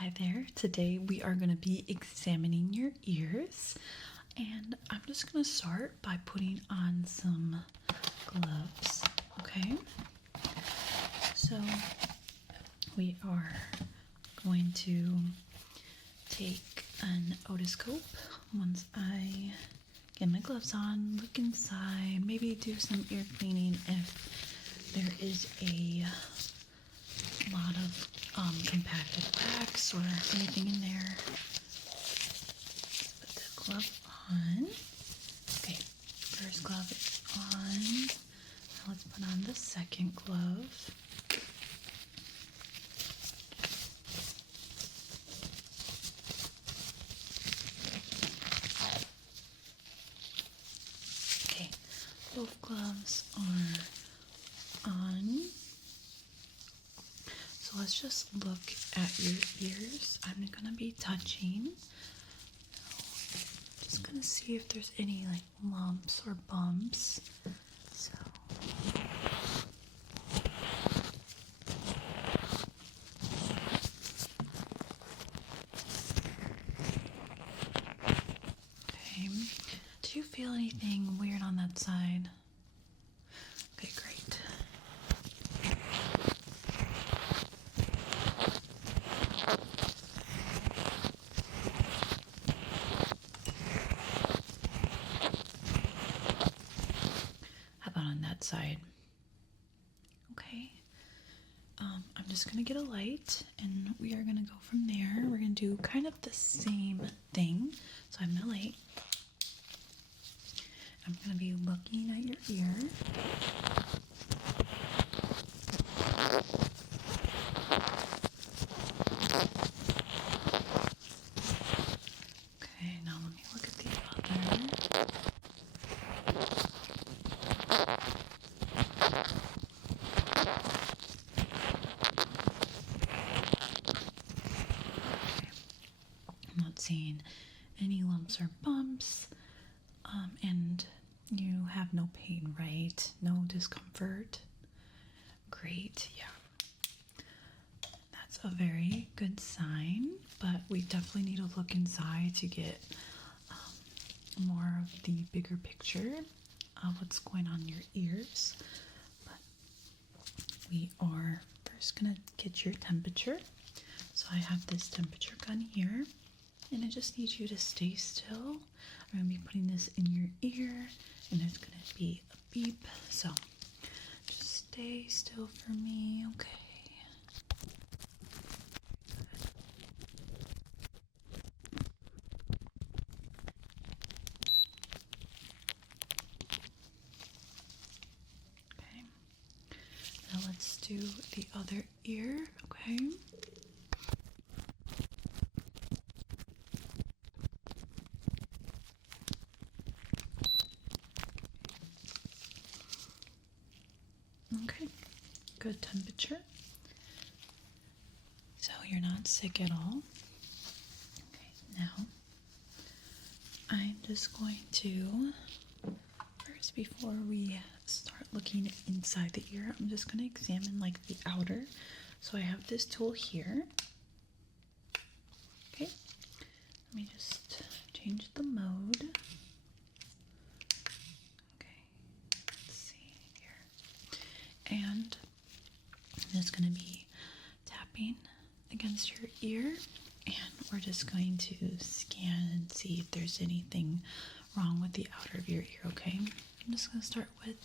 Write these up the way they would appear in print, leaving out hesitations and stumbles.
Hi there. Today we are going to be examining your ears, and I'm just going to start by putting on some gloves. Okay, so we are going to take an otoscope. Once I get my gloves on, look inside, maybe do some ear cleaning if there is a lot of compacted wax or anything in there. Put the glove on. Okay, first glove is on. Now let's put on the second glove. Okay, both gloves are on. So let's just look at your ears. I'm gonna be touching. Just gonna see if there's any like lumps or bumps. So okay. Do you feel anything weird on that side? Okay, great. How about on that side? Okay. I'm just gonna get a light and we are gonna go from there. We're gonna do kind of the same thing. So I'm gonna light. I'm gonna be looking at your ear. Okay, now let me look at the other. I'm not seeing any lumps or bumps, and you have no pain, right? No discomfort. Great, yeah. That's a very good sign, but we definitely need to look inside to get more of the bigger picture of what's going on in your ears. But we are first gonna get your temperature. So I have this temperature gun here, and I just need you to stay still. I'm gonna be putting this in your ear, and there's gonna be a beep. So just stay still for me, okay? Okay. Now let's do the other ear, okay? Okay, good temperature. So you're not sick at all. Okay, now I'm just going to, first before we start looking inside the ear, I'm just going to examine like the outer. So I have this tool here. Okay, let me just change the mode. Okay, let's see here. And I'm just going to be tapping against your ear, and we're just going to scan and see if there's anything wrong with the outer of your ear, okay? I'm just going to start with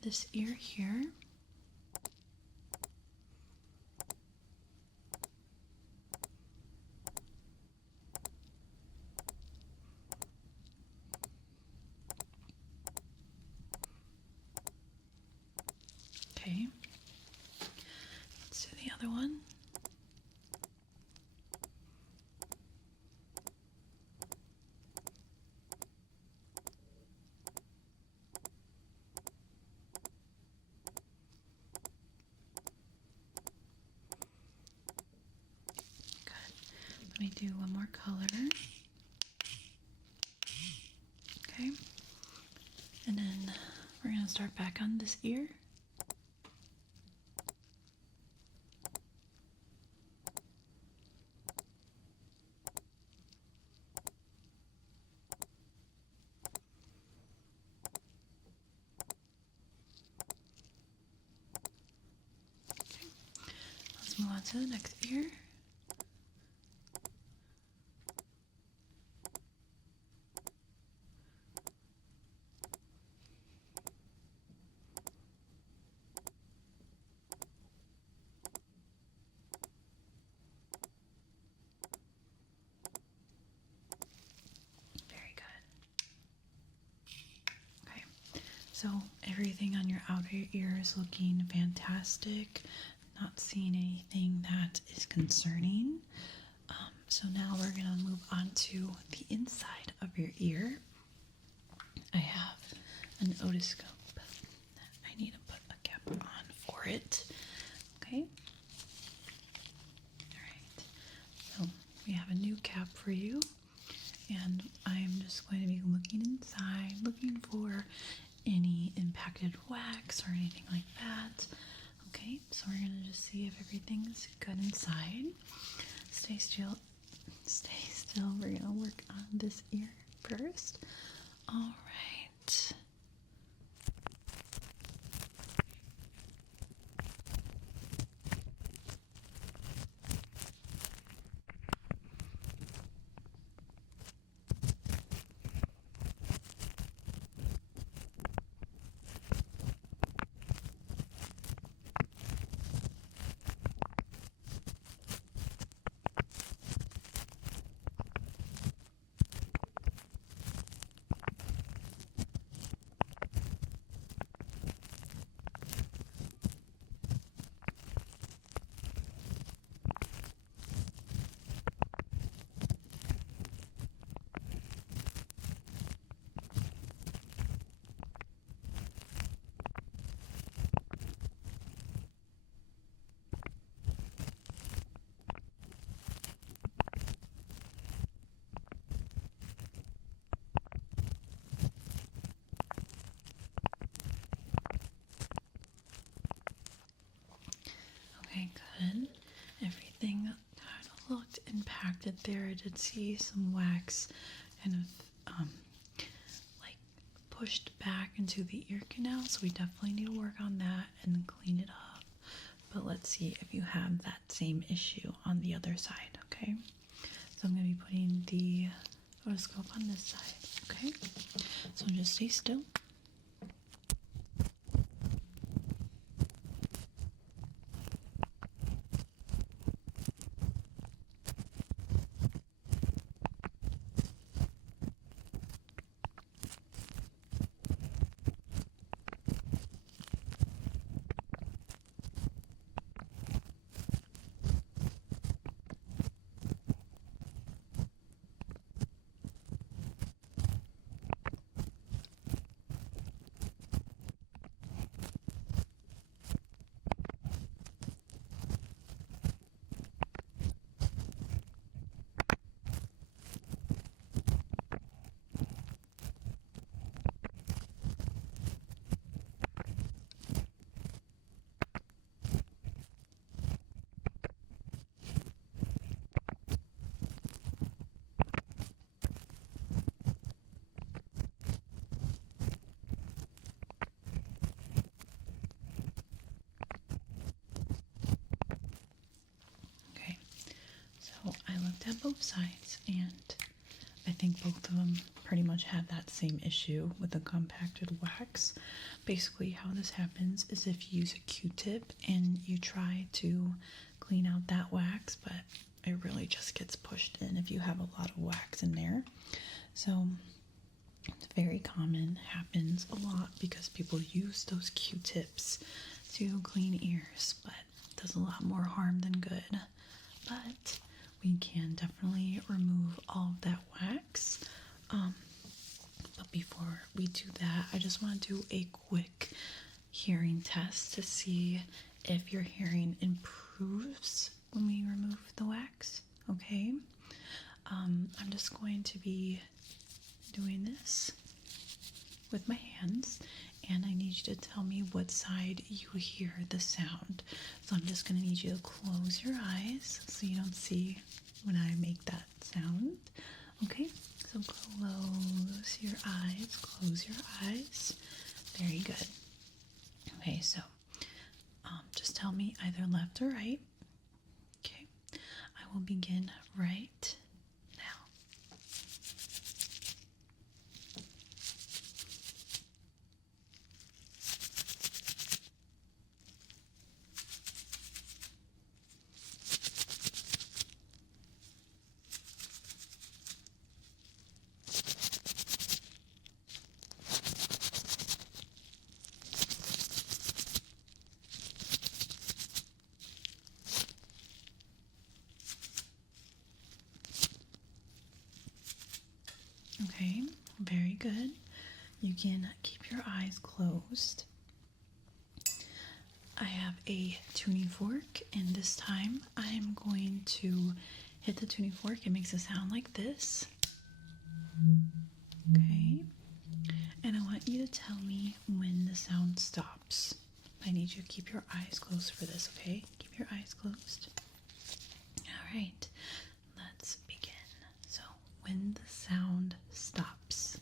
this ear here. Okay, let's do the other one. Let me do one more color. Okay. And then we're going to start back on this ear. on to the next ear. Very good. Okay, so everything on your outer ear is looking fantastic. Not seeing anything that is concerning. So now we're going to move on to the inside of your ear. I have an otoscope. I need to put a cap on for it. Okay. All right. So we have a new cap for you. And I'm just going to be looking inside, looking for any impacted wax or anything like that. Okay, so we're going to just see if everything's good inside. Stay still. Stay still. We're going to work on this ear first. All right. Okay, good. Everything kind of looked impacted there. I did see some wax kind of like pushed back into the ear canal, so we definitely need to work on that and clean it up. But let's see if you have that same issue on the other side, okay? So I'm going to be putting the otoscope on this side, okay? So just stay still. I looked at both sides, and I think both of them pretty much have that same issue with the compacted wax. Basically, how this happens is if you use a Q-tip and you try to clean out that wax, but it really just gets pushed in if you have a lot of wax in there. So it's very common, happens a lot because people use those Q-tips to clean ears, but it does a lot more harm than good. But we can definitely remove all of that wax. But before we do that, I just want to do a quick hearing test to see if your hearing improves when we remove the wax. Okay? I'm just going to be doing this with my hands, and I need you to tell me what side you hear the sound. So I'm just going to need you to close your eyes so you don't see when I make that sound. Okay, so close your eyes, close your eyes. Very good. Okay, so just tell me either left or right. will begin right now. Okay, very good. You can keep your eyes closed. I have a tuning fork, and this time I'm going to hit the tuning fork. It makes a sound like this. Okay, and I want you to tell me when the sound stops. I need you to keep your eyes closed for this, okay? Keep your eyes closed. All right, let's begin. So, when the sound stops.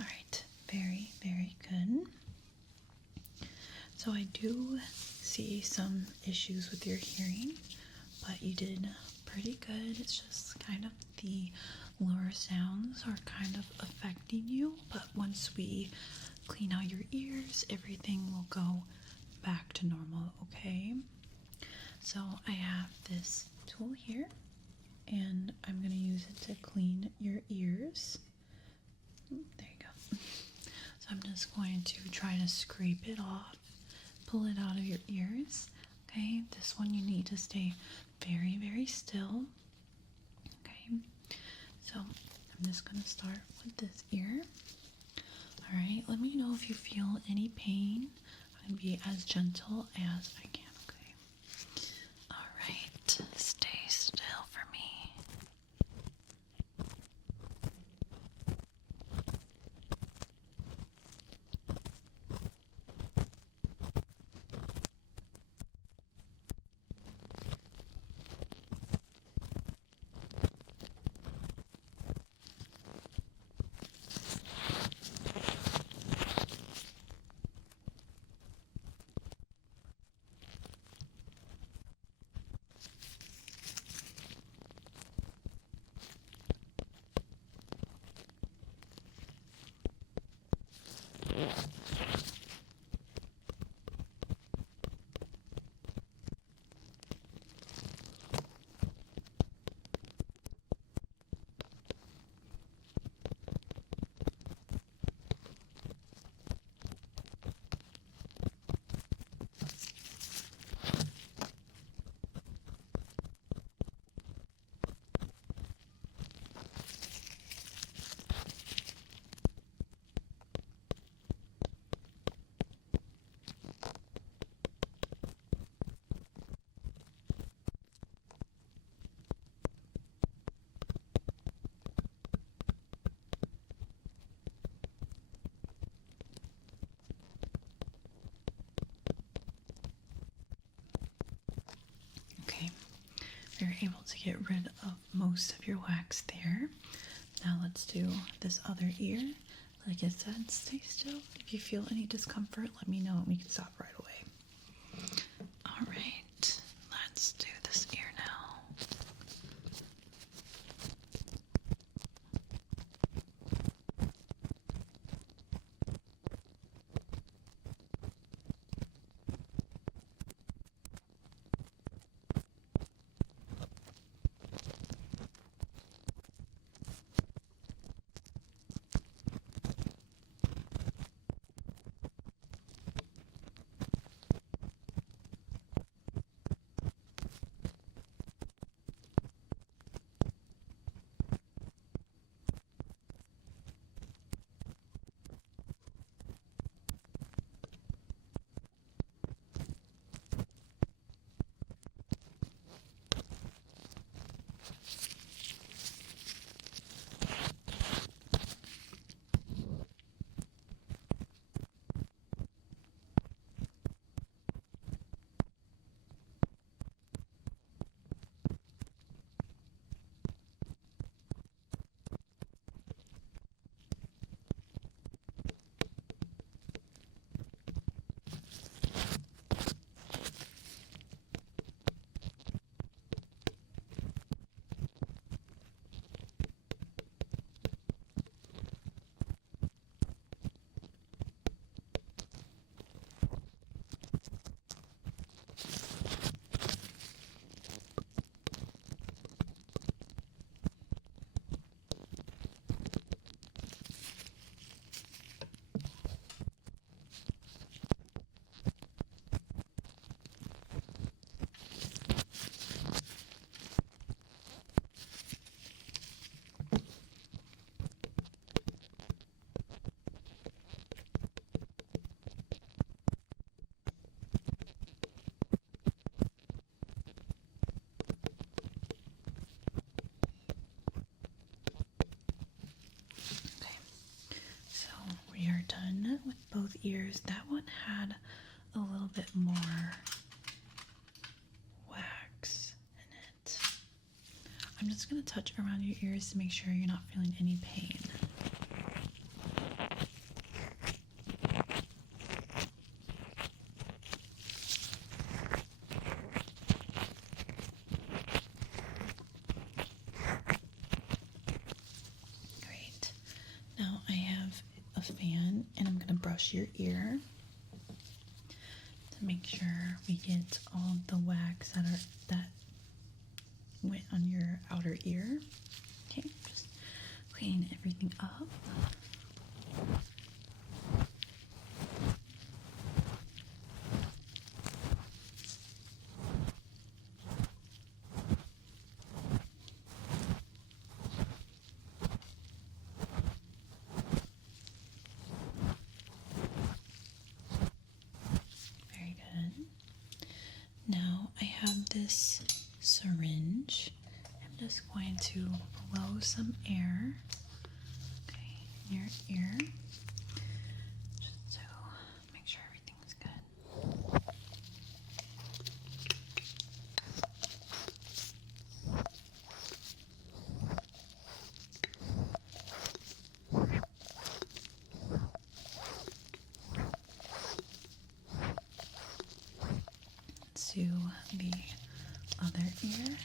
All right, very, very good. So I do see some issues with your hearing, but you did pretty good. It's just kind of the lower sounds are kind of affecting you, but once we clean out your ears, everything will go back to normal, okay? So I have this tool here, and I'm going to use it to clean your ears. There you go. So I'm just going to try to scrape it off, pull it out of your ears. Okay, this one you need to stay very, very still. Okay, so I'm just going to start with this ear. All right, let me know if you feel any pain. I'm going to be as gentle as I can, okay? All right, stay still for me. Okay, you're able to get rid of most of your wax there. Now let's do this other ear. Like I said, stay still. If you feel any discomfort, let me know and we can stop right away. All right, let's do this ear now. with both ears. That one had a little bit more wax in it. I'm just going to touch around your ears to make sure you're not feeling any pain. Great. Now I have a fan and I'm going to brush your ear to make sure we get all the wax that went on your outer ear. Okay, just cleaning everything up. Very good. Now I have this syringe. I'm just going to blow some air, okay, in your ear, just to make sure everything's good. To the other ear.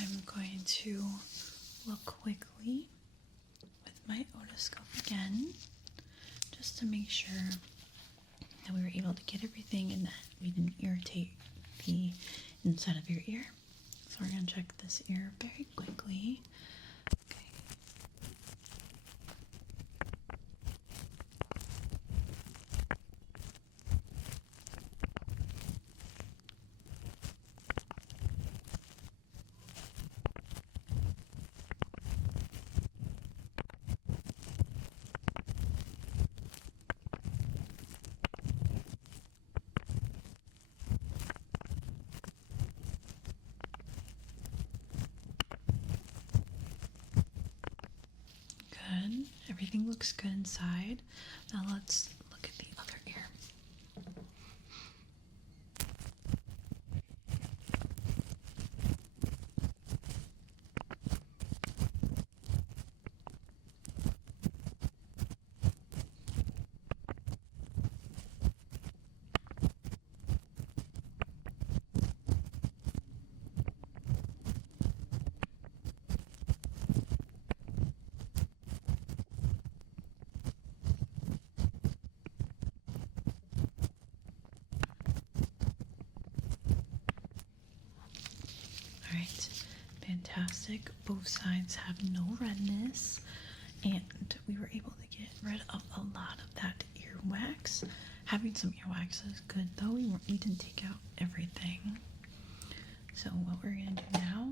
I'm going to look quickly with my otoscope again, just to make sure that we were able to get everything and that we didn't irritate the inside of your ear. So we're going to check this ear very quickly. Okay. Good. Everything looks good inside. Now let's look at the other ear. Alright, fantastic. Both sides have no redness, and we were able to get rid of a lot of that earwax. Having some earwax is good, though. We didn't take out everything. So what we're going to do now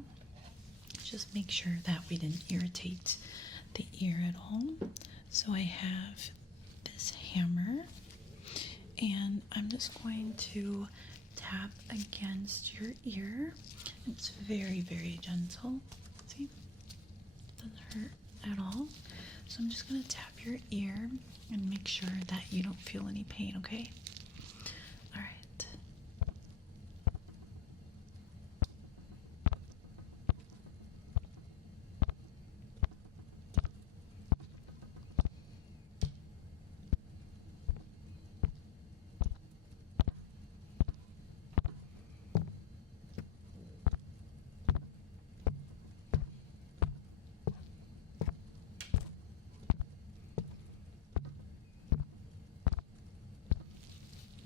is just make sure that we didn't irritate the ear at all. So I have this hammer, and I'm just going to tap against your ear. It's very, very gentle. See? Doesn't hurt at all. So I'm just going to tap your ear and make sure that you don't feel any pain, okay? All right.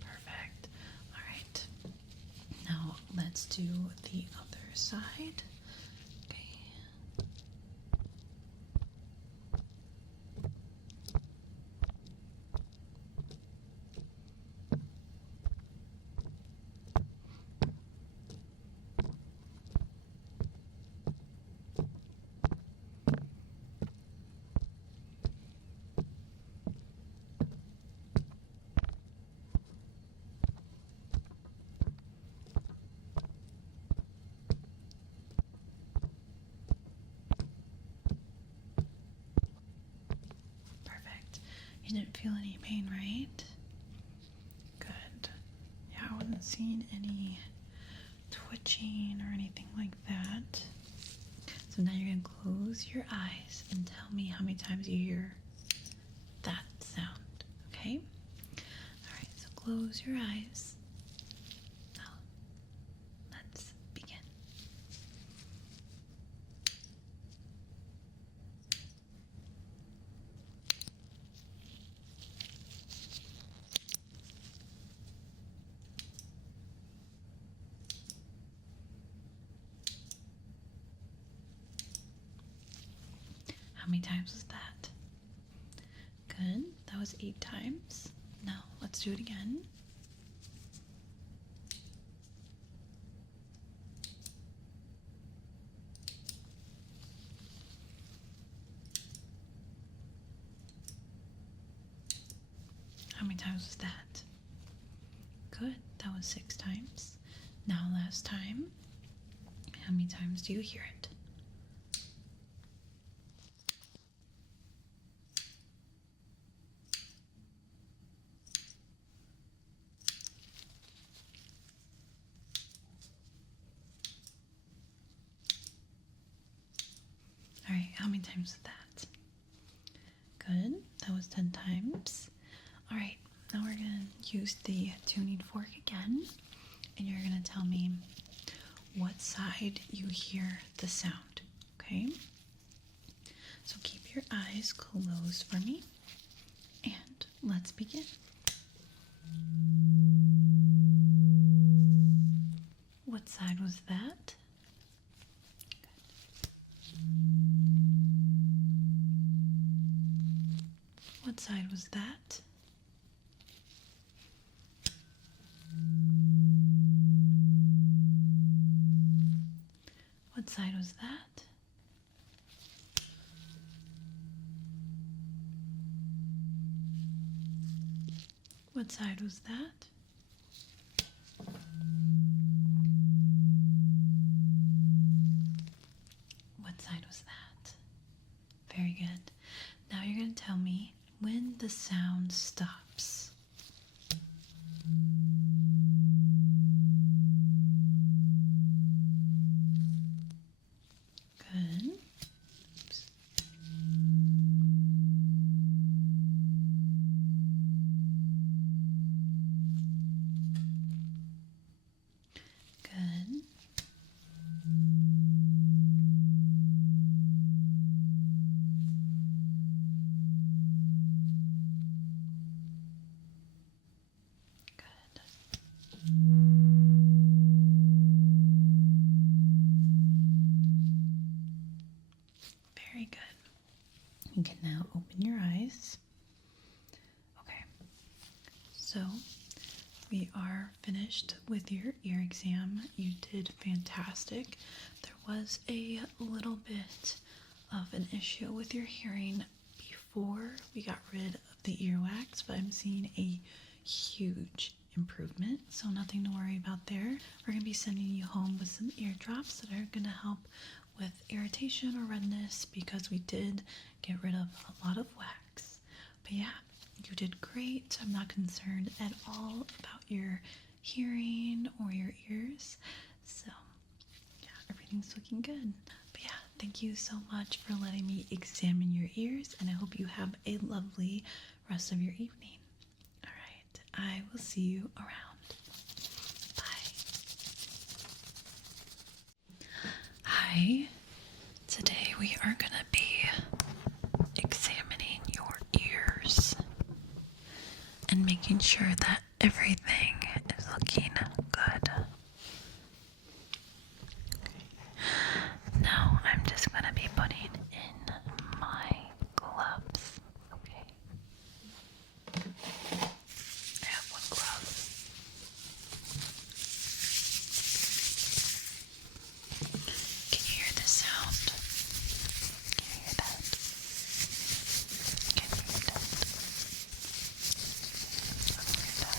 Perfect. All right. Now let's do the other side. Okay. You didn't feel any pain, right? Good. Yeah, I wasn't seeing any twitching or anything like that. So now you're going to close your eyes and tell me how many times you hear that sound, okay? Alright, so close your eyes. Now, let's begin. How many times was that? Good. That was 8 times. Now, let's do it again. How many times was that? Good. That was 6 times. Now, last time. How many times do you hear it? Alright, how many times was that? Good. That was 10 times. Alright, now we're going to use the tuning fork again, and you're going to tell me what side you hear the sound, okay? So keep your eyes closed for me, and let's begin. What side was that? What side was that? What side was that? What side was that? What side was that? Very good. Now you're going to tell me when the sound stops. Good. Oops. Good. Very good. You can now open your eyes. Okay, so we are finished with your ear exam. You did fantastic. There was a little bit of an issue with your hearing before we got rid of the earwax, but I'm seeing a huge improvement, so nothing to worry about there. We're going to be sending you home with some ear drops that are going to help with irritation or redness because we did get rid of a lot of wax. But yeah, you did great. I'm not concerned at all about your hearing or your ears. So yeah, everything's looking good. But yeah, thank you so much for letting me examine your ears, and I hope you have a lovely rest of your evening. All right, I will see you around. Bye. Hi. Today we are going to be examining your ears and making sure that everything is looking good. Okay. Now I'm just going to be putting in my gloves. Okay. I have one glove. Can you hear the sound? Can you hear that? Can you hear that? Can you hear that?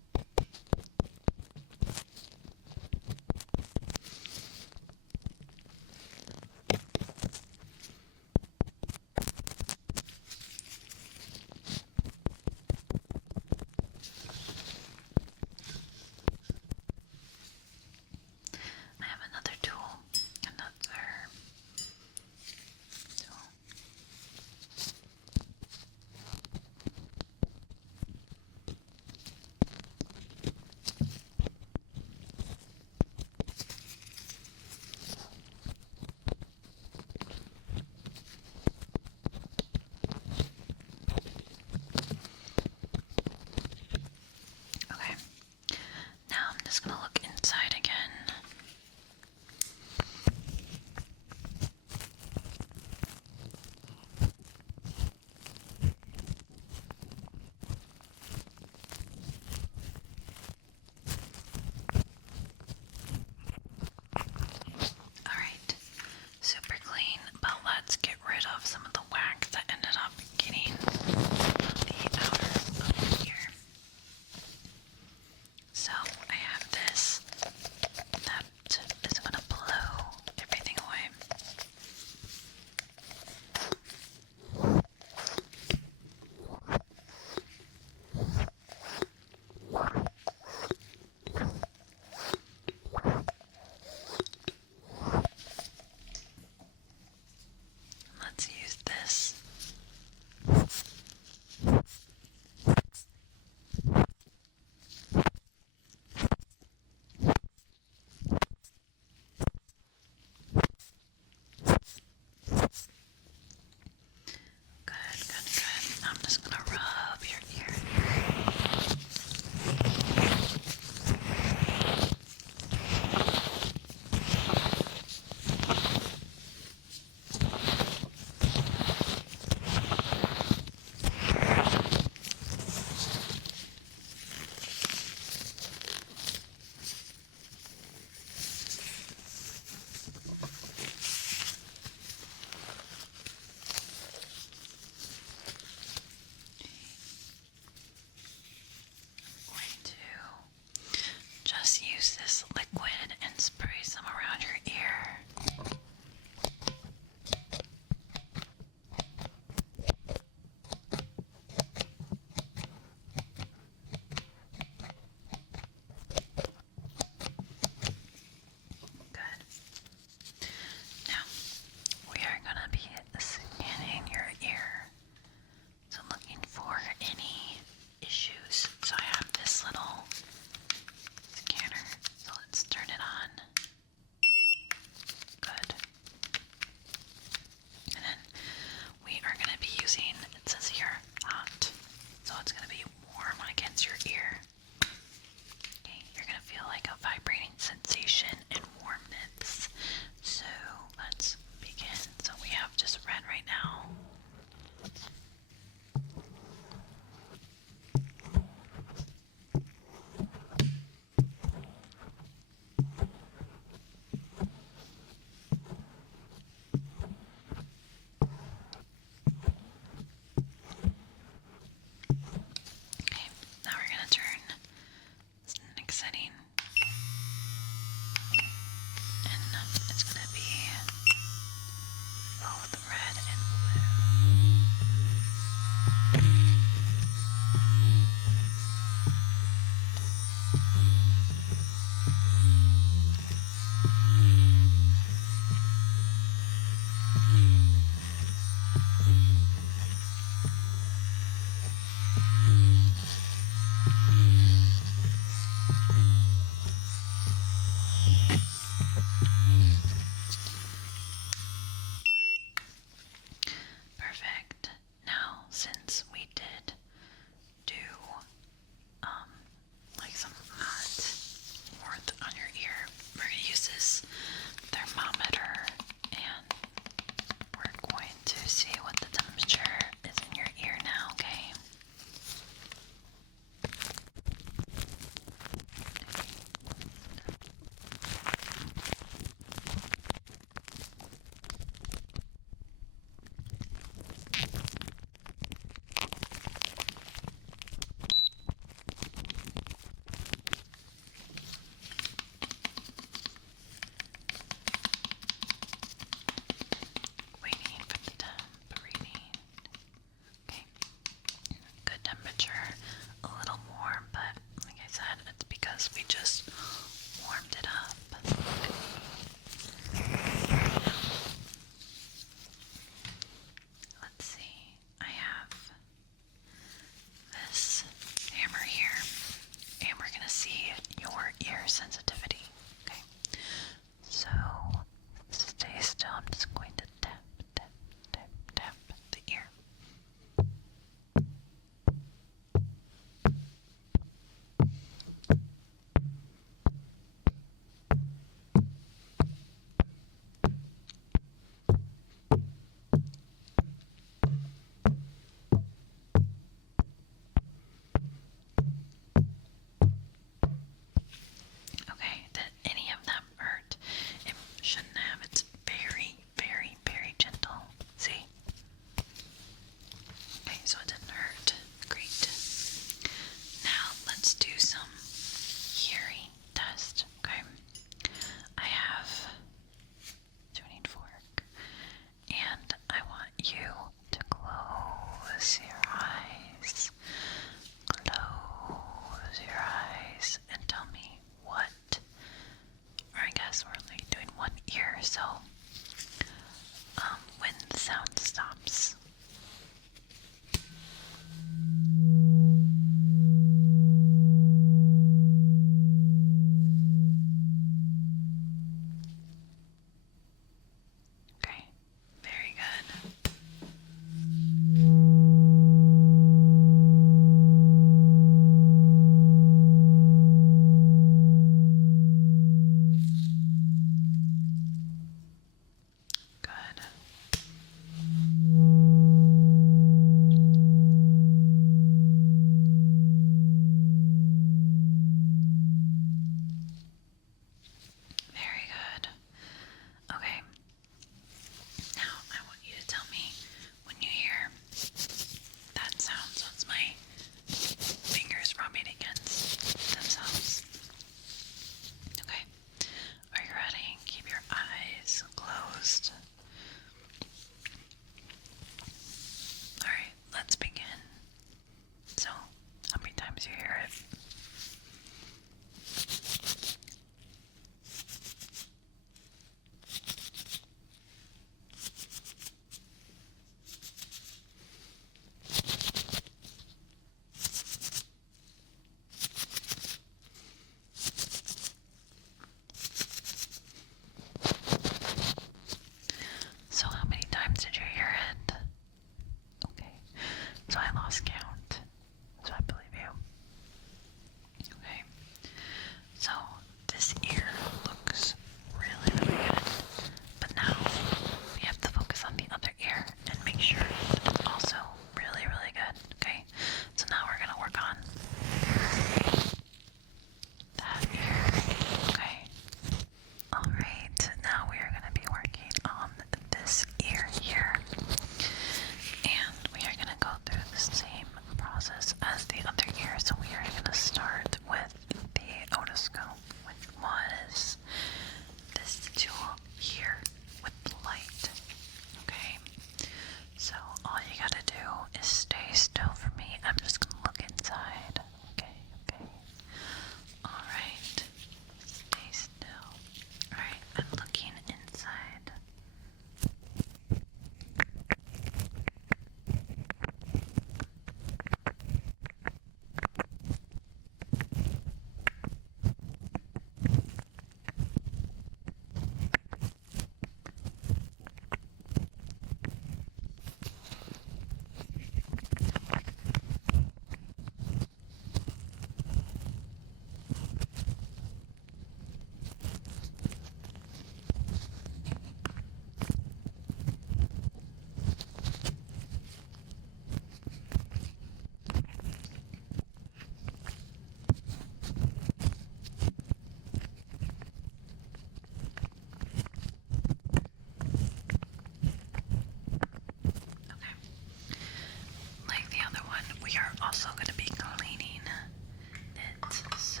we are also going to be cleaning it. So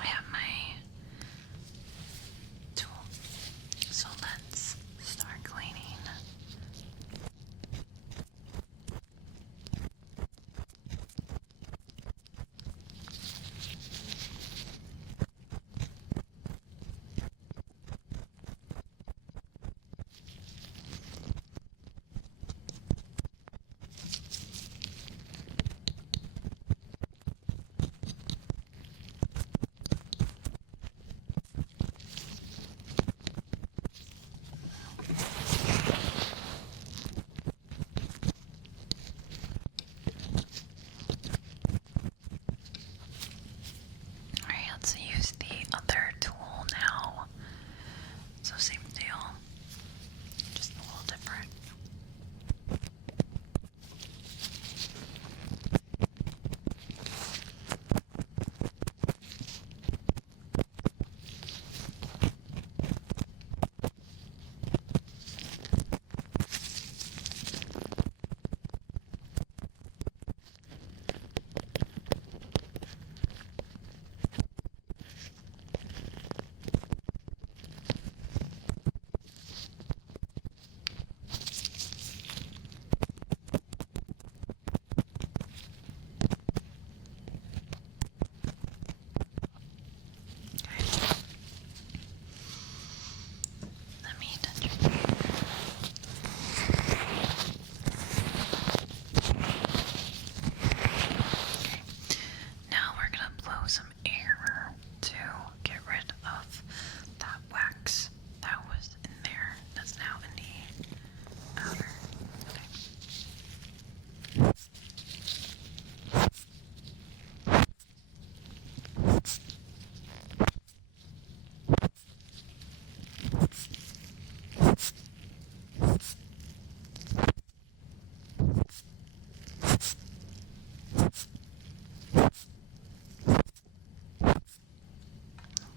I have my tool. So let's start cleaning. Alright, let's use the other tool now. So same deal, just a little different. Let me touch your ear. Okay. Now we're gonna blow some air to get rid of that wax that was in there. That's now in the outer.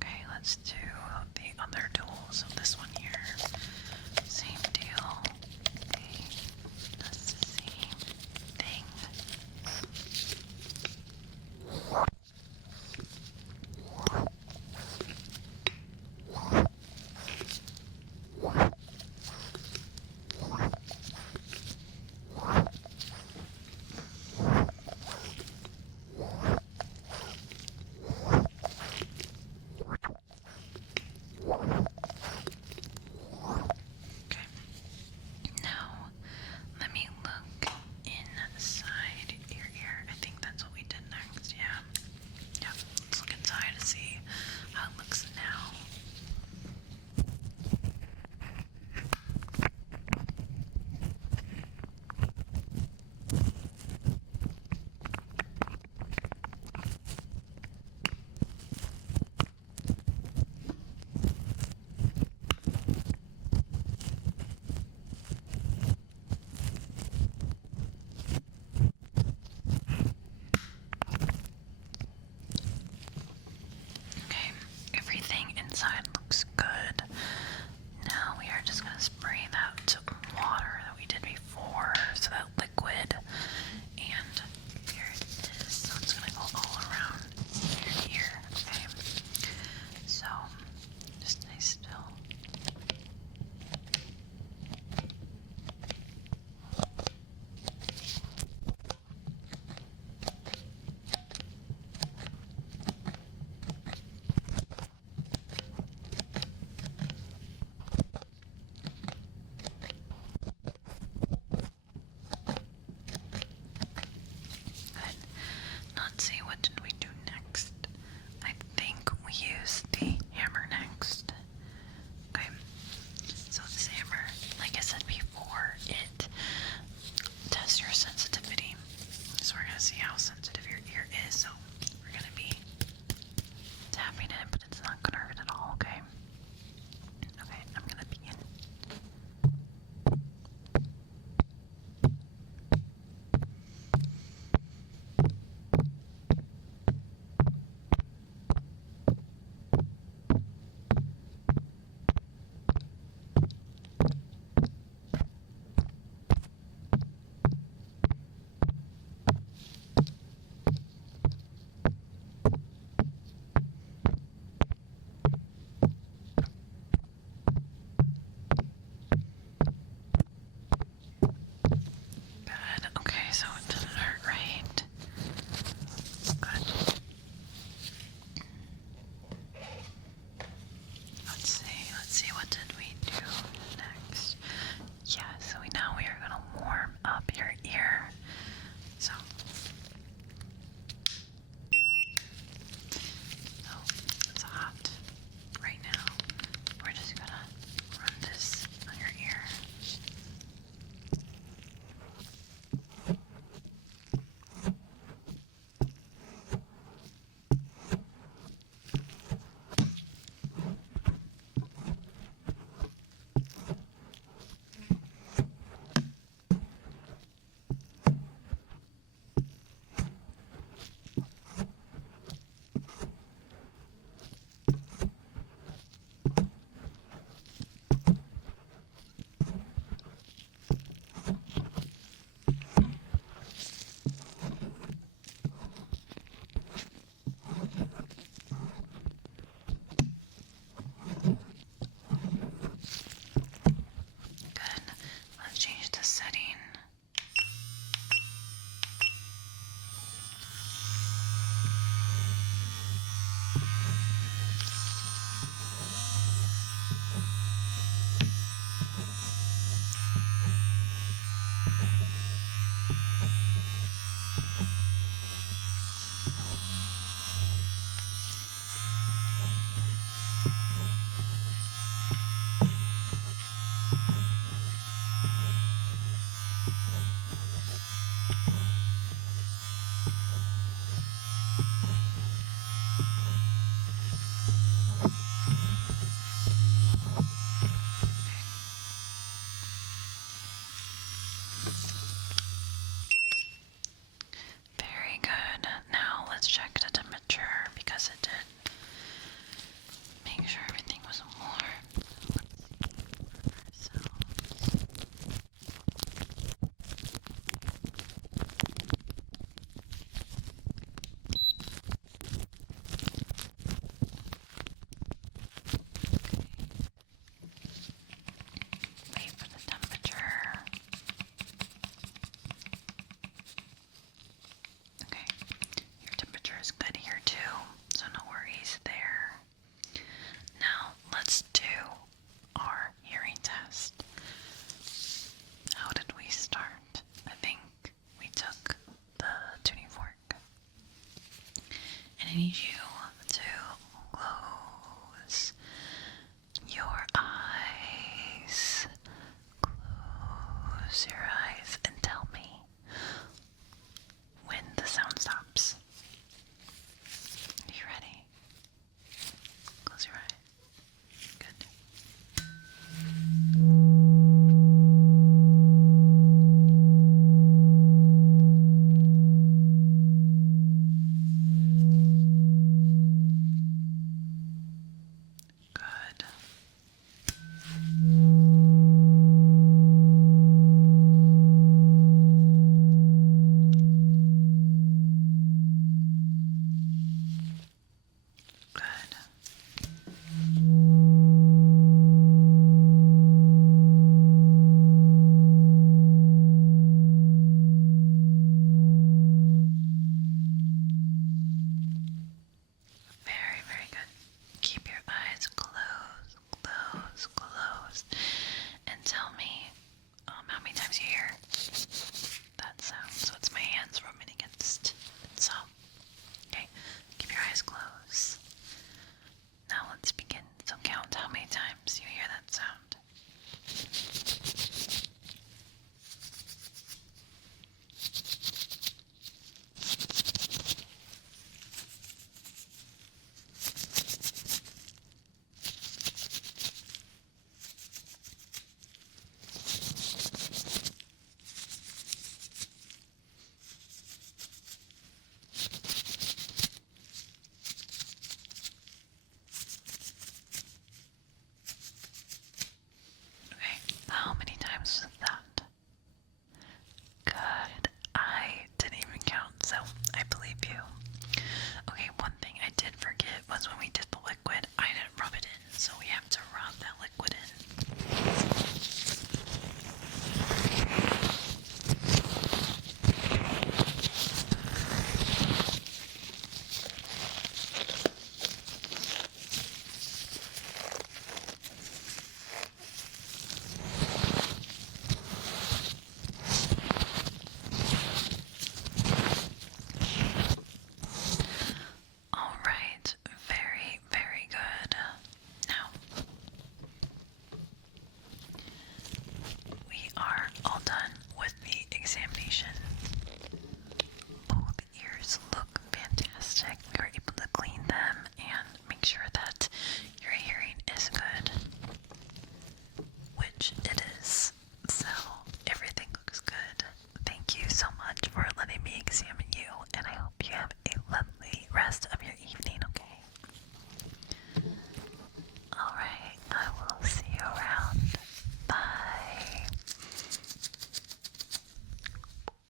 Okay, let's do the other tool. So this one here, same deal. Okay, does the same thing.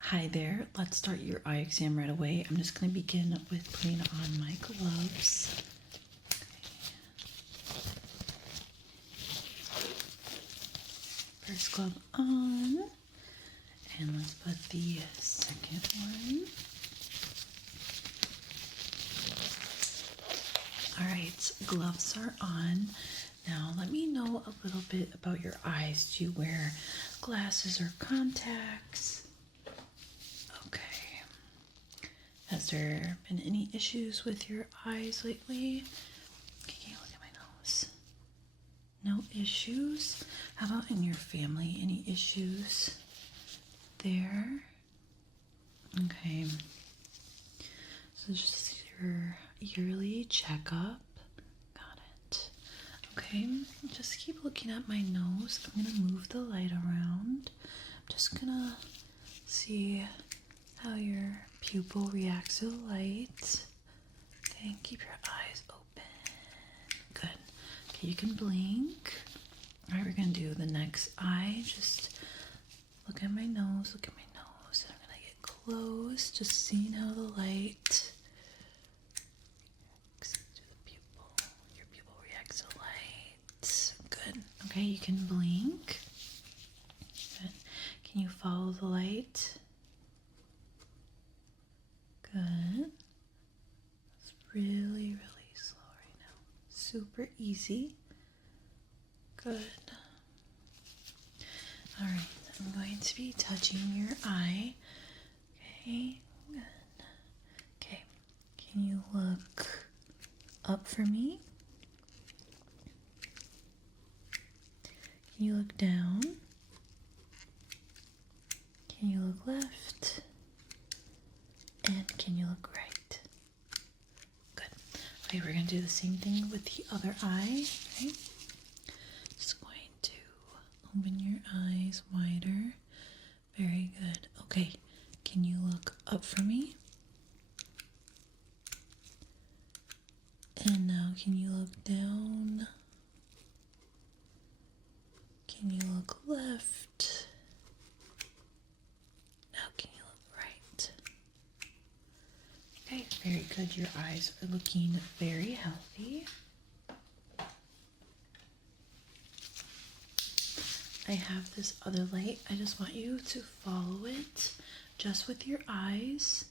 Hi there. Let's start your eye exam right away. I'm just going to begin with putting on my gloves. First glove on, and let's put the second one. All right, gloves are on. Now let me know a little bit about your eyes. Do you wear glasses or contacts? Okay. Has there been any issues with your eyes lately? Okay, can you look at my nose? No issues? How about in your family? Any issues there? Okay. So just your yearly checkup. Got it. Okay, just keep looking at my nose. I'm gonna move the light around. I'm just gonna see how your pupil reacts to the light. Okay, keep your eyes open. Good. Okay, you can blink. All right, we're gonna do the next eye. Just look at my nose, look at my nose. And I'm gonna get close, just seeing how the light reacts to the pupil. Your pupil reacts to light. Good. Okay, you can blink. Good. Can you follow the light? Good. It's really, really slow right now. Super easy. Good. All right, I'm going to be touching your eye. Okay, good. Okay, can you look up for me? Can you look down? Can you look left? And can you look right? Good. Okay, we're going to do the same thing with the other eye. Okay. Just going to open your eyes wider. Very good. Okay, can you look up for me? And now can you look down? Can you look left? Now can you look right? Okay, very good. Your eyes are looking very healthy. I have this other light. I just want you to follow it just with your eyes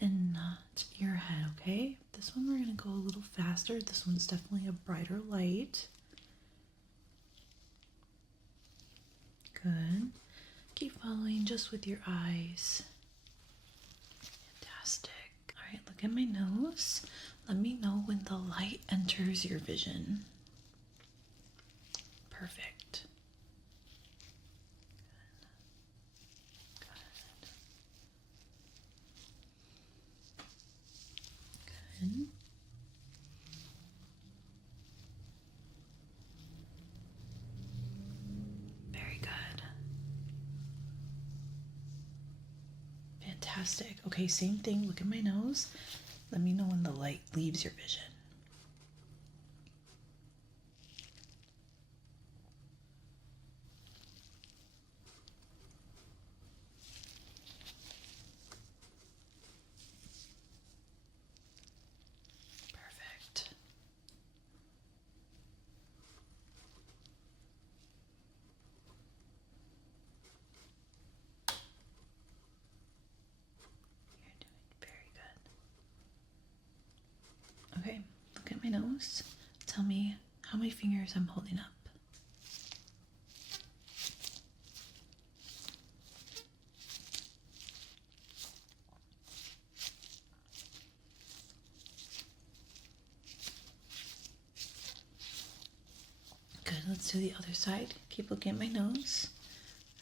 and not your head, okay? This one we're going to go a little faster. This one's definitely a brighter light. Good. Keep following just with your eyes. Fantastic. All right, look at my nose. Let me know when the light enters your vision. Perfect. Good. Very good. Fantastic. Okay, same thing. Look at my nose. Let me know when the light leaves your vision. Perfect. You're doing very good. Okay, look at my nose. Tell me how many fingers I'm holding up. Good, let's do the other side. Keep looking at my nose.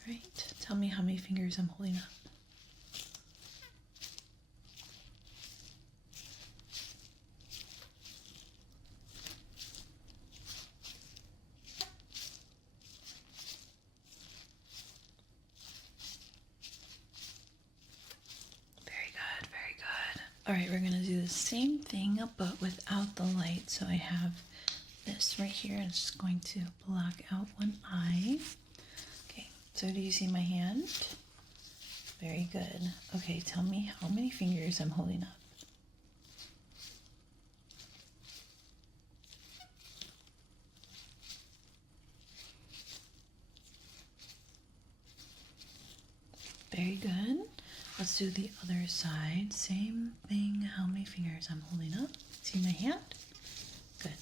All right, tell me how many fingers I'm holding up. Very good, very good. All right, we're gonna do the same thing, but without the light. So I have this right here. It's just going to block out one eye. Okay, so do you see my hand? Very good. Okay, tell me how many fingers I'm holding up. Very good. Let's do the other side. Same thing. How many fingers I'm holding up? See my hand? Good.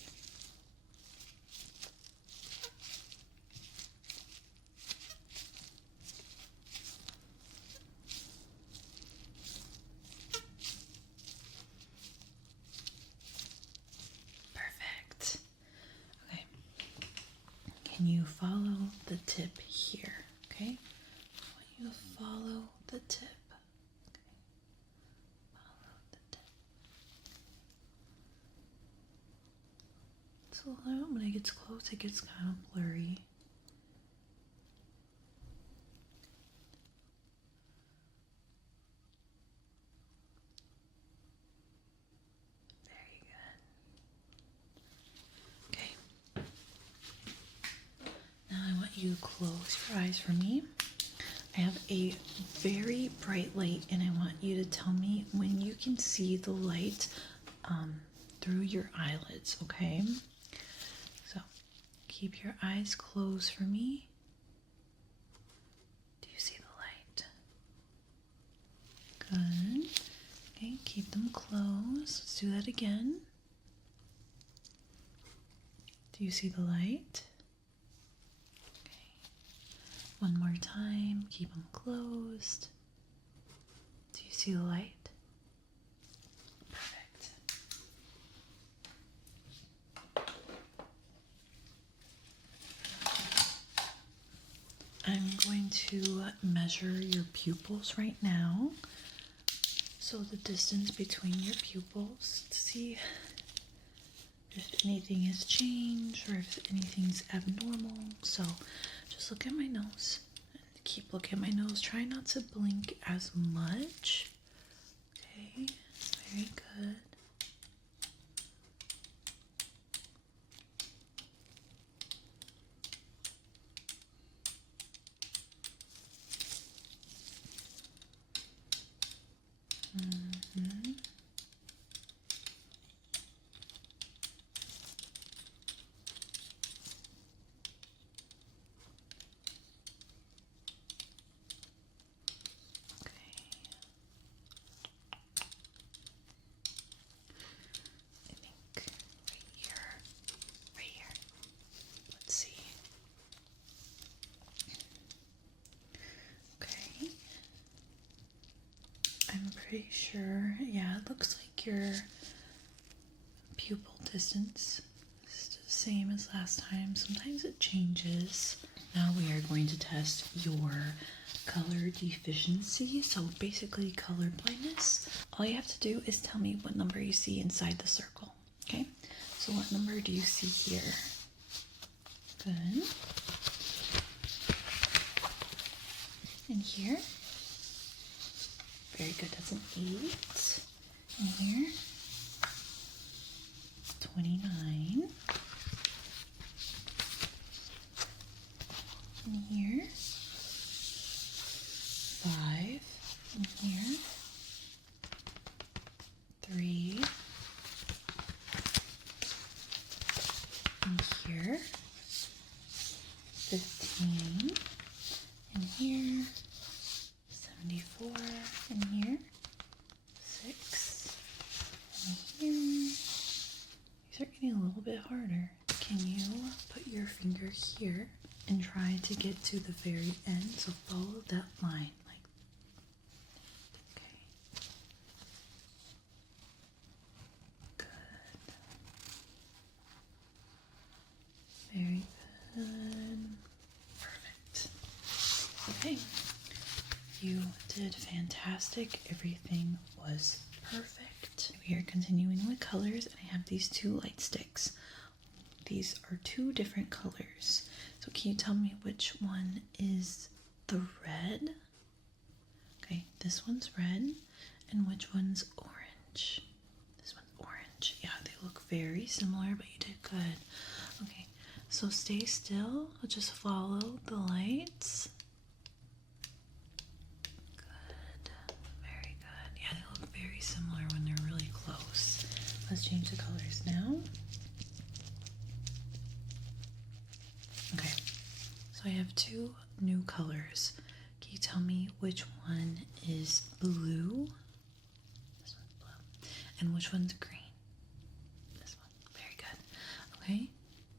Perfect. Okay. Can you follow the tip here? Okay. I want you to follow the tip. Okay. Follow the tip. So when it gets close, it gets kind of blurry. Very good. Okay. Now I want you to close your eyes for me. I have a very bright light, and I want you to tell me when you can see the light through your eyelids, okay? So keep your eyes closed for me. Do you see the light? Good. Okay, keep them closed. Let's do that again. Do you see the light? One more time, keep them closed. Do you see the light? Perfect. I'm going to measure your pupils right now. So the distance between your pupils to see if anything has changed or if anything's abnormal. So just look at my nose. Keep looking at my nose. Try not to blink as much. Okay, very good. Mm-hmm. Pretty sure, yeah, it looks like your pupil distance is the same as last time. Sometimes it changes. Now we are going to test your color deficiency, so basically color blindness. All you have to do is tell me what number you see inside the circle, okay? So what number do you see here? Good. And here? Very good, that's an 8. And here, 29. And here, 5. And here, 3. And here, 15. And here, 74. And here, 6. And here, these are getting a little bit harder. Can you put your finger here and try to get to the very end? So follow that line. Okay. Good. Very good. Perfect. Okay. You did fantastic. Everything was perfect. We are continuing with colors, and I have these 2 light sticks. These are 2 different colors. So can you tell me which one is the red? Okay, this one's red, and which one's orange? This one's orange. Yeah, they look very similar, but you did good. Okay, so stay still. I'll just follow the lights. Good. change the colors now. Okay, so I have two new colors. Can you tell me which one is blue? This one's blue. And which one's green? This one. Very good. Okay,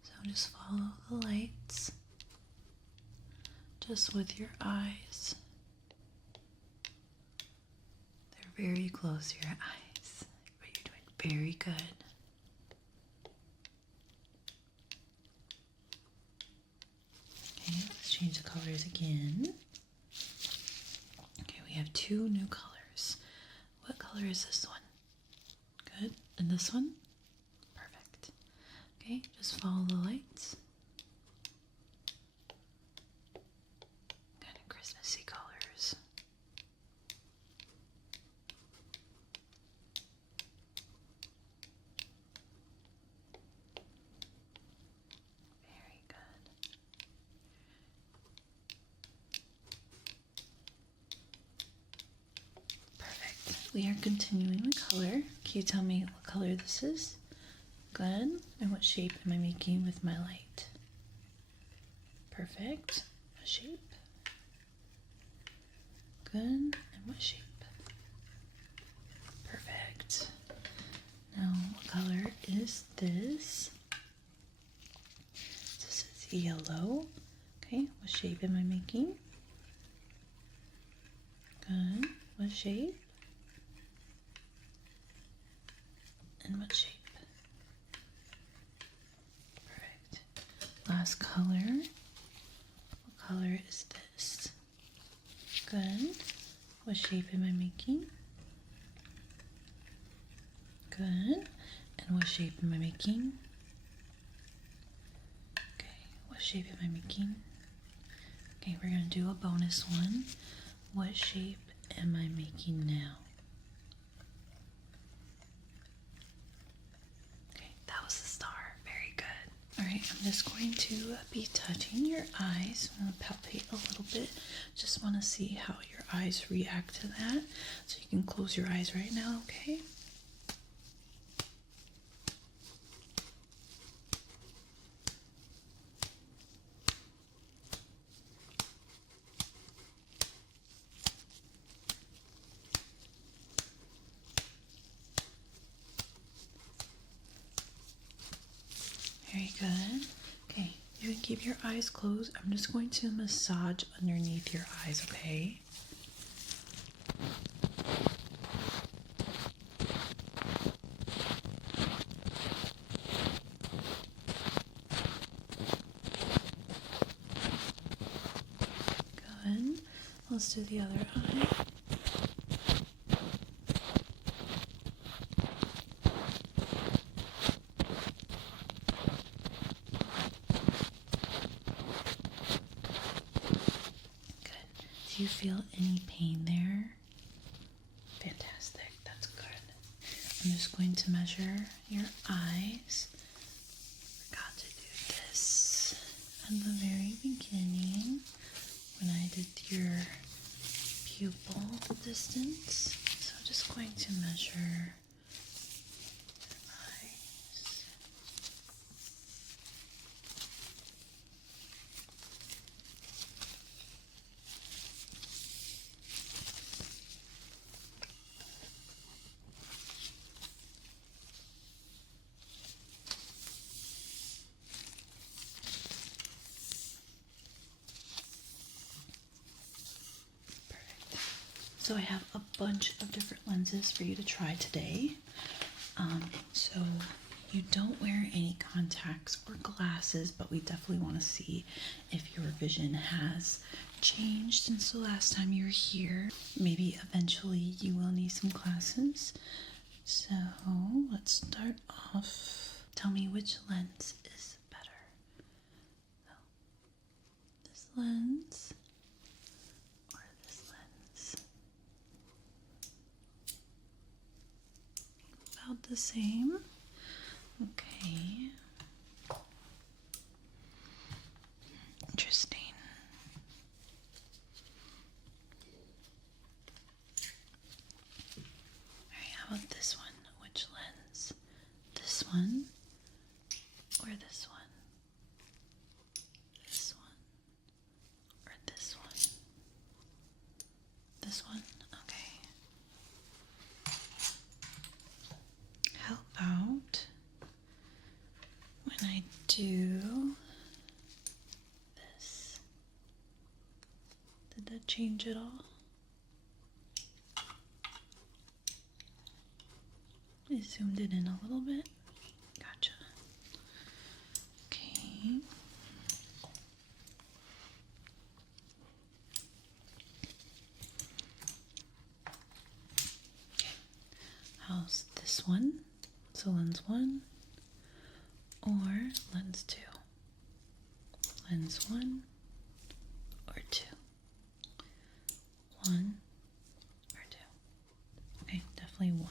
so just follow the lights. Just with your eyes. They're very close to your eyes, but you're doing very good. Okay, let's change the colors again. Okay, we have two new colors. What color is this one? Good. And this one? Perfect. Okay, just follow the lights. Kind of Christmassy colors. Very good. Perfect. We are continuing the color. Can you tell me what color this is? Good. And what shape am I making with my light? Perfect. What shape? Good. And what shape? Perfect. Now, what color is this? This is yellow. Okay, what shape am I making? Good. What shape? And what shape? Perfect. Last color. What color is this? Good. What shape am I making? Good. And what shape am I making? Okay. What shape am I making? Okay, we're going to do a bonus one. What shape am I making now? Okay, that was the star. Very good. All right, I'm just going to be touching your eyes. I'm going to palpate a little bit. Just want to see how your eyes react to that. So you can close your eyes right now, okay? Very good. Okay, you can keep your eyes closed. I'm just going to massage underneath your eyes, okay? Good. Let's do the other eye. Do you feel any pain there? Fantastic, that's good. I'm just going to measure your eyes. Forgot to do this at the very beginning when I did your pupil distance. So I'm just going to measure your eyes. So I have a bunch of different lenses for you to try today. So you don't wear any contacts or glasses, but we definitely want to see if your vision has changed since the last time you were here. Maybe eventually you will need some glasses. So let's start off. Tell me which lens is better. So, this lens or this lens? About the same. Okay. Interesting. Alright, how about this one? Which lens one. Okay. How about when I do this? Did that change at all? I zoomed it in a little bit. Gotcha. Okay. How's this one? So lens 1 or lens 2? Lens 1 or 2? 1 or 2? Okay, definitely 1.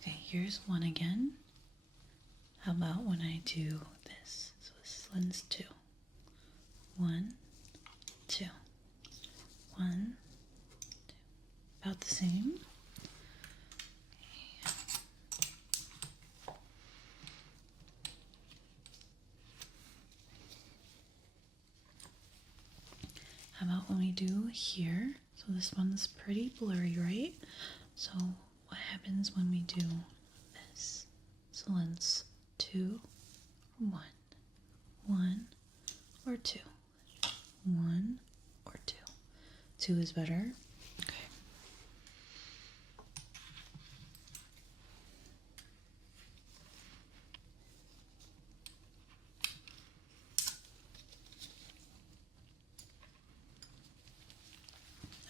Okay, here's 1 again. How about when I do this? So this is lens 2. 1, 2. 1, 2. About the same. Okay. How about when we do here? So this one's pretty blurry, right? So what happens when we do this? So lens 2, 1. 1 or 2? 1 or 2? 2 is better. Okay.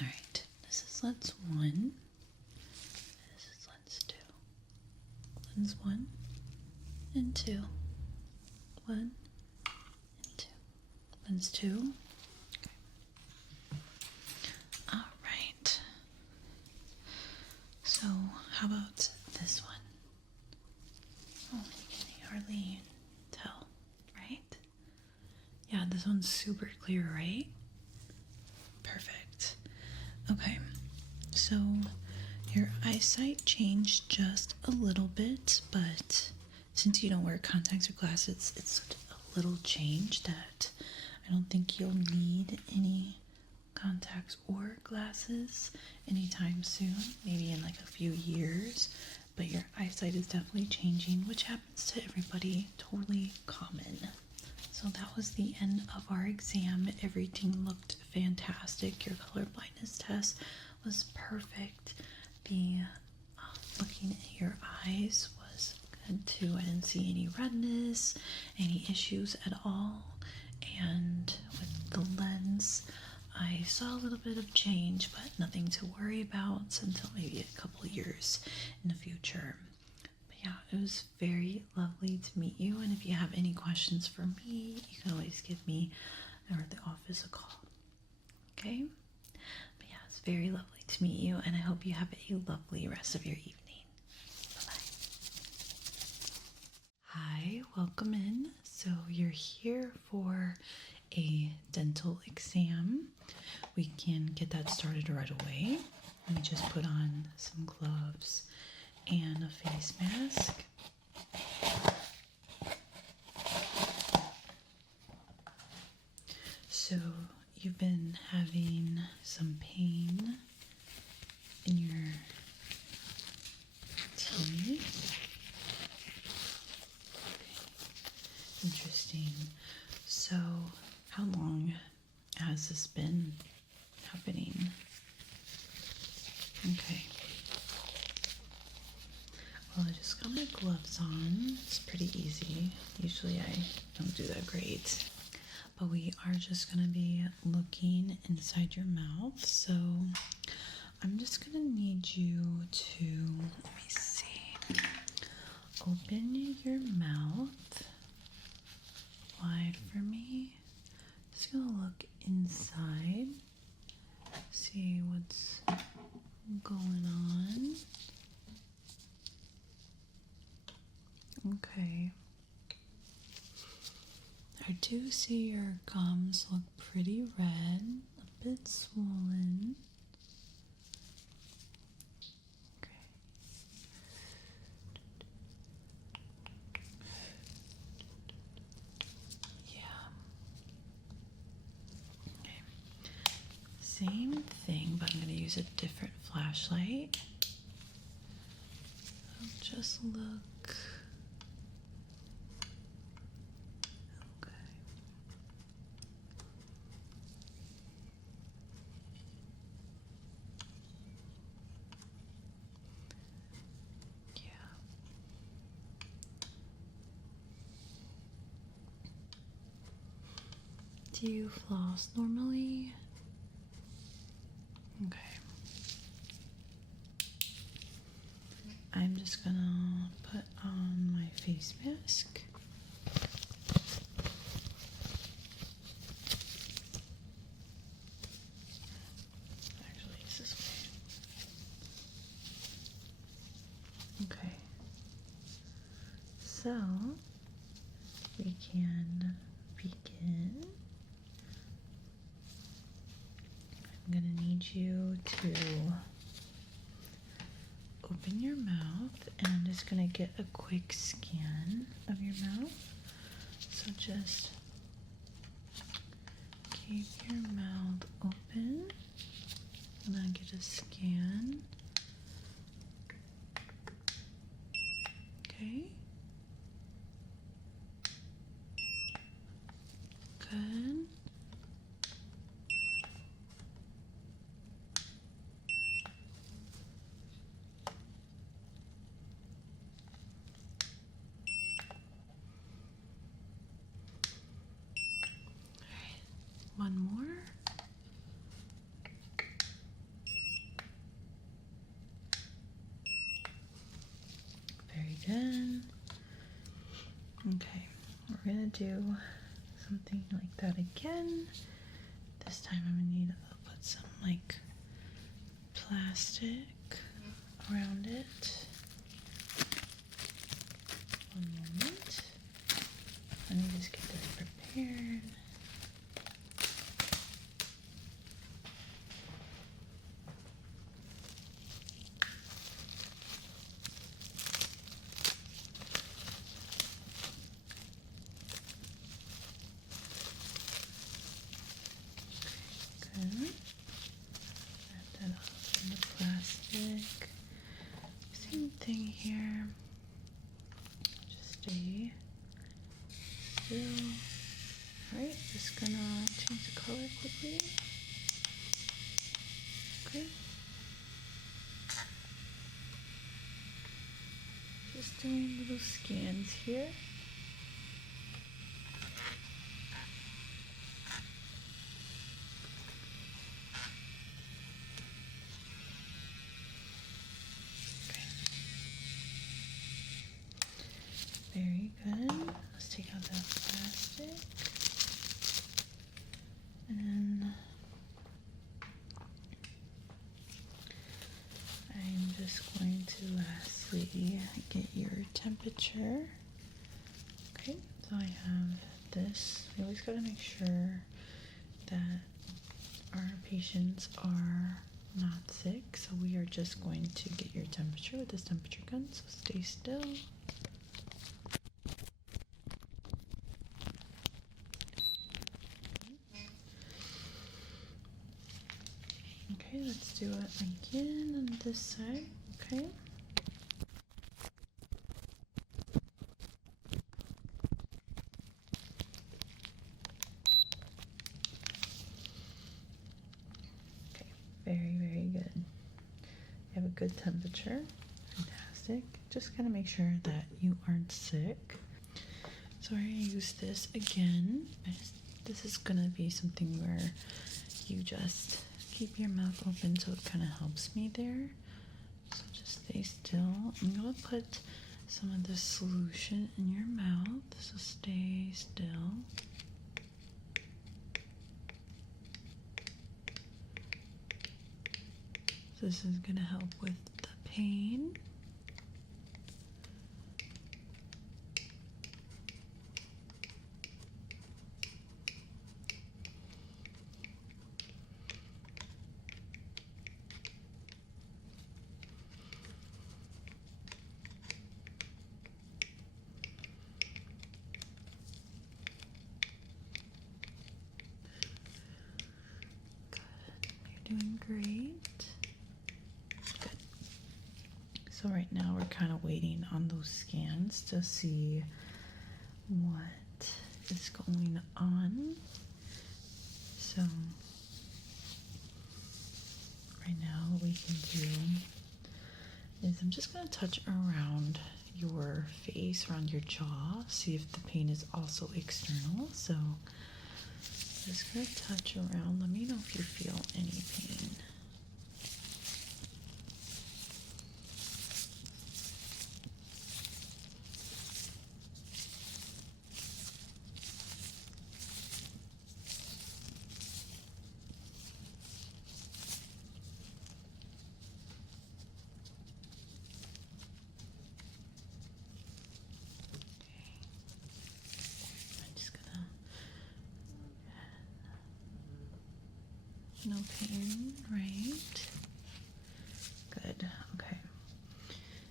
All right. This is lens 1. This is lens 2. Lens 1 and 2. 1 and 2. Lens 2. Okay. All right. So how about this one? Oh, you can hardly tell, right? Yeah, this one's super clear, right? Perfect. Okay, so your eyesight changed just a little bit, but since you don't wear contacts or glasses, it's a little change that I don't think you'll need any contacts or glasses anytime soon, maybe in like a few years, but your eyesight is definitely changing, which happens to everybody, totally common. So that was the end of our exam. Everything looked fantastic. Your color blindness test was perfect. The looking at your eyes was good too. I didn't see any redness, any issues at all. And with the lens, I saw a little bit of change, but nothing to worry about until maybe a couple years in the future. But yeah, it was very lovely to meet you. And if you have any questions for me, you can always give me or the office a call. Okay? But yeah, it's very lovely to meet you, and I hope you have a lovely rest of your evening. Bye-bye. Hi, welcome in. So you're here for a dental exam. We can get that started right away. Let me just put on some gloves and a face mask. So you've been having some pain in your teeth. Okay. Interesting. So how long has this been happening? Okay. Well, I just got my gloves on. It's pretty easy. Usually I don't do that great. But we are just going to be looking inside your mouth. So I'm just going to need you to, let me see, open your mouth wide for me. Just going to look inside, see what's going on. Okay. I do see your gums look pretty red, a bit swollen. Okay. same thing, but I'm going to use a different flashlight. I'll just look. Okay. Yeah. Do you floss normally? Okay. I'm just gonna put on my face mask. Actually, it's this way. Okay. So, we can begin. I'm gonna need you to open your mouth, and I'm just gonna get a quick scan of your mouth. So just keep your mouth open, and then get a scan. Okay. Good. One more. Very good. Okay, we're gonna do something like that again. This time I'm gonna need to put some like plastic around it. One moment. Let me just get this prepared. Good. Wrap that up in the plastic. Same thing here. Just stay still. Alright, just gonna change the color quickly. Okay. Just doing little scans here. Very good. Let's take out that plastic. And I'm just going to lastly get your temperature. Okay, so I have this. We always got to make sure that our patients are not sick. So we are just going to get your temperature with this temperature gun. So stay still. Okay, let's do it again on this side. Okay. Okay, very, very good. You have a good temperature. Fantastic. Just gotta make sure that you aren't sick. So I'm gonna use this again. This is gonna be something where you just keep your mouth open, so it kind of helps me there. So just stay still. I'm gonna put some of the solution in your mouth, so stay still. So this is gonna help with the pain. You're doing great. Good. So right now we're kind of waiting on those scans to see what is going on. So right now what we can do is I'm just going to touch around your face, around your jaw, see if the pain is also external. So just going to touch around. Let me know if you feel any pain. No pain, right? Good, okay.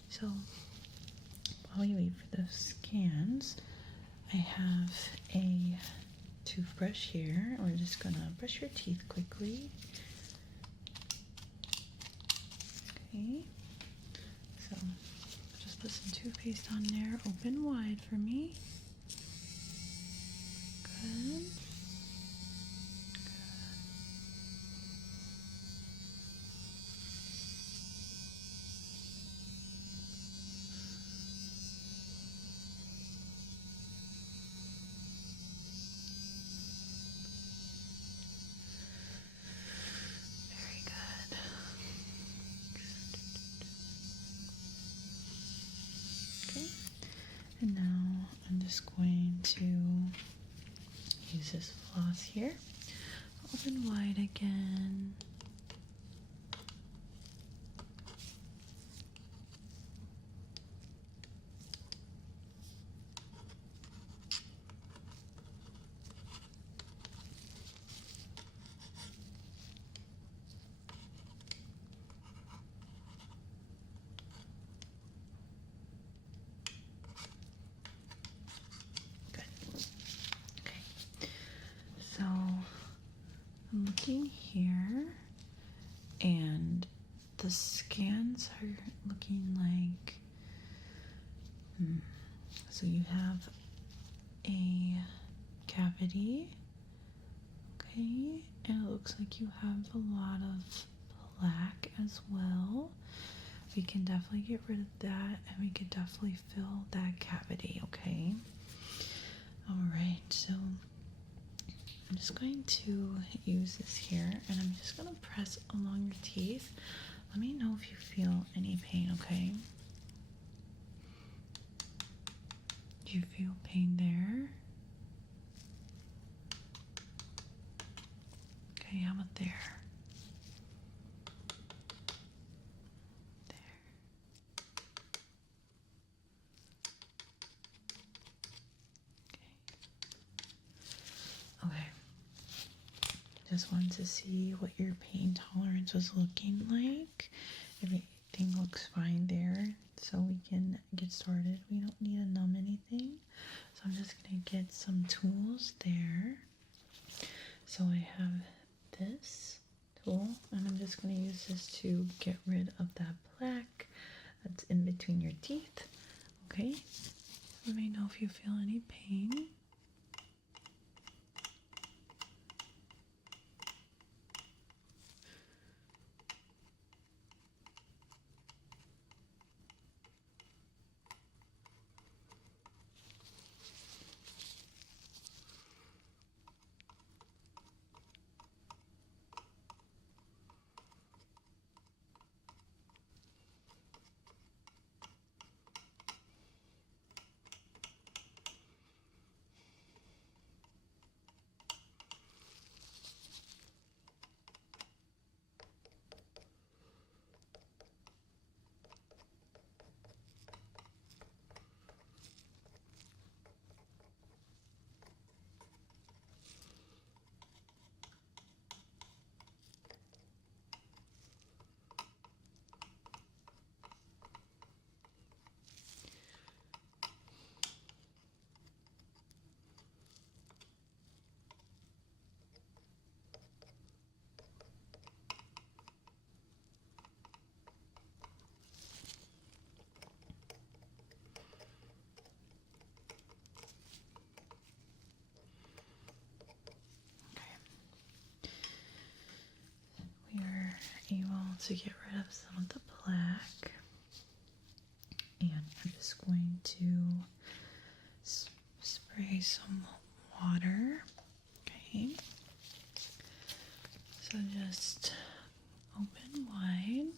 So while you wait for the scans, I have a toothbrush here. We're just gonna brush your teeth quickly. Okay, so just put some toothpaste on there. Open wide for me. Good. Very good. Okay, and now I'm just going to use this floss here. Open wide again. So I'm looking here, and the scans are looking like, so you have a cavity, okay, and it looks like you have a lot of plaque as well. We can definitely get rid of that, and we could definitely fill that cavity, okay? All right, so I'm just going to use this here, and I'm just going to press along your teeth. Let me know if you feel any pain, okay? Do you feel pain there? Okay, how about there? There. Okay. Just wanted to see what your pain tolerance was looking like. Everything looks fine there, so we can get started. We don't need to numb anything. So I'm just gonna get some tools there. So I have this tool, and I'm just gonna use this to get rid of that plaque that's in between your teeth. Okay? Let me know if you feel any pain. to get rid of some of the plaque. And I'm just going to spray some water. Okay. So just open wide.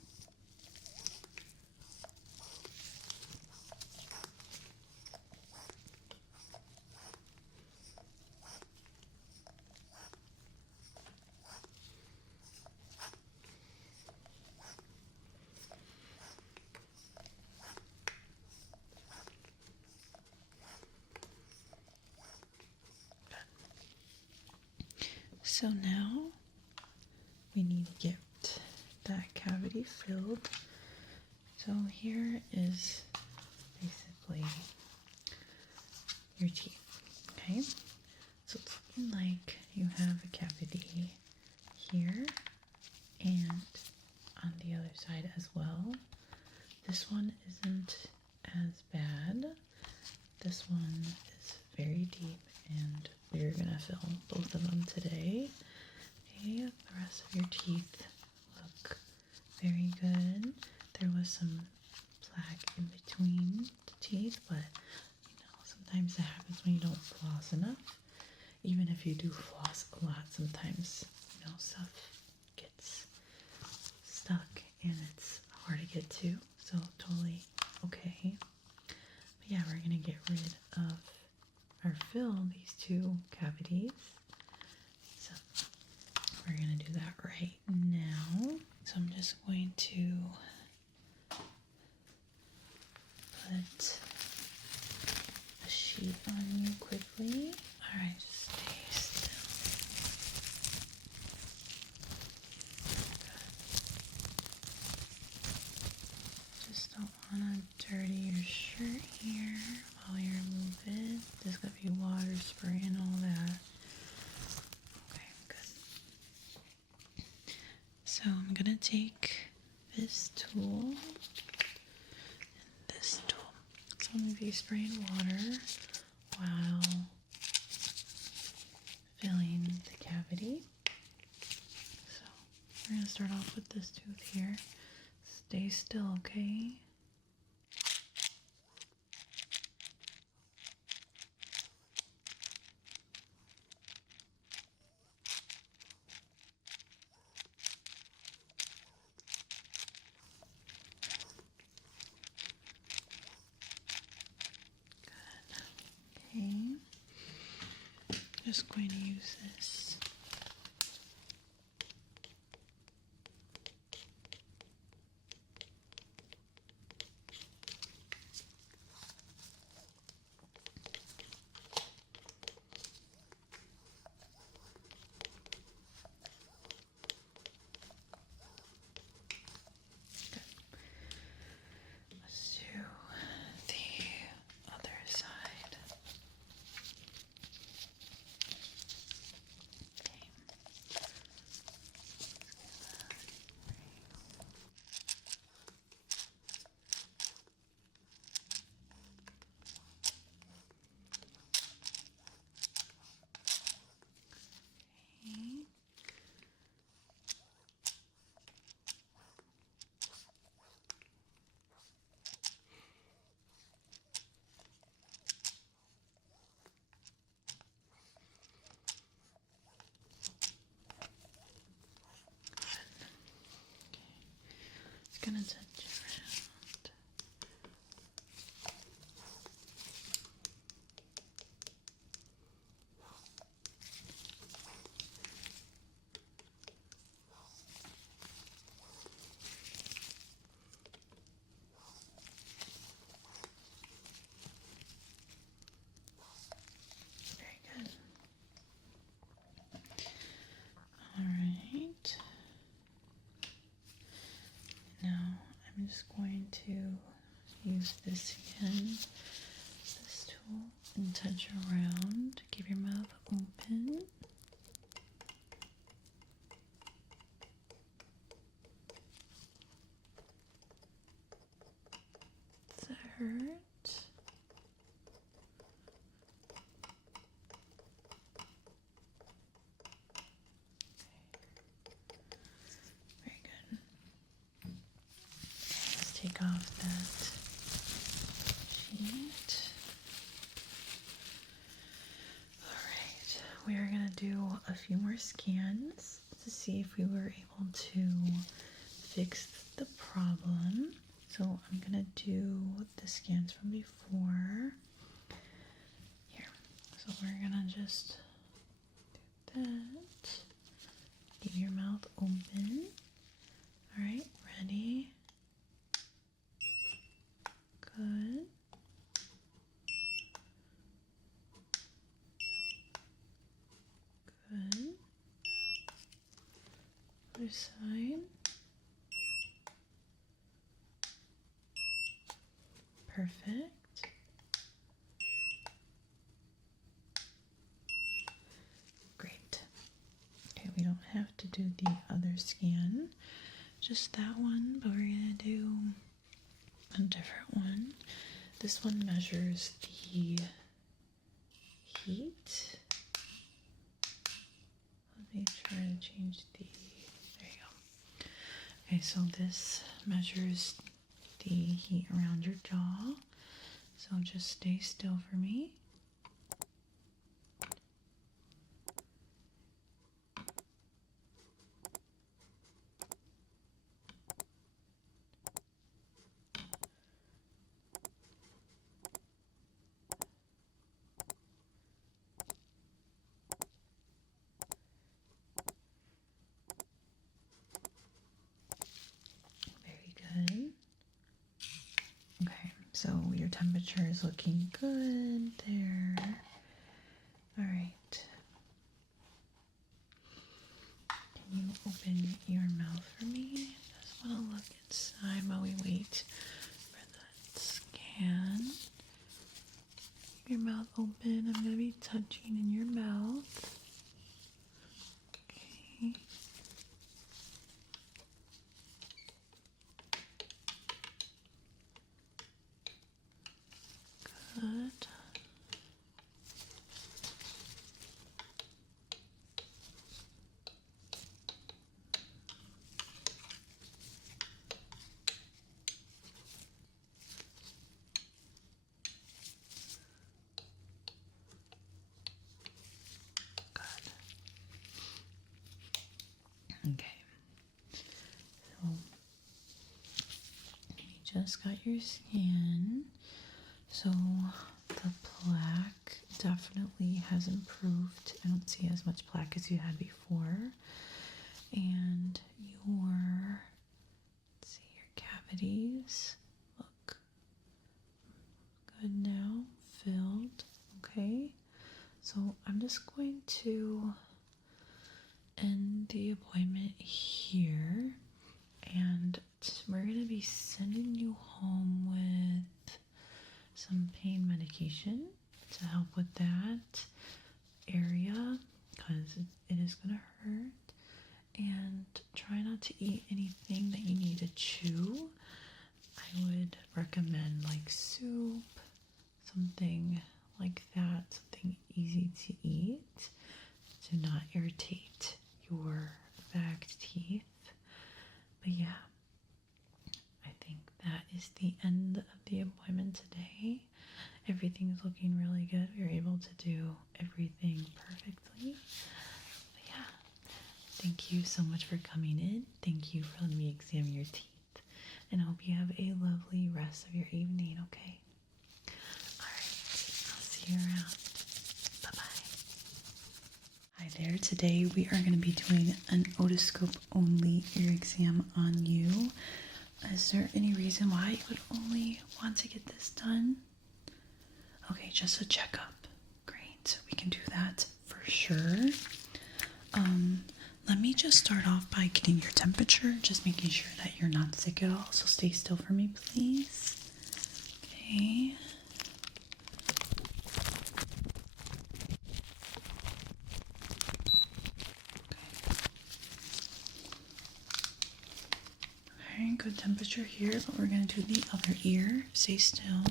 So now we need to get that cavity filled. So here is basically your teeth, okay? So it's looking like you have a cavity here and on the other side as well. This one isn't as bad. This one is very deep, and we're gonna fill both of them today. Okay, the rest of your teeth look very good. There was some plaque in between the teeth, but sometimes that happens when you don't floss enough. Even if you do floss a lot, sometimes stuff gets stuck and it's hard to get to. So totally okay. But yeah, we're gonna get rid of or fill these two cavities. So we're gonna do that right now. So I'm just going to put a sheet on you quickly. Alright, just stay still. Good. Just don't want to dirty your shirt here while you're moving. There's gonna be water spraying all that. Okay, good. So I'm gonna take this tool and this tool. So I'm gonna be spraying water while filling the cavity. So we're gonna start off with this tooth here. Stay still, okay? Okay, just going to use this. Good. Let's do the other side. It's gonna touch around. Very good. All right. Now I'm just going to use this again, this tool, and touch around. Keep your mouth open. Does that hurt? Very good. take off that sheet. Alright, we are going to do a few more scans to see if we were able to fix the problem. So I'm going to do the scans from before. Here, so we're going to just do that. Keep your mouth open. Alright, ready? Good. Good. Other side. Perfect. Great. Okay, we don't have to do the other scan, just that one, but we're going to do a different one. This one measures the heat. Let me try to change the, there you go. Okay, so this measures the heat around your jaw. So just stay still for me. Okay, so your temperature is looking good there. All right. Can you open your mouth for me? Just want to look inside while we wait for that scan. Keep your mouth open. I'm going to be touching in your mouth. Okay. Good. Okay, so you just got your scan. So the plaque definitely has improved. I don't see as much plaque as you had before. And your, let's see, your cavities look good now, filled. Okay, so I'm just going to end the appointment here, and we're going to be sending you home with some pain medication to help with that area, because it is going to hurt. And try not to eat anything that you need to chew. I would recommend like soup, something like that, something easy to eat to not irritate your back teeth. But yeah, I think that is the end of the appointment today. Everything's looking really good. We were able to do everything perfectly. But yeah, thank you so much for coming in. Thank you for letting me examine your teeth. And I hope you have a lovely rest of your evening, okay? Alright, I'll see you around. Hi there, today we are going to be doing an otoscope only ear exam on you. Is there any reason why you would only want to get this done? Okay, just a checkup. Great, we can do that for sure. Let me just start off by getting your temperature, just making sure that you're not sick at all. So stay still for me, please. Okay. Okay, good temperature here, but we're going to do the other ear. Stay still.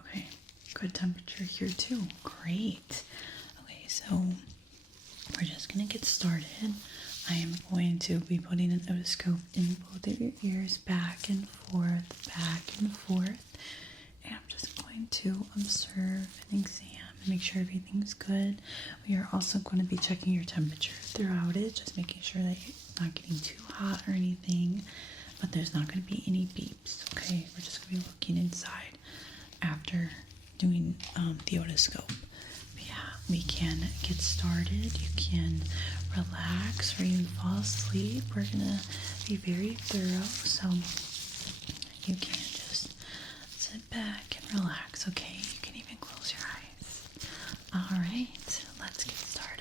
Okay, good temperature here too. Great. Okay, so we're just gonna get started. I am going to be putting an otoscope in both of your ears, back and forth, and I'm just going to observe and examine and make sure everything's good. We are also going to be checking your temperature throughout it, just making sure that you're not getting too hot or anything, but there's not going to be any beeps, okay? We're just going to be looking inside after doing the otoscope. But yeah, we can get started. You can relax or even fall asleep. We're gonna be very thorough, so you can just sit back and relax, okay? You can even close your eyes. All right, let's get started.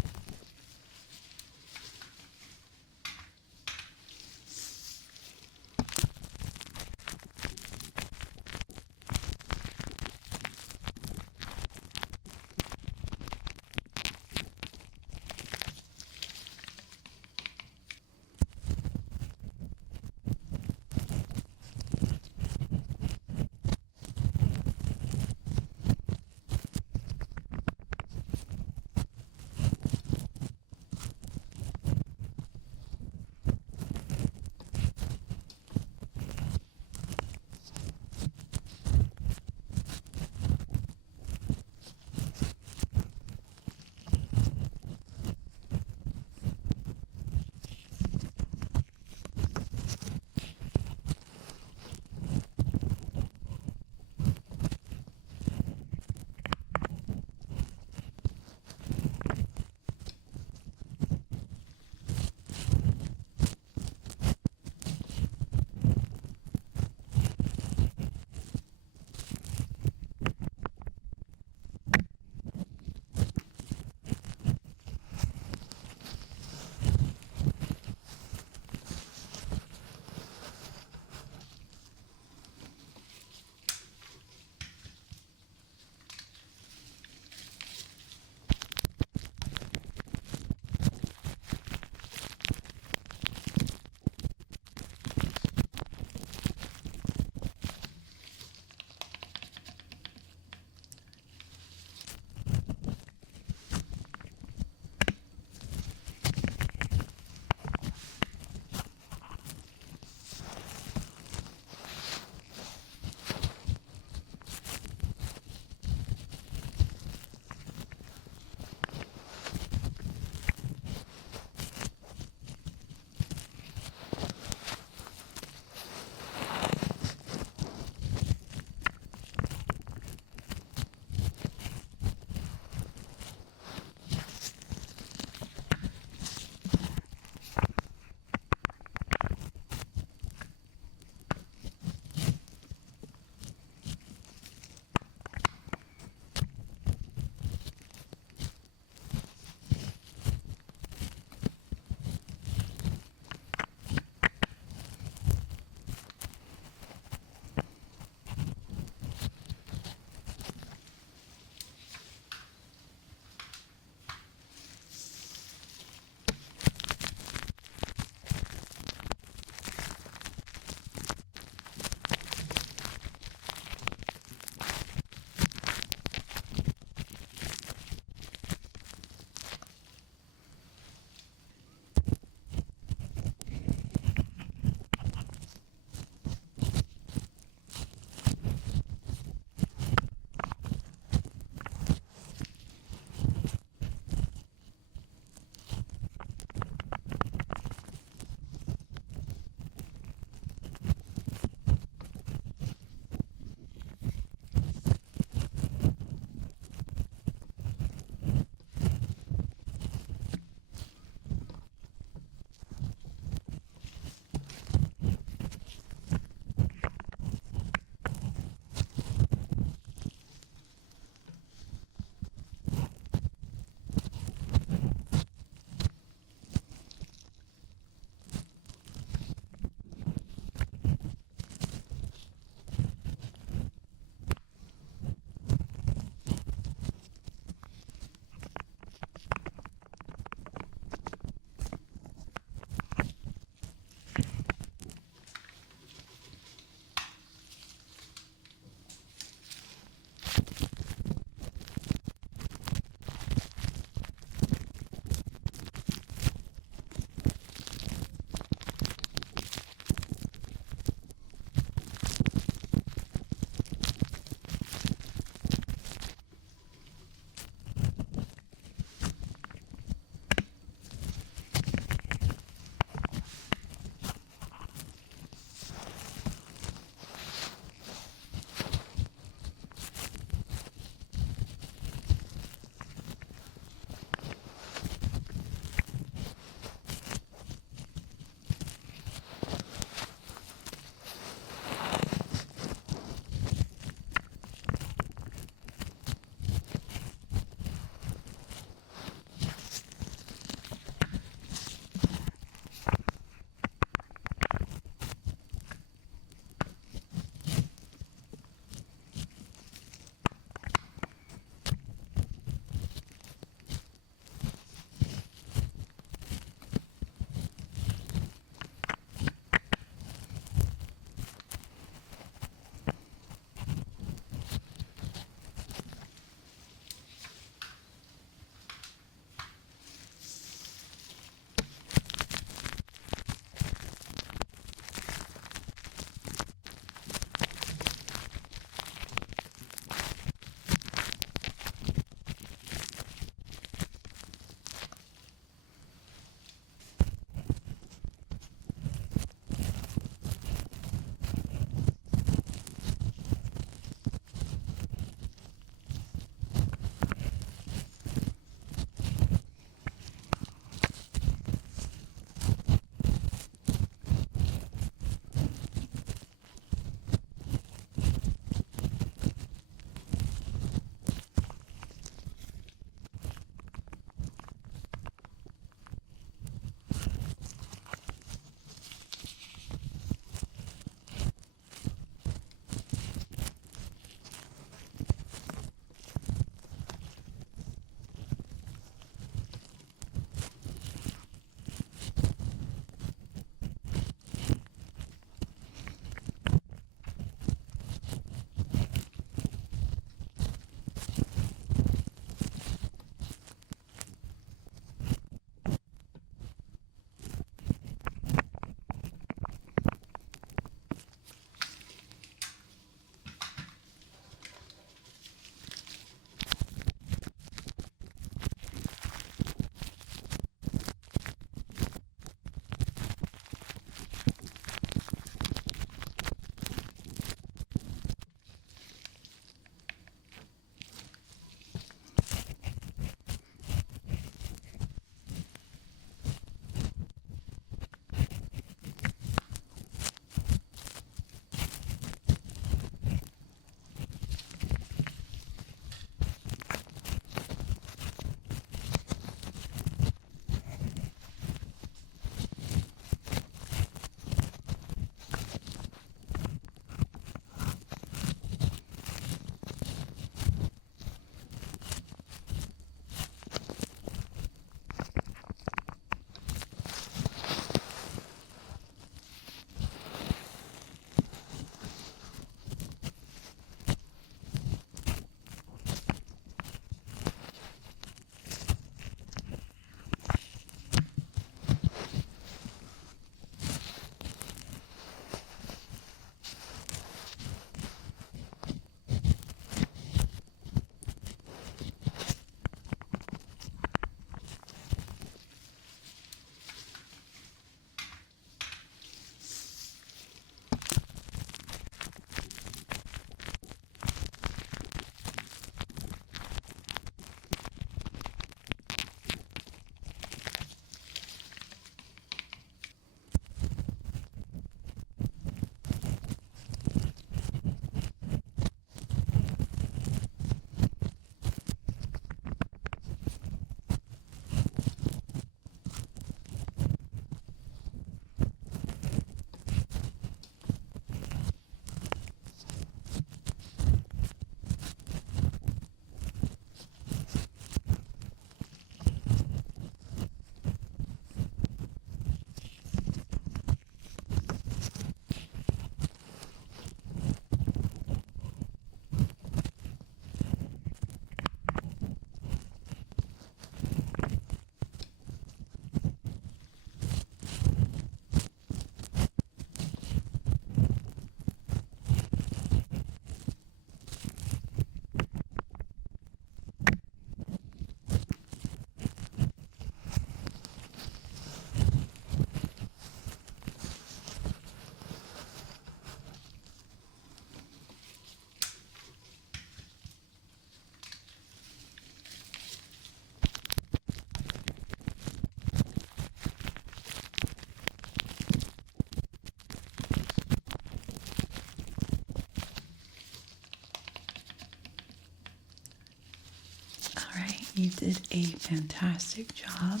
you did a fantastic job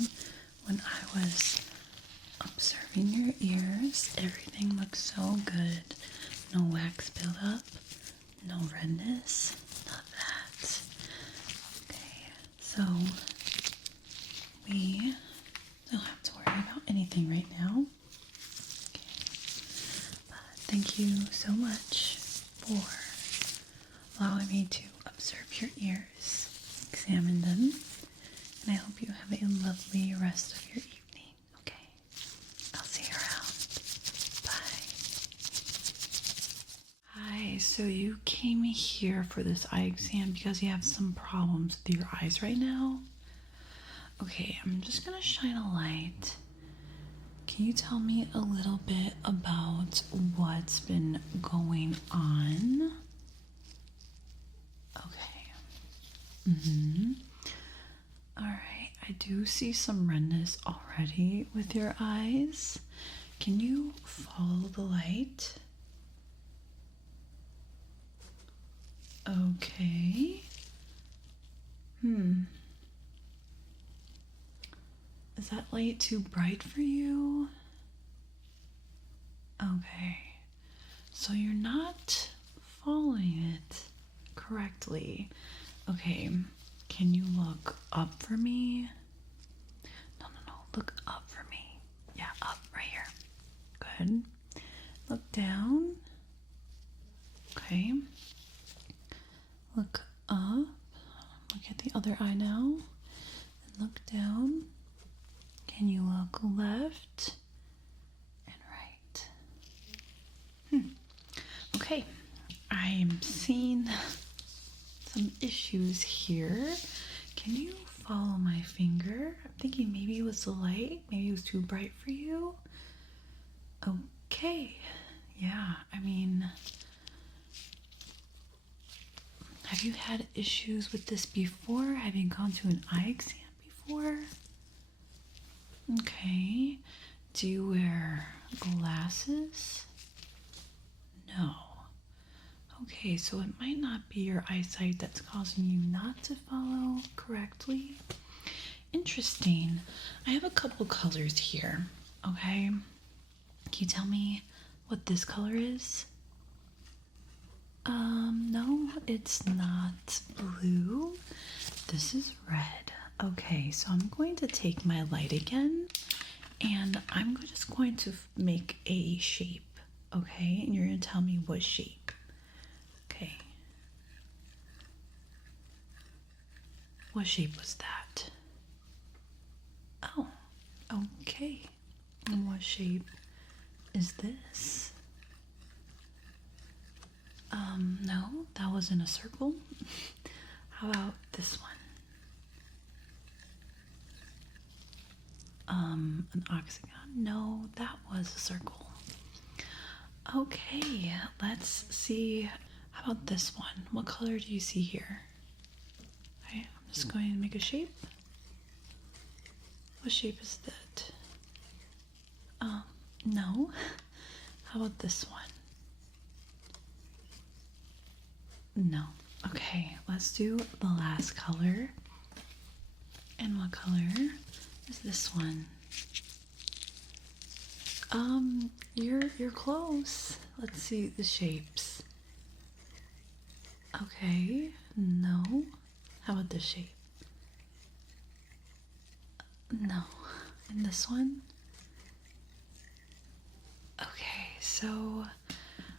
when I was observing your ears. Everything looks so good. No wax buildup, no redness, none of that. Okay, so we don't have to worry about anything right now. But thank you so much for allowing me to observe your ears, examine them, and I hope you have a lovely rest of your evening. Okay, I'll see you around. Bye. Hi, so you came here for this eye exam because you have some problems with your eyes right now? Okay, I'm just gonna shine a light. Can you tell me a little bit about what's been going on? Okay. All right, I do see some redness already with your eyes. Can you follow the light? Okay. Is that light too bright for you? Okay. So you're not following it correctly. Okay. Can you look up for me? No. Look up for me. Yeah, up right here. Good. Look down. Okay. Look up. Look at the other eye now. And look down. Can you look left and right? Okay. I am seeing some issues here. Can you follow my finger? I'm thinking maybe it was the light. Maybe it was too bright for you. Okay. Yeah, I mean, have you had issues with this before? Have you gone to an eye exam before? Okay. Do you wear glasses? No. Okay, so it might not be your eyesight that's causing you not to follow correctly. Interesting. I have a couple colors here, okay? Can you tell me what this color is? No, it's not blue. This is red. Okay, so I'm going to take my light again, and I'm just going to make a shape, okay? And you're going to tell me what shape. Okay. What shape was that? Oh, okay. And what shape is this? No, that wasn't a circle. How about this one? An octagon? No, that was a circle. Okay, let's see. How about this one? What color do you see here? Okay, I'm just going to make a shape. What shape is that? No. How about this one? No. Okay, let's do the last color. And what color is this one? You're close. Let's see the shapes. Okay, no. How about this shape? No. And this one? Okay, so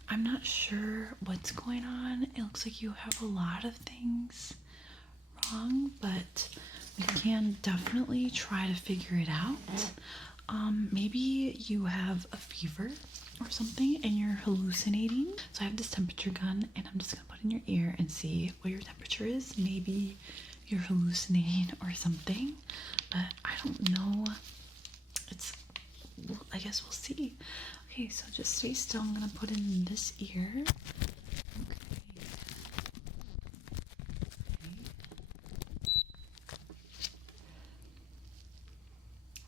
I'm not sure what's going on. It looks like you have a lot of things wrong, but we can definitely try to figure it out. Maybe you have a fever or something and you're hallucinating. So I have this temperature gun and I'm just gonna put in your ear and see what your temperature is. Maybe you're hallucinating or something, but I don't know. I guess we'll see. Okay, so just stay still. I'm gonna put in this ear.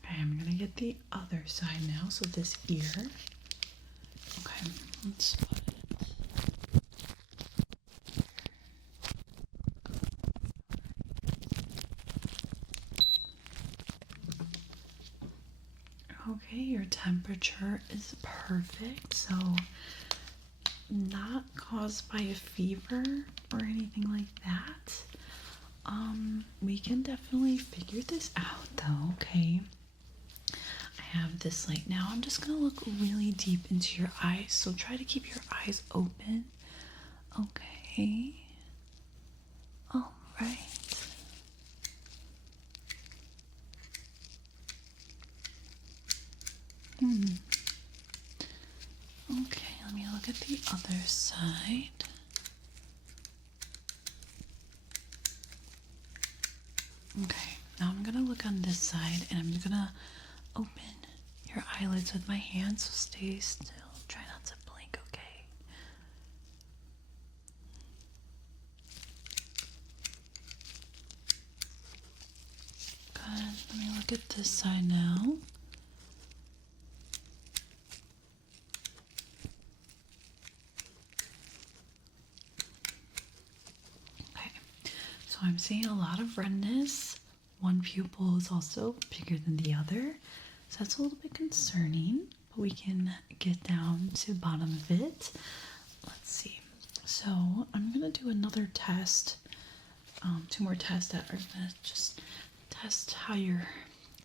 Okay, I'm gonna get the other side now. So this ear. Okay, let's put it. Okay, your temperature is perfect, so not caused by a fever or anything like that. We can definitely figure this out though, okay? I have this light now. I'm just gonna look really deep into your eyes, so try to keep your eyes open. Okay. All right. Okay, let me look at the other side. Okay, now I'm gonna look on this side and I'm gonna open your eyelids with my hand, so stay still. Try not to blink, okay? Good. Let me look at this side now. Okay, so I'm seeing a lot of redness. One pupil is also bigger than the other, so that's a little bit concerning, but we can get down to the bottom of it. Let's see. So I'm gonna do another test, two more tests that are gonna just test how your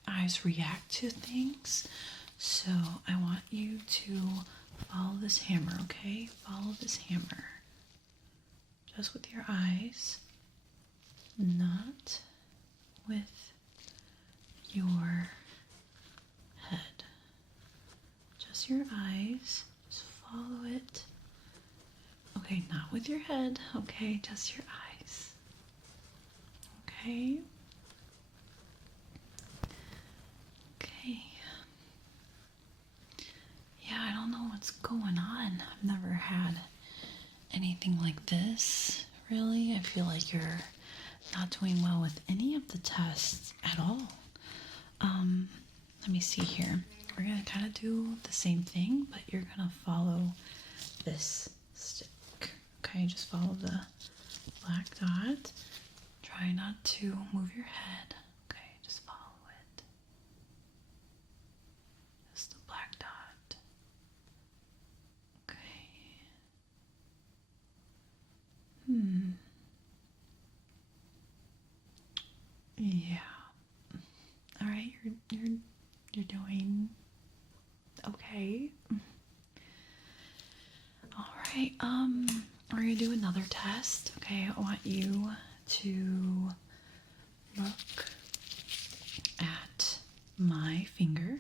eyes react to things. So I want you to follow this hammer, okay? Follow this hammer. Just with your eyes, not with your head. Just your eyes. Just follow it. Okay, not with your head. Okay, just your eyes. Okay. Okay. Yeah, I don't know what's going on. I've never had anything like this, really. I feel like you're not doing well with any of the tests at all. Let me see here. We're gonna kind of do the same thing, but you're gonna follow this stick. Okay, just follow the black dot. Try not to move your head. Okay, just follow it. Just the black dot. Okay. Yeah. All right, you're doing okay. All right. We're gonna do another test. Okay, I want you to look at my finger.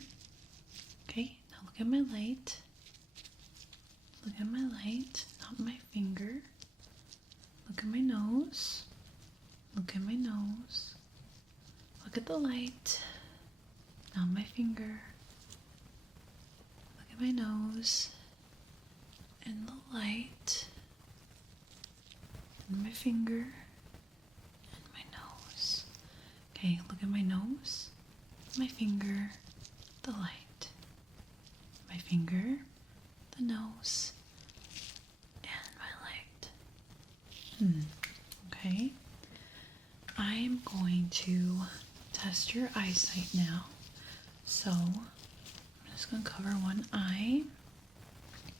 Okay, now look at my light. Look at my light, not my finger. Look at my nose. Look at my nose. Look at the light, not my finger. Look at my nose and the light and my finger and my nose. Okay, look at my nose, my finger, the light, my finger, the nose, and my light. Okay. I am going to test your eyesight now. So I'm just going to cover one eye.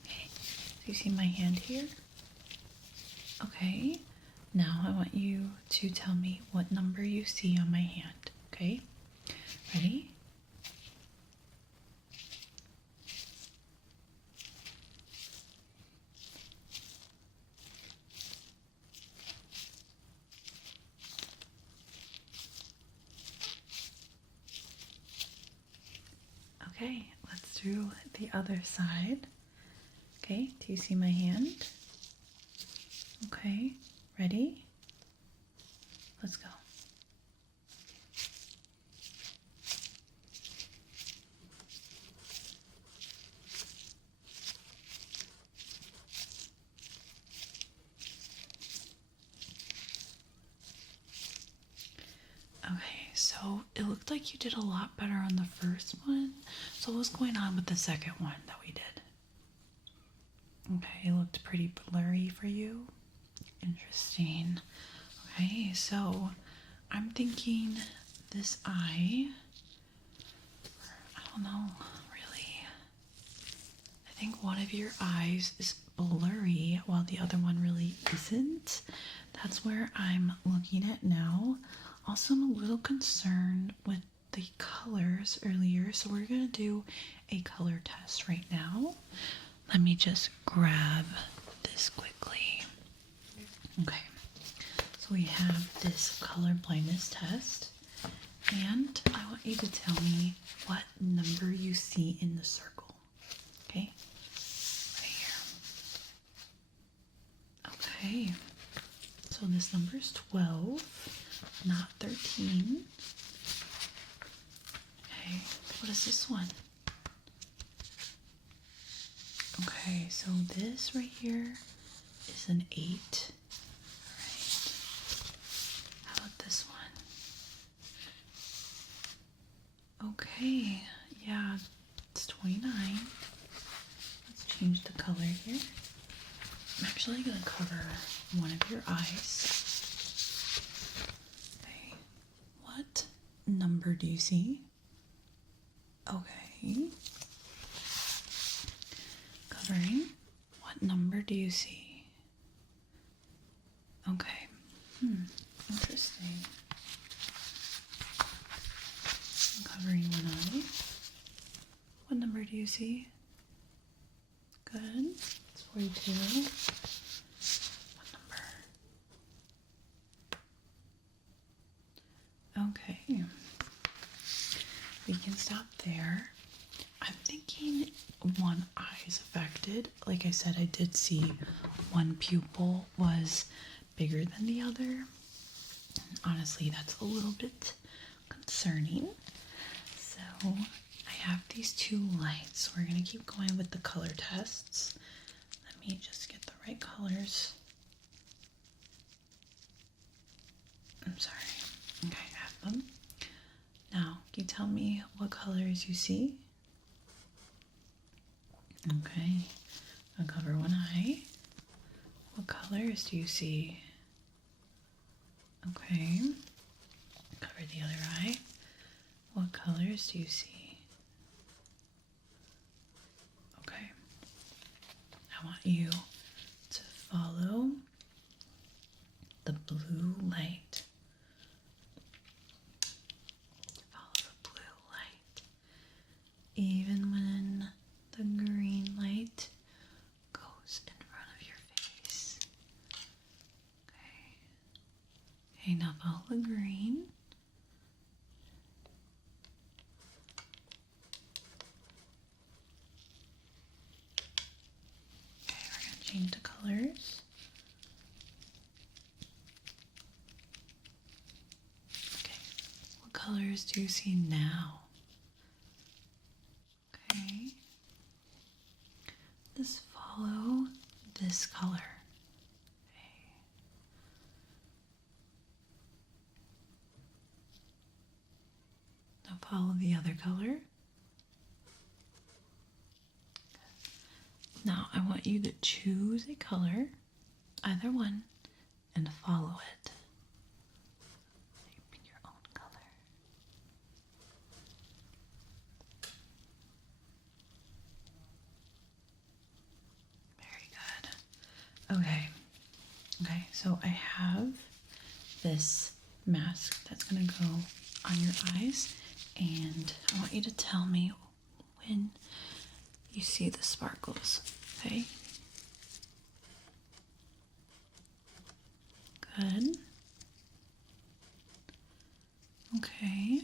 Okay. So you see my hand here? Okay. Now I want you to tell me what number you see on my hand. Okay? Ready? Okay, let's do the other side. Okay, do you see my hand? Okay, ready? Let's go. Okay, so it looked like you did a lot better on the first one. So what's going on with the second one that we did? Okay, it looked pretty blurry for you. Interesting. Okay, so I'm thinking this eye, don't know, really. I think one of your eyes is blurry while the other one really isn't. That's where I'm looking at now. Also, I'm a little concerned with the colors earlier, so we're gonna do a color test right now. Let me just grab this quickly. Okay, so we have this color blindness test, and I want you to tell me what number you see in the circle. Okay, right here. Okay, so this number is 12, not 13. Okay, what is this one? Okay, so this right here is an 8. Alright. How about this one? Okay, yeah, it's 29. Let's change the color here. I'm actually going to cover one of your eyes. Okay, what number do you see? Okay. Covering. What number do you see? Okay. Interesting. I'm covering one eye. What number do you see? Good. It's 42. What number? Okay. We can stop there. I'm thinking one eye is affected. Like I said, I did see one pupil was bigger than the other. Honestly, that's a little bit concerning. So I have these two lights. We're going to keep going with the color tests. Let me just get the right colors. I'm sorry. Okay, I have them. Now, can you tell me what colors you see? Okay, I'll cover one eye. What colors do you see? Okay, cover the other eye. What colors do you see? Okay, I want you to follow the blue light. Follow the blue light. Even when the green light goes in front of your face. Okay. Okay, now follow the green. Okay, we're going to change the colors. Okay, what colors do you see now? Okay. Just follow this color. Okay. Now follow the other color. Now I want you to choose a color, either one, and follow it. You pick your own color. Very good. Okay, so I have this mask that's gonna go on your eyes, and I want you to tell me when you see the sparkles, okay? Good. Okay.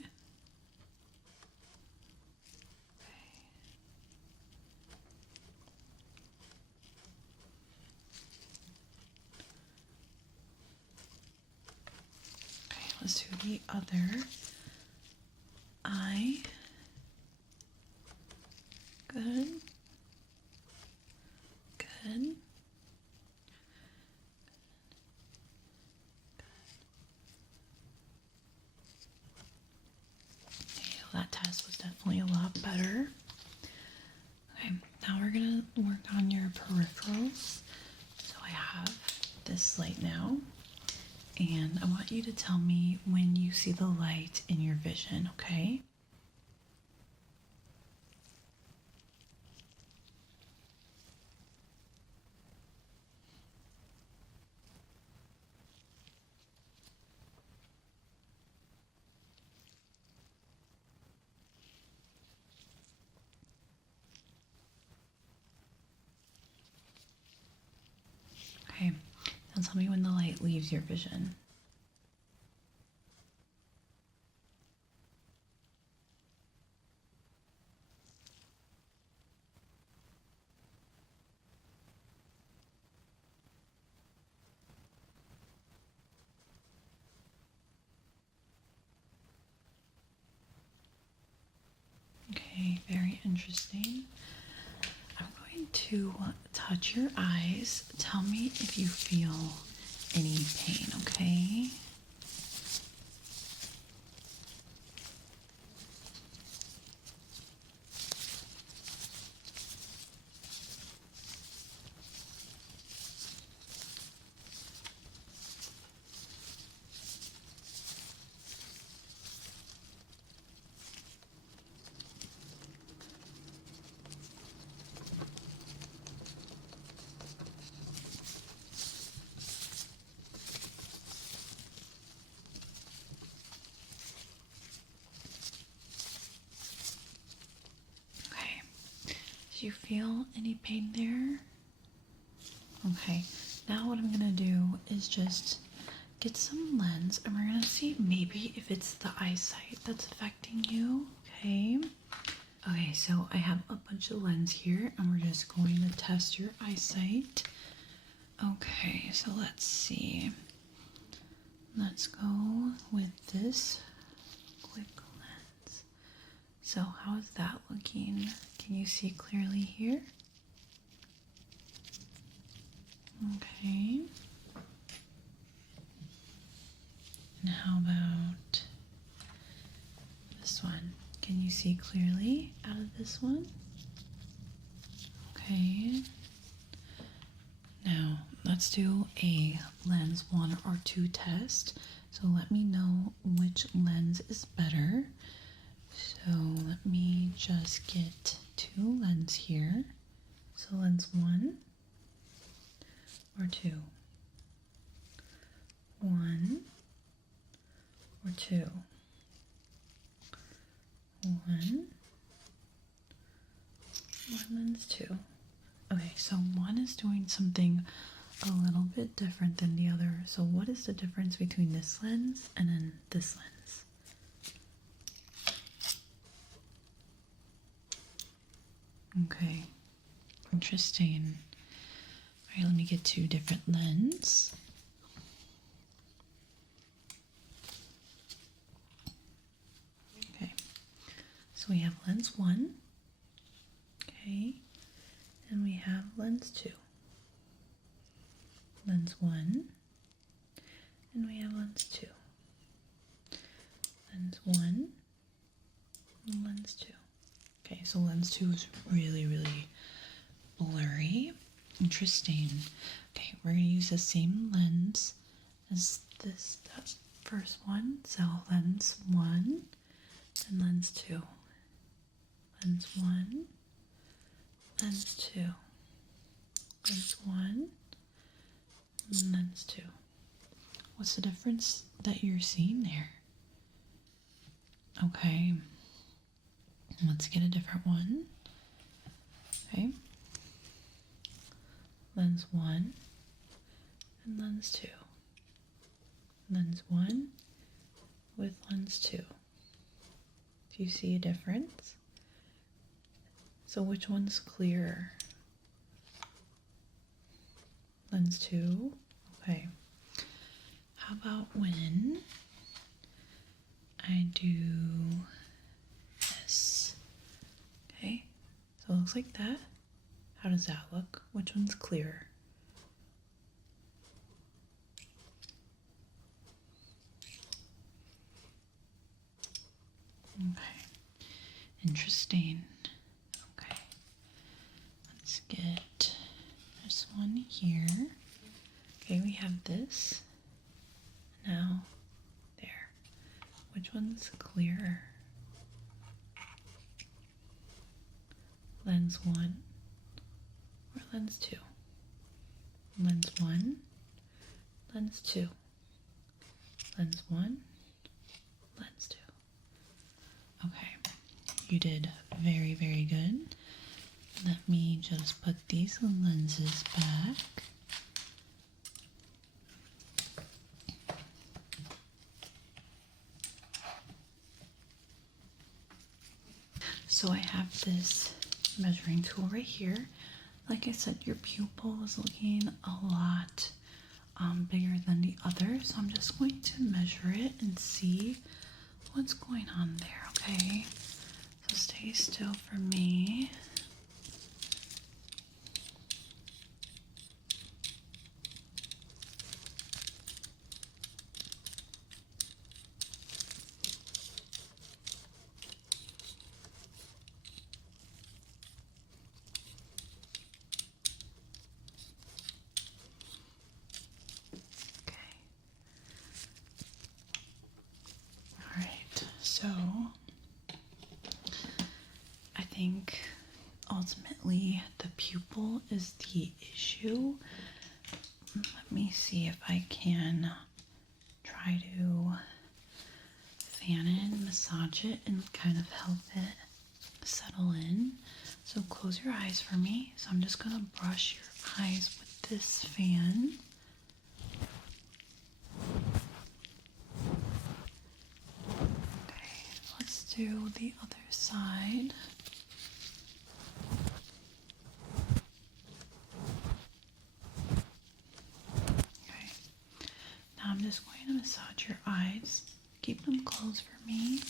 Okay, let's do the other eye. Good. Good. Okay, well, that test was definitely a lot better. Okay, now we're gonna work on your peripherals. So I have this light now, and I want you to tell me when you see the light in your vision, okay? tell me when the light leaves your vision. Okay, very interesting. I'm going to touch your eyes. Tell me if you feel any pain, okay? Do you feel any pain there? Okay, now what I'm gonna do is just get some lens and we're gonna see maybe if it's the eyesight that's affecting you, okay? Okay, so I have a bunch of lens here and we're just going to test your eyesight. Okay, so let's see. Let's go with this quick lens. So how is that looking? Can you see clearly here? Okay. And how about this one? Can you see clearly out of this one? Okay. Now, let's do a lens 1 or 2 test. So let me know which lens is better. So let me just get 2 lenses here. So lens 1 or 2? 1 or 2? 1 or lens 2? Okay, so 1 is doing something a little bit different than the other. So what is the difference between this lens and then this lens? Okay, interesting. All right, let me get 2 different lenses. Okay, so we have lens 1, okay, and we have lens 2. Lens 1, and we have lens 2. Lens 1, and lens 2. Okay, so lens 2 is really, really blurry. Interesting. Okay, we're going to use the same lens as that first one. So lens 1 and lens 2. Lens 1, lens 2. Lens 1, and lens 2. What's the difference that you're seeing there? Okay. Let's get a different one. Okay. Lens 1 and lens 2. Lens 1 with lens 2. Do you see a difference? So which one's clearer? Lens 2. Okay. How about when I do this? Okay, so it looks like that. How does that look? Which one's clearer? Okay, interesting. Okay, let's get this one here. Okay, we have this. Now, there. Which one's clearer? Lens 1 or lens 2? Lens 1, lens 2. Lens 1, lens 2. Okay, you did very, very good. Let me just put these lenses back. So I have this measuring tool right here. Like I said, your pupil is looking a lot bigger than the other, so I'm just going to measure it and see what's going on there, okay? So stay still for me. So I think ultimately the pupil is the issue. Let me see if I can try to fan it, massage it, and kind of help it settle in. So close your eyes for me. So I'm just gonna brush your eyes with this fan. Do the other side. Okay. Now I'm just going to massage your eyes. Keep them closed for me.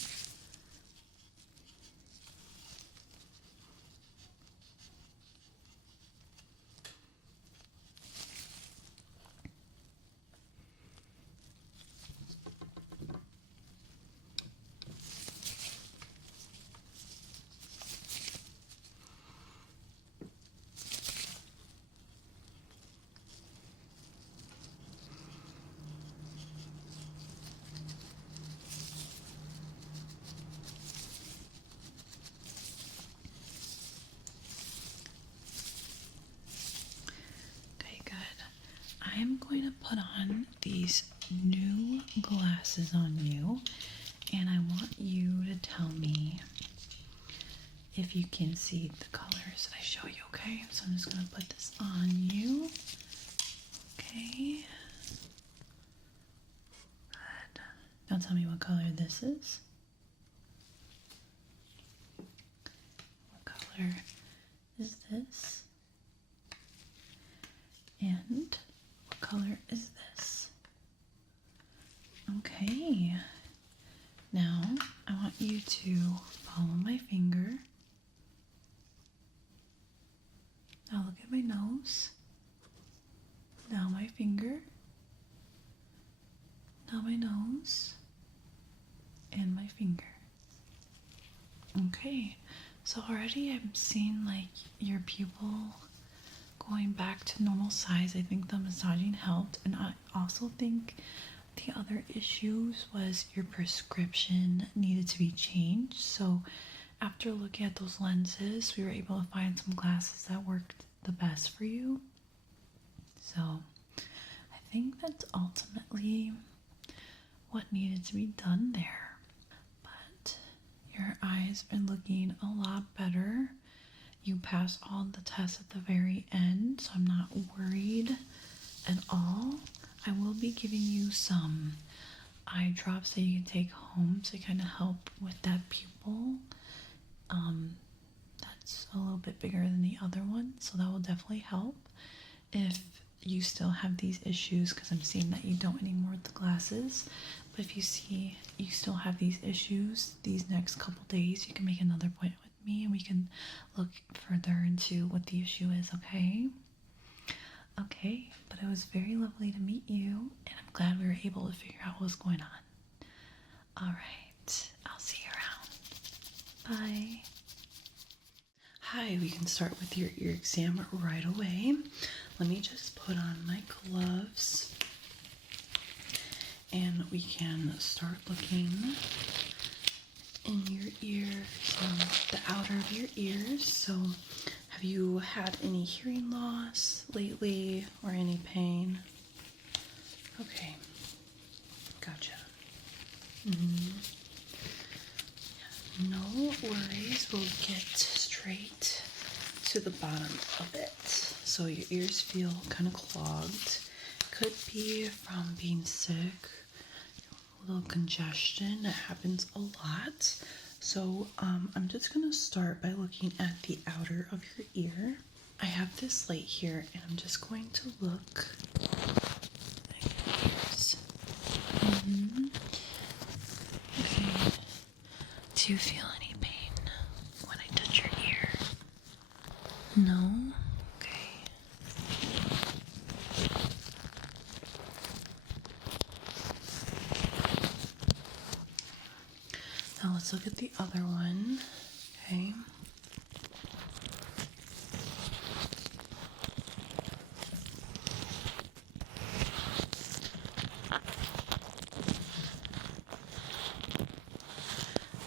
I'm going to put on these new glasses on you, and I want you to tell me if you can see the colors that I show you, okay? So I'm just going to put this on you. Okay. Good. Now tell me what color this is. What color is this? And what color is this? Okay. Now I want you to follow my finger. Now look at my nose. Now my finger. Now my nose. And my finger. Okay. So already I'm seeing like your pupil going back to normal size. I think the massaging helped, and I also think the other issues was your prescription needed to be changed. So after looking at those lenses, we were able to find some glasses that worked the best for you. So I think that's ultimately what needed to be done there. But your eyes are looking a lot better. You passed all the tests at the very end, so I'm not worried at all. I will be giving you some eye drops that you can take home to kind of help with that pupil. That's a little bit bigger than the other one, so that will definitely help if you still have these issues, because I'm seeing that you don't anymore with the glasses. But if you see you still have these issues these next couple days, you can make another appointment with me and we can look further into what the issue is, okay? Okay, but it was very lovely to meet you, and I'm glad we were able to figure out what's going on. All right, I'll see you around. Bye. Hi, we can start with your ear exam right away. Let me just put on my gloves and we can start looking in your ear, the outer of your ears. So have you had any hearing loss lately or any pain? Okay, gotcha. No worries, we'll get straight to the bottom of it. So your ears feel kind of clogged. Could be from being sick, a little congestion. It happens a lot. So I'm just gonna start by looking at the outer of your ear. I have this light here, and I'm just going to look at your ears. Okay. Do you feel any pain when I touch your ear? No? Okay. Now let's look at the other one. Okay.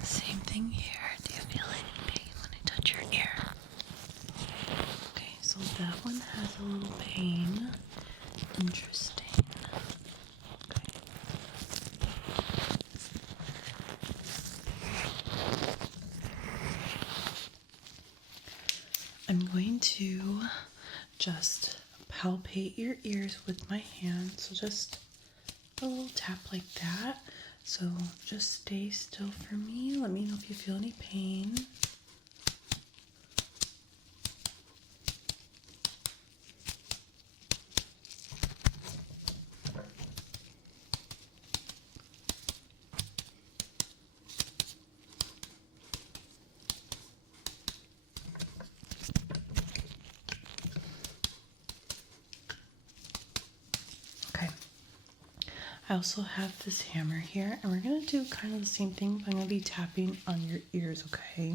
Same thing here. Do you feel any pain when I touch your ear? Okay, so that one has a little pain. Interesting. Okay. I'm going to just palpate your ears with my hand. So just a little tap like that. So just stay still for me. Let me know if you feel any pain. Okay. I also have this hammer here, and we're going to do kind of the same thing. I'm going to be tapping on your ears, okay?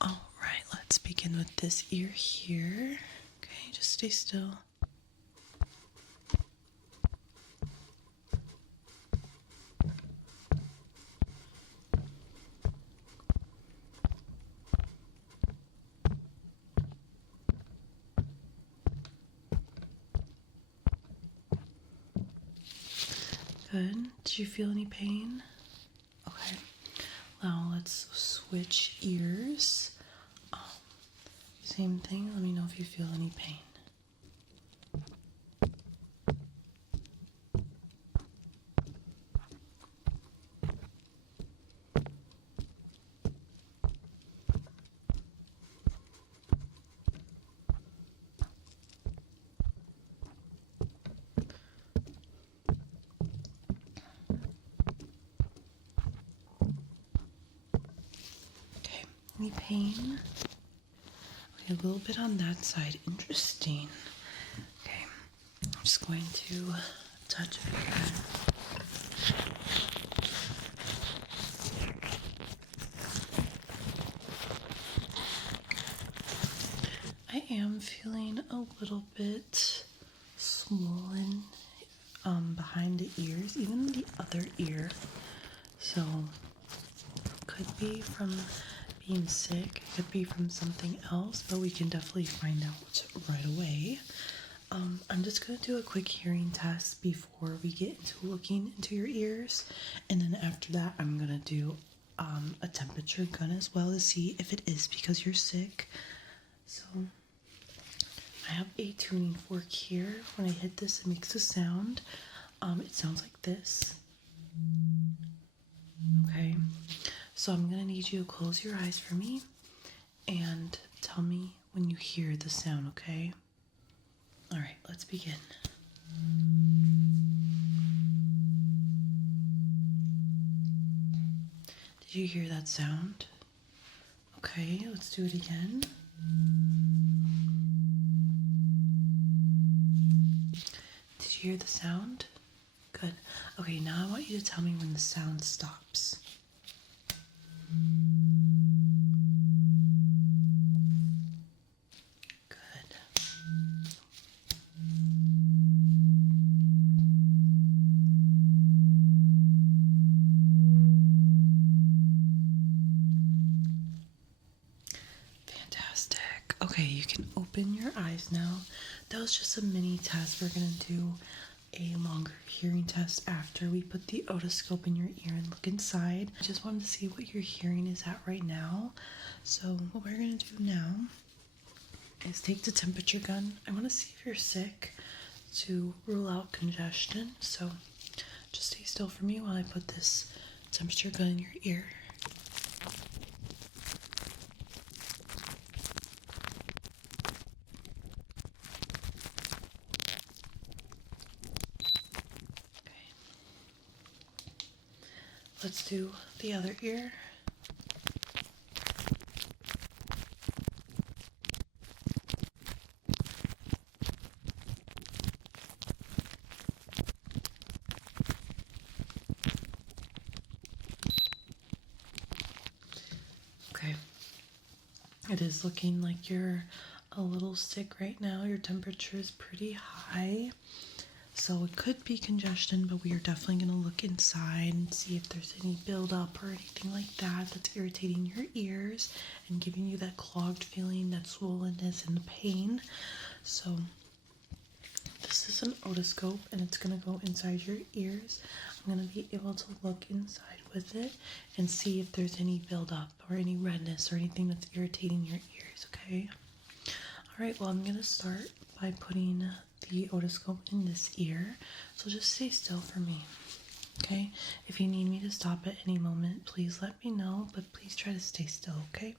All right, let's begin with this ear here. Okay, just stay still. Good. Did you feel any pain? Okay. Now let's switch ears. Same thing. Let me know if you feel any pain. Okay. Any pain? Okay, a little bit on that side. Interesting. Okay. I'm just going to touch it again. I am feeling a little bit swollen behind the ears, even the other ear. So, could be from being sick, could be from something else, but we can definitely find out right away. I'm just going to do a quick hearing test before we get into looking into your ears, and then after that I'm going to do a temperature gun as well to see if it is because you're sick. So I have a tuning fork here. When I hit this, it makes a sound. It sounds like this. Okay, so I'm gonna need you to close your eyes for me and tell me when you hear the sound, okay? All right, let's begin. Did you hear that sound? Okay, let's do it again. Did you hear the sound? Good. Okay, now I want you to tell me when the sound stops. Good. Fantastic. Okay, you can open your eyes now. That was just a mini test. We're going to do a longer hearing test after we put the otoscope in your ear and look inside. I just wanted to see what your hearing is at right now. So what we're going to do now is take the temperature gun. I want to see if you're sick to rule out congestion. So just stay still for me while I put this temperature gun in your ear. let's do the other ear. Okay. It is looking like you're a little sick right now. Your temperature is pretty high. So it could be congestion, but we are definitely going to look inside and see if there's any buildup or anything like that that's irritating your ears and giving you that clogged feeling, that swollenness and the pain. So this is an otoscope and it's going to go inside your ears. I'm going to be able to look inside with it and see if there's any buildup or any redness or anything that's irritating your ears, okay? All right, well, I'm going to start by putting the otoscope in this ear. So just stay still for me, okay? If you need me to stop at any moment, please let me know, but please try to stay still, okay?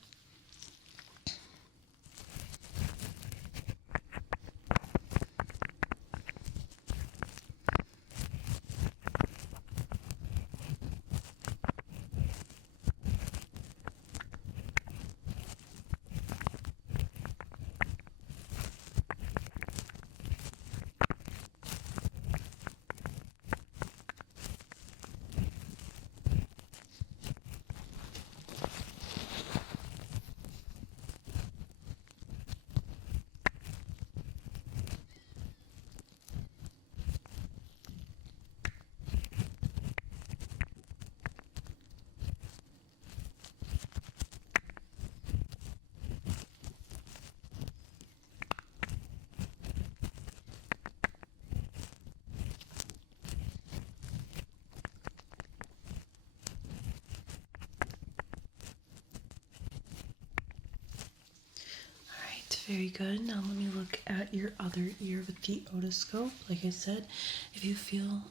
Very good. Now let me look at your other ear with the otoscope. Like I said, if you feel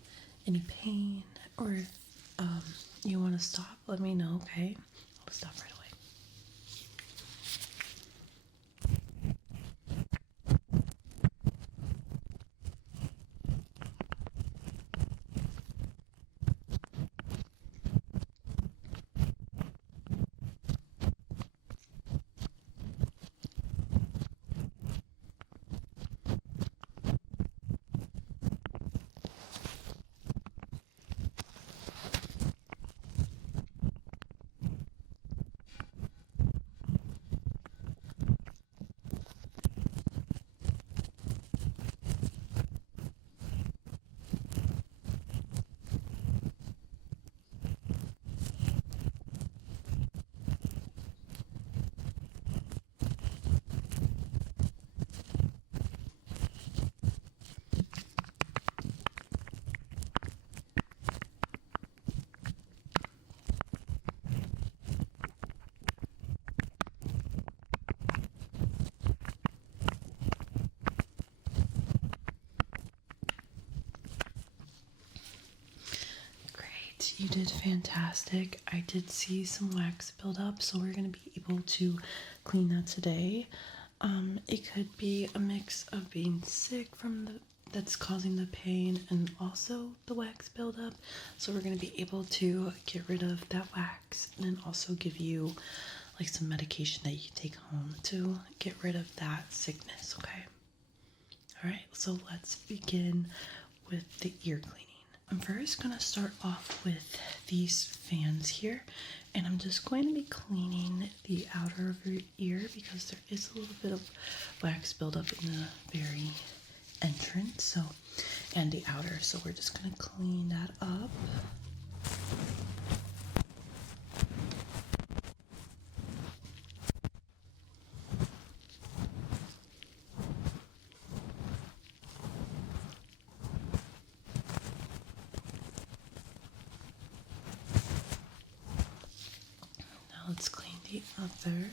any pain or if you want to stop, let me know, okay? I'll stop right away. You did fantastic. I did see some wax build up, so we're going to be able to clean that today. It could be a mix of being sick that's causing the pain and also the wax buildup. So we're going to be able to get rid of that wax and then also give you like some medication that you take home to get rid of that sickness, okay? All right, so let's begin with the ear cleaning. I'm first going to start off with these fans here, and I'm just going to be cleaning the outer of your ear because there is a little bit of wax buildup in the very entrance, and the outer, so we're just going to clean that up. Let's clean the other.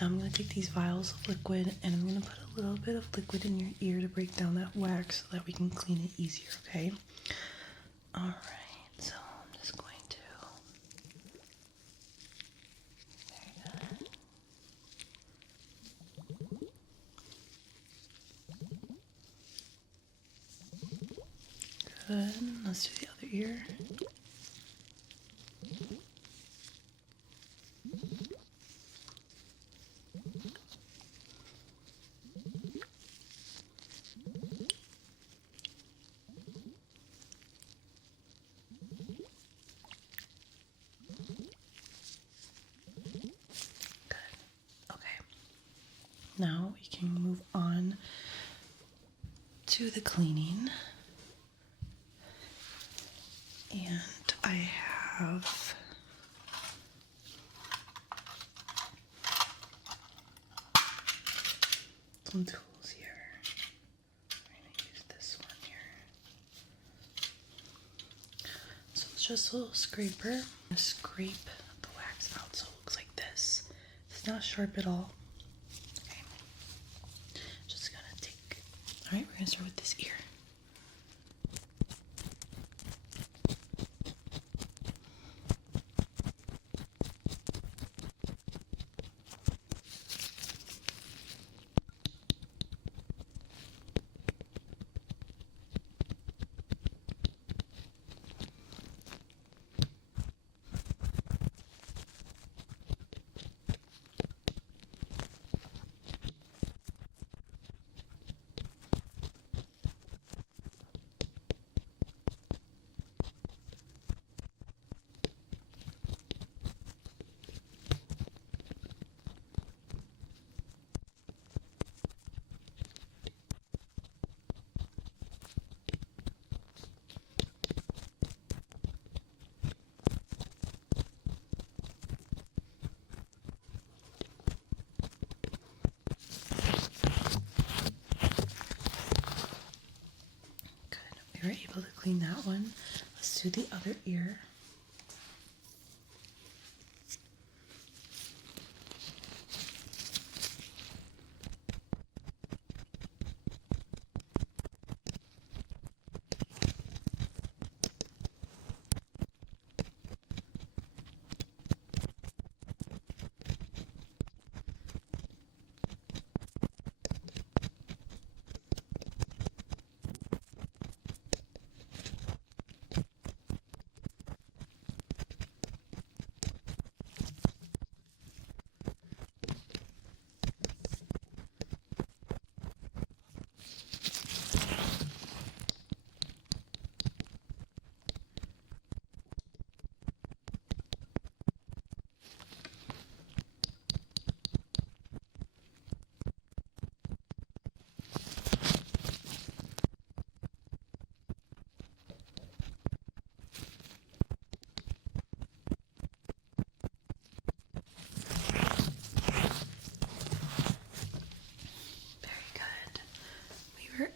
Now I'm going to take these vials of liquid and I'm going to put a little bit of liquid in your ear to break down that wax so that we can clean it easier, okay? Alright, so I'm just going to... Very good. Good. Let's do the other ear. Now we can move on to the cleaning. And I have some tools here. I'm going to use this one here. So it's just a little scraper. I'm going to scrape the wax out so it looks like this. It's not sharp at all. Alright, we're going to start with this ear. We were able to clean that one. Let's do the other ear.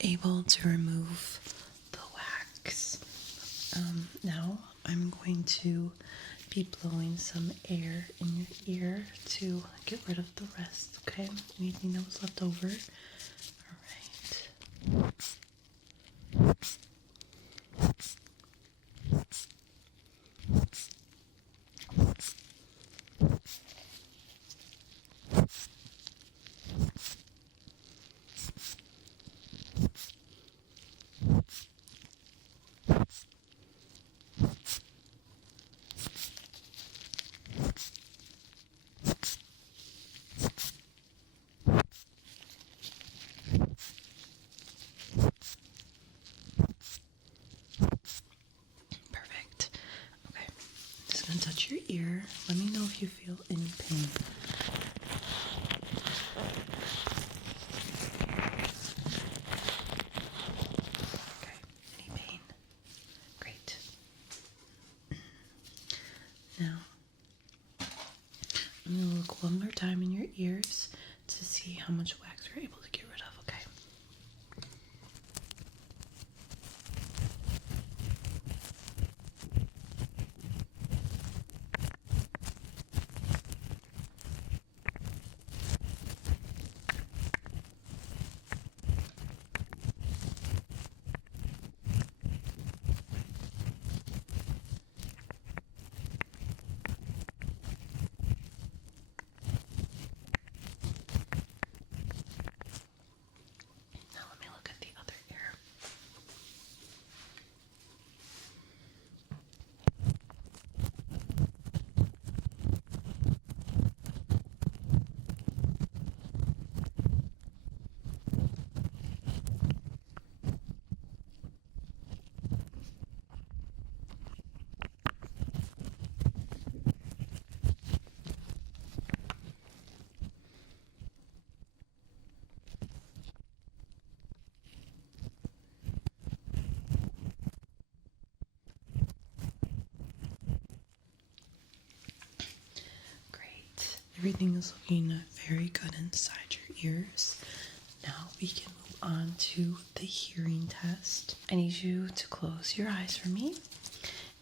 Able to remove the wax. Now I'm going to be blowing some air in your ear to get rid of the rest, okay? Anything that was left over. Alright. Touch your ear. Let me know if you feel any pain. Okay, any pain? Great. Now, I'm going to look one more time in your ears to see how much wax we're able to get rid of, okay? Everything is looking very good inside your ears. Now we can move on to the hearing test. I need you to close your eyes for me.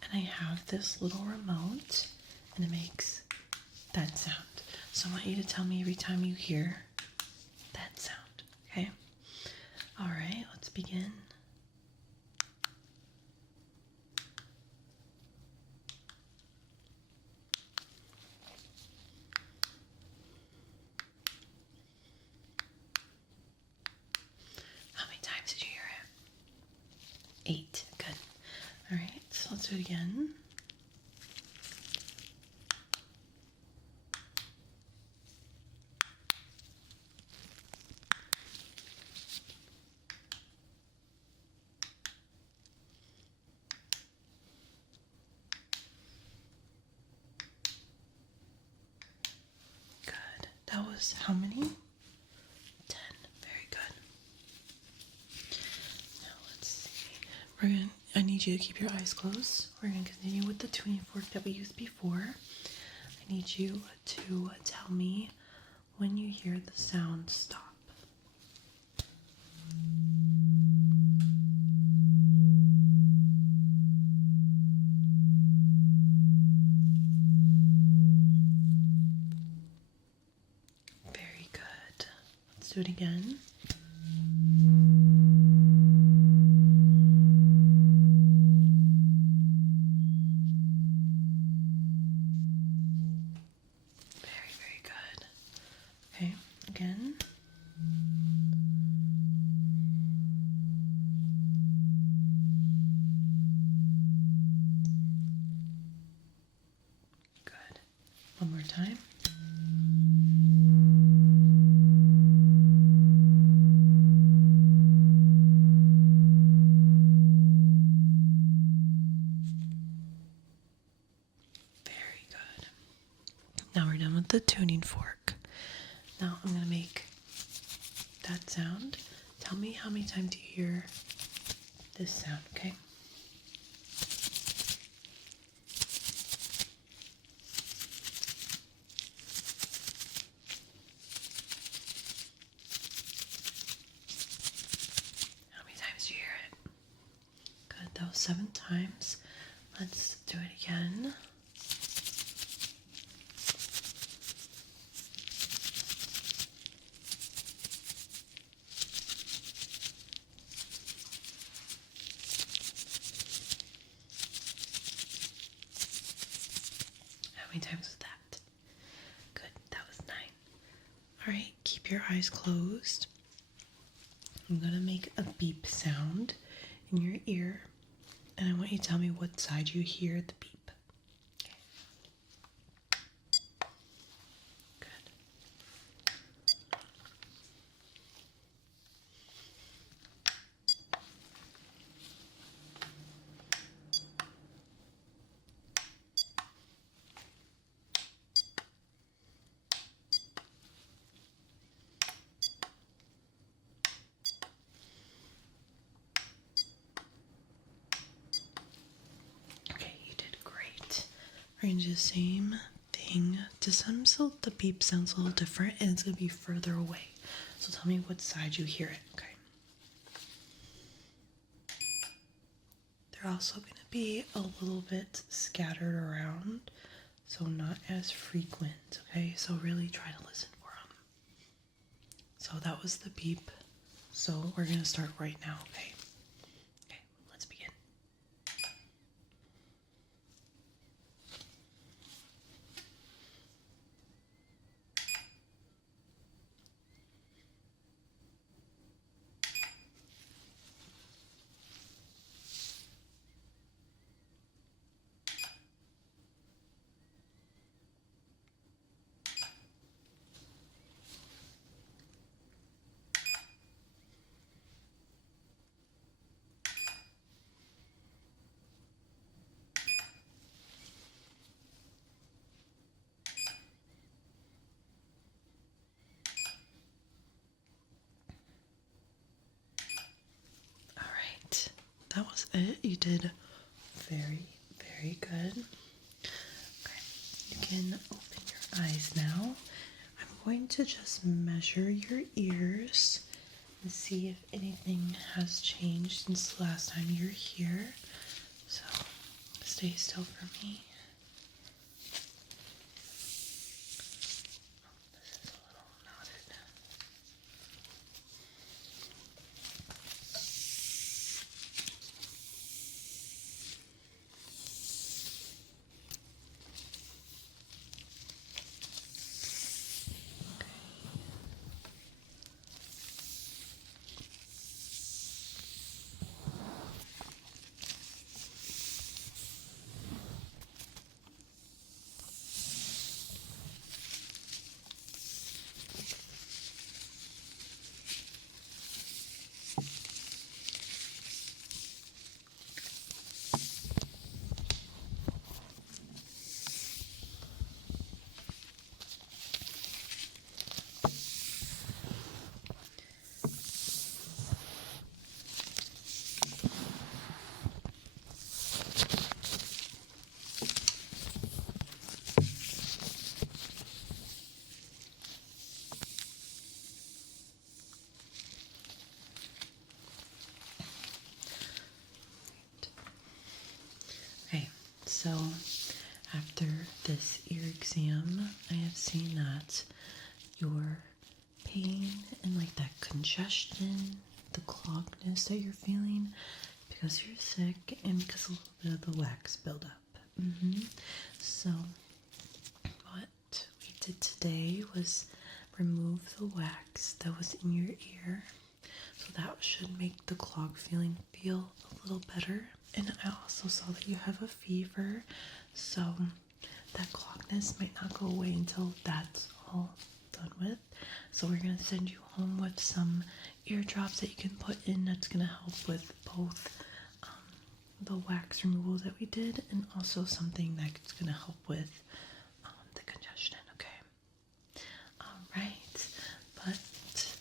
And I have this little remote, and it makes that sound. So I want you to tell me every time you hear that sound, okay? All right, let's begin. How many times did you hear it? 8. Good. All right, so let's do it again. Good. That was how many? 10. Very good. Now let's see. I need you to keep your eyes closed. We're going to continue with the tuning fork that we used before. I need you to tell me when you hear the sound stop. Very good. Let's do it again. Very good. Okay, again. Good. One more time. Very good. Now we're done with the tuning fork. Now I'm going to make that sound. Tell me how many times you hear this sound, okay? How many times do you hear it? Good, that was 7 times. Let's do it again. How many times was that? Good, that was 9. All right, keep your eyes closed. I'm gonna make a beep sound in your ear, and I want you to tell me what side you hear the beep. Okay. Good. Okay, you did great. We're gonna do the same thing to some, so the beep sounds a little different, and it's gonna be further away. So tell me what side you hear it, okay? They're also gonna be a little bit scattered around, so not as frequent, okay? So really try to listen for them. So that was the beep. So we're gonna start right now, okay? Okay, let's begin. All right, that was it. You did very, very good. Okay, you can open your eyes now. I'm going to just measure your ears and see if anything has changed since the last time you were here. So stay still for me. This is a little knotted. Okay, so after this ear exam, I have seen that your pain and like that congestion, the cloggedness that you're feeling because you're sick and because a little bit of the wax buildup. So what we did today was remove the wax that was in your ear. So that should make the clog feeling feel a little better. And I also saw that you have a fever, so that cloggedness might not go away until that's all done with. So we're going to send you home with some ear drops that you can put in that's going to help with both the wax removal that we did and also something that's going to help with the congestion, okay? Alright, but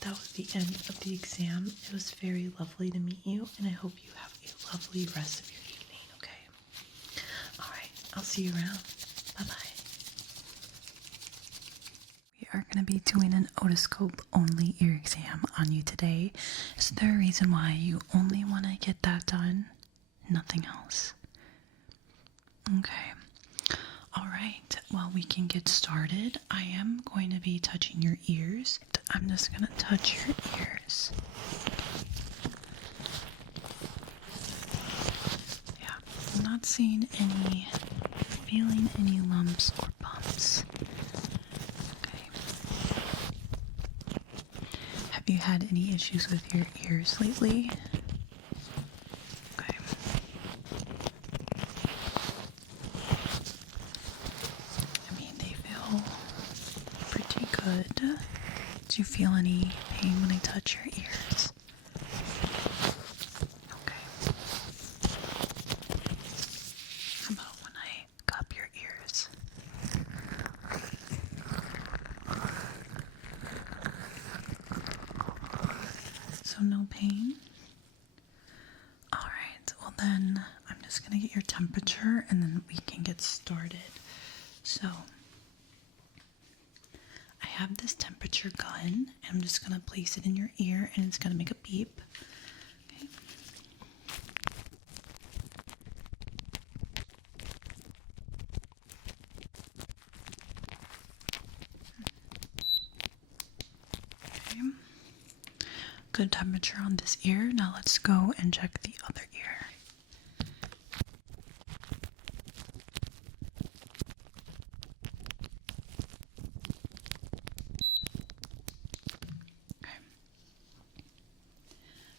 that was the end of the exam. It was very lovely to meet you, and I hope you have a lovely rest of your evening, okay? Alright, I'll see you around. Bye-bye. We are going to be doing an otoscope only ear exam on you today. Is there a reason why you only want to get that done? Nothing else? Okay. Alright, well, we can get started. I am going to be touching your ears. I'm just going to touch your ears. Yeah, I'm not seeing feeling any lumps or bumps. Okay. Have you had any issues with your ears lately? Okay. I mean, they feel pretty good. Do you feel any pain when I touch your ears? Okay. How about when I cup your ears? So no pain? Alright, well then I'm just gonna get your temperature and then we can get started. So I have this temperature gun, and I'm just going to place it in your ear, and it's going to make a beep. Okay. Okay. Good temperature on this ear. Now let's go and check the other ear.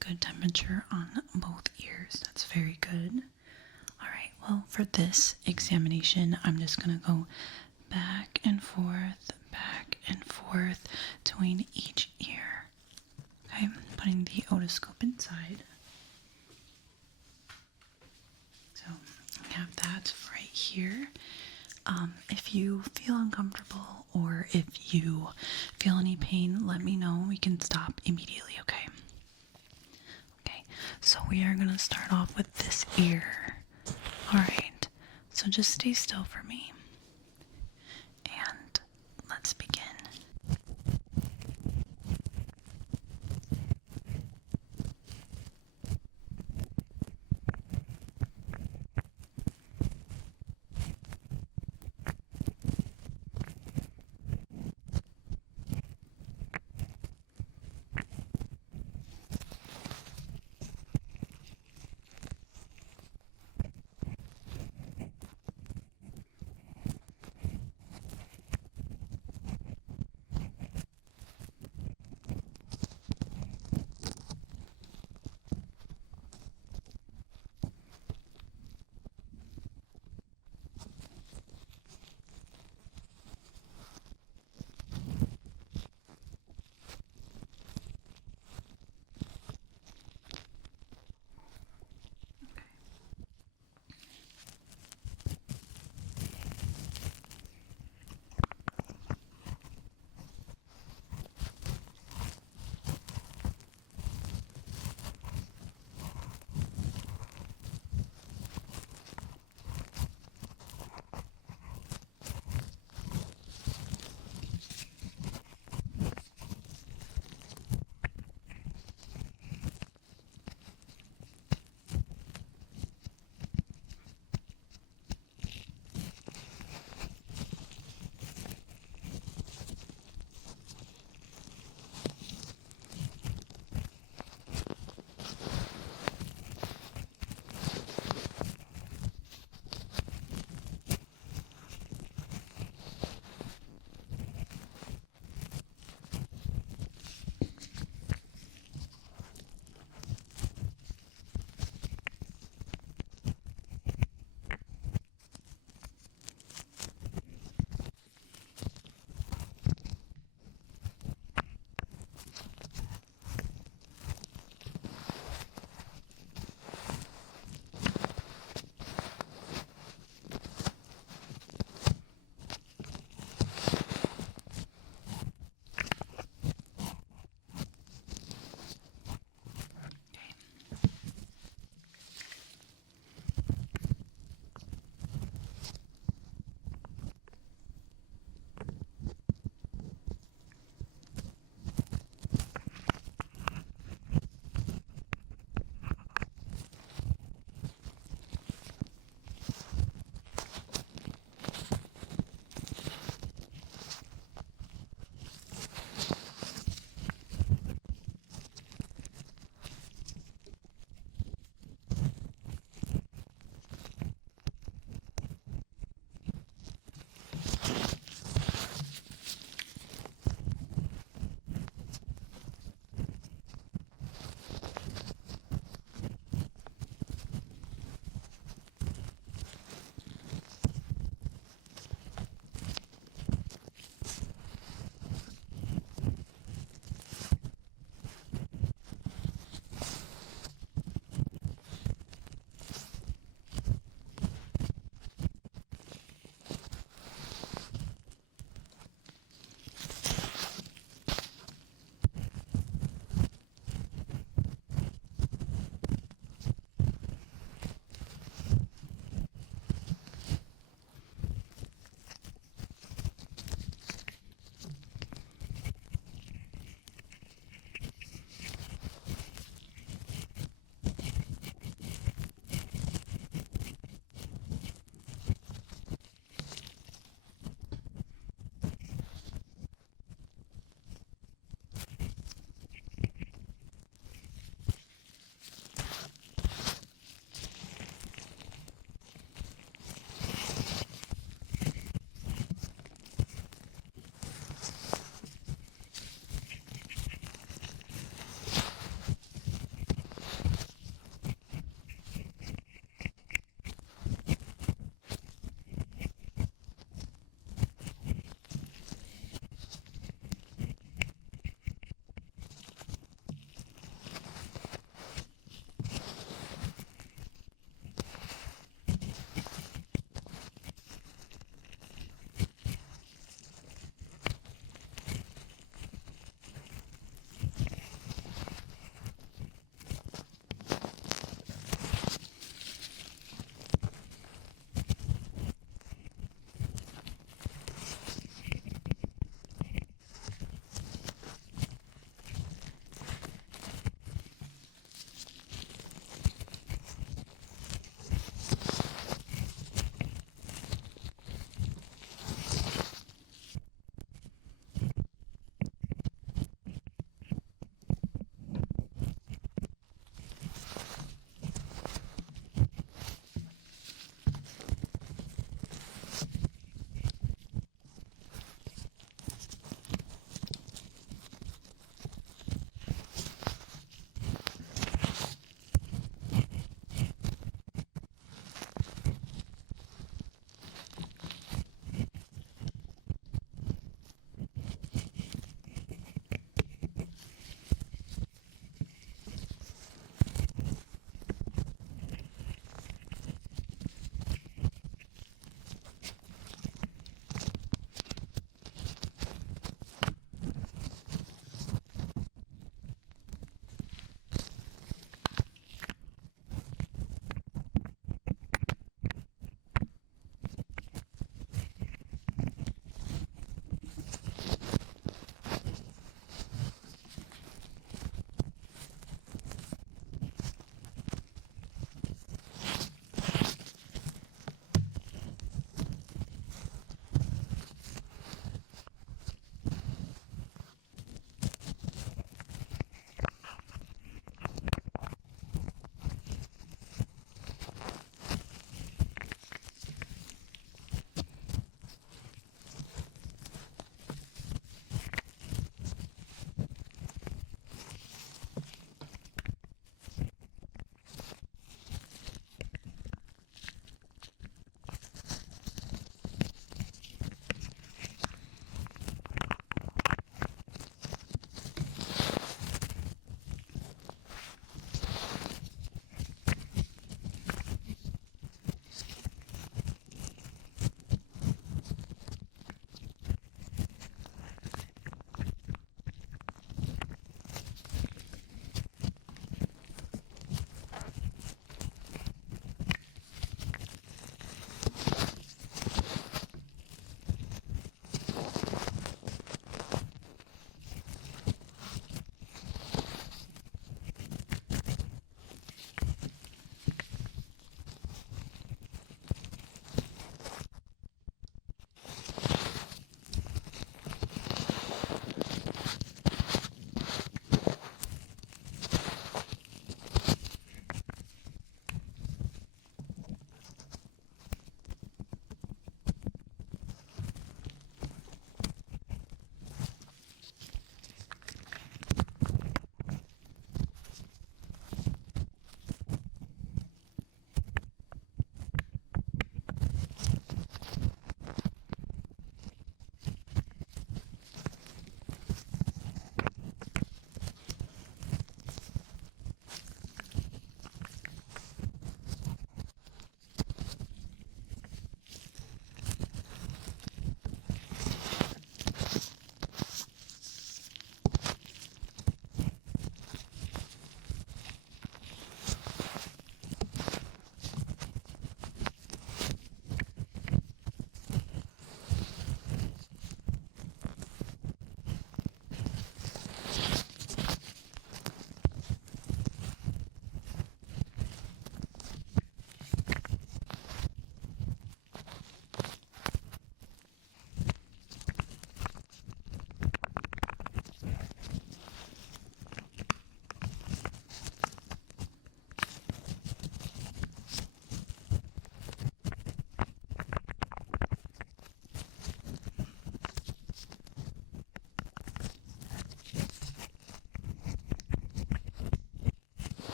Good temperature on both ears. That's very good. Alright, well, for this examination, I'm just going to go back and forth between each ear. Okay, putting the otoscope inside. So I have that right here. If you feel uncomfortable or if you feel any pain, let me know. We can stop immediately, okay? Okay, so we are going to start off with this ear. Alright, so just stay still for me. And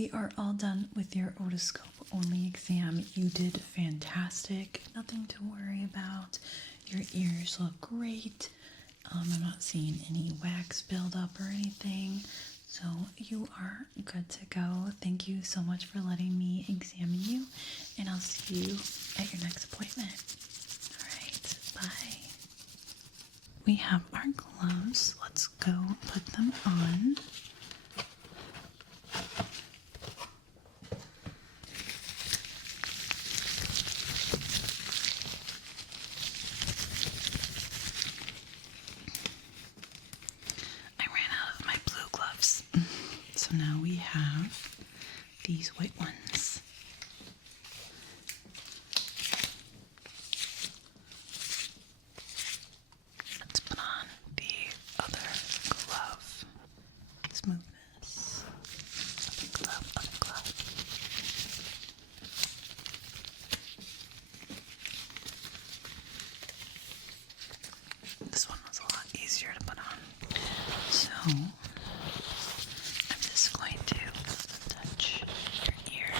we are all done with your otoscope only exam. You did fantastic. Nothing to worry about. Your ears look great. I'm not seeing any wax buildup or anything. So you are good to go. Thank you so much for letting me examine you, and I'll see you at your next appointment. All right, bye. We have our gloves. Let's go put them on. So now we have these white ones. Let's put on the other glove. Let's move this. Other glove, other glove. This one was a lot easier to put on. So I'm just going to touch your ear.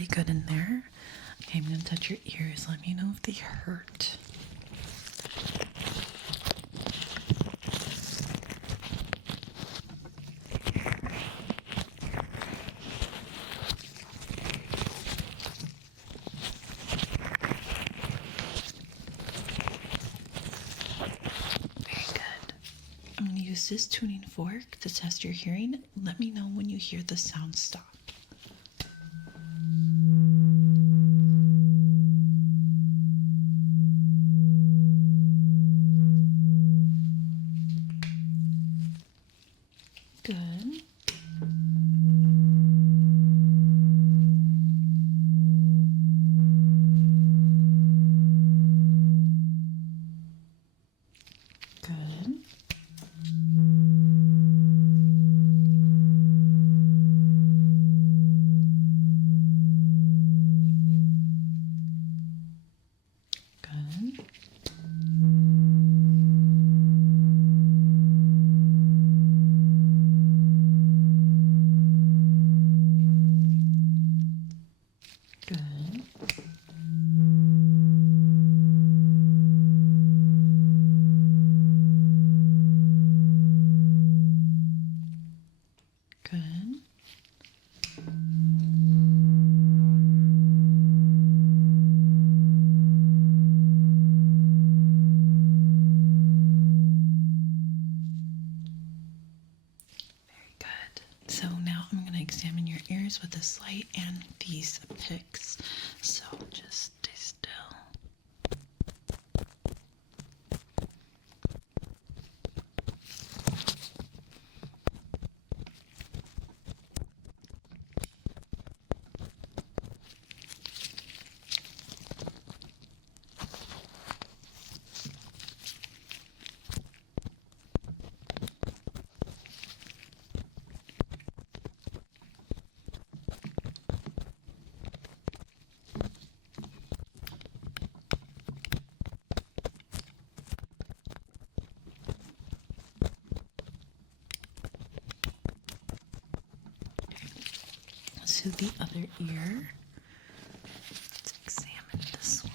really good in there. Okay, I'm going to touch your ears. Let me know if they hurt. Very good. I'm going to use this tuning fork to test your hearing. Let me know when you hear the sound stop. Good. Good. Good. Good. Good. Very good. So now I'm going to examine your ears with this light and these picks. So just stay still. To the other ear. Let's examine this one.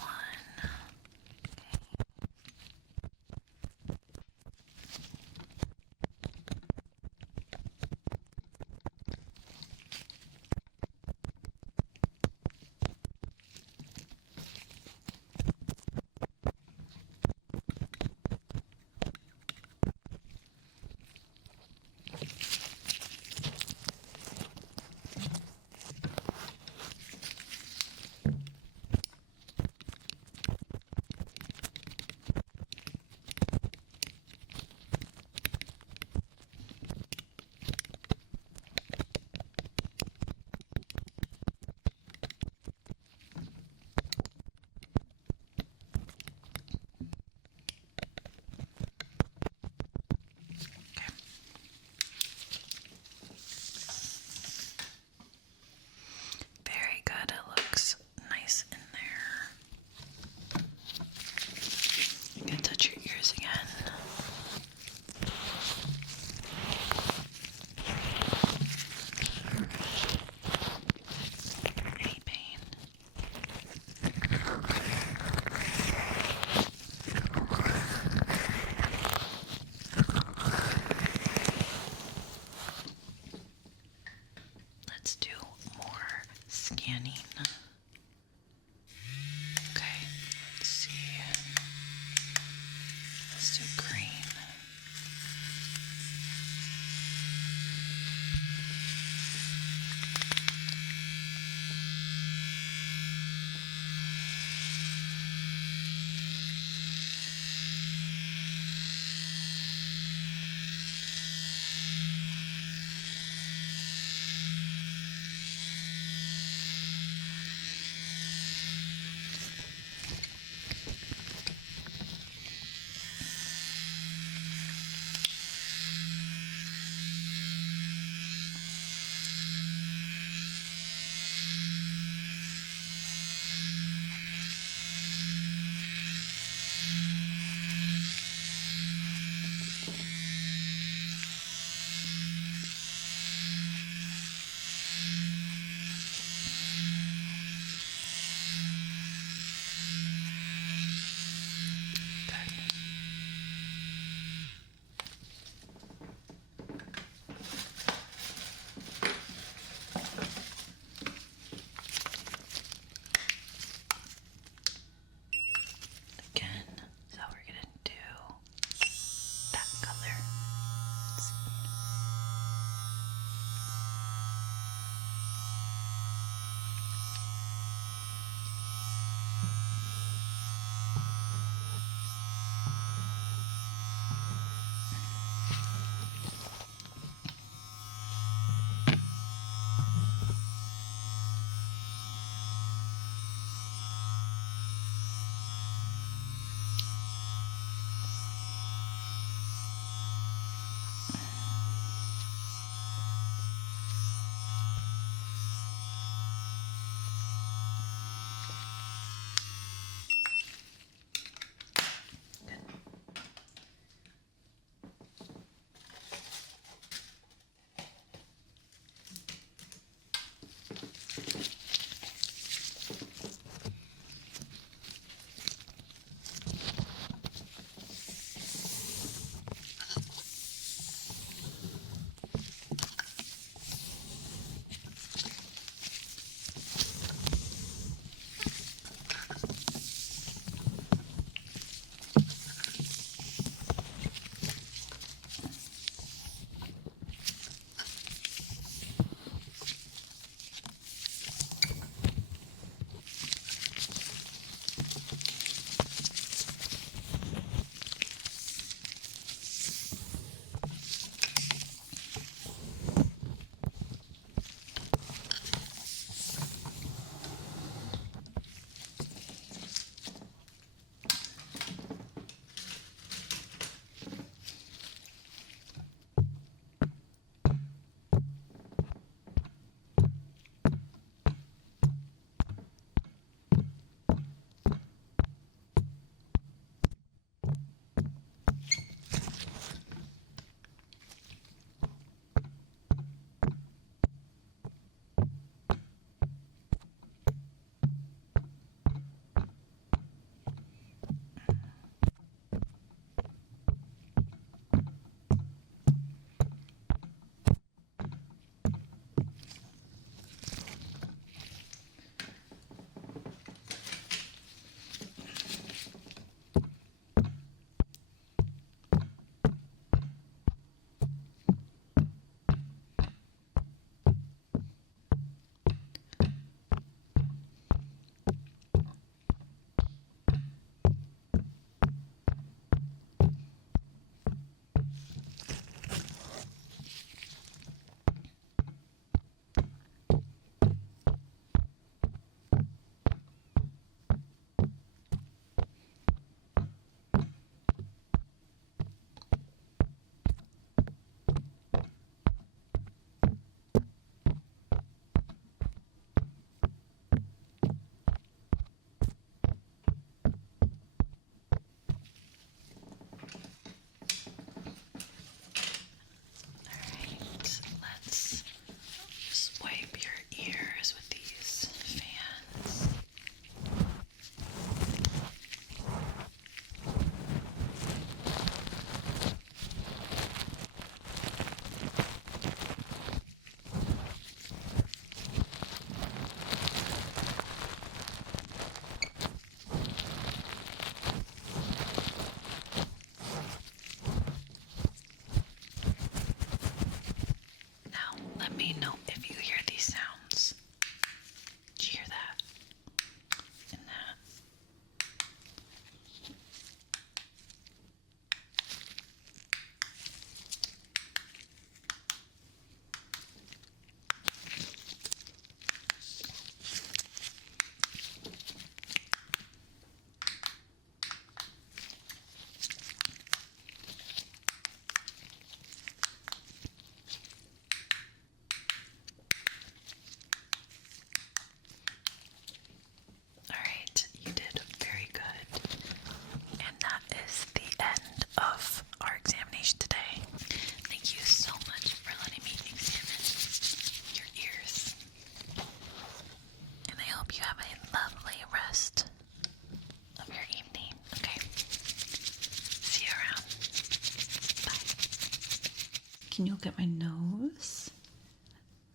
Can you look at my nose?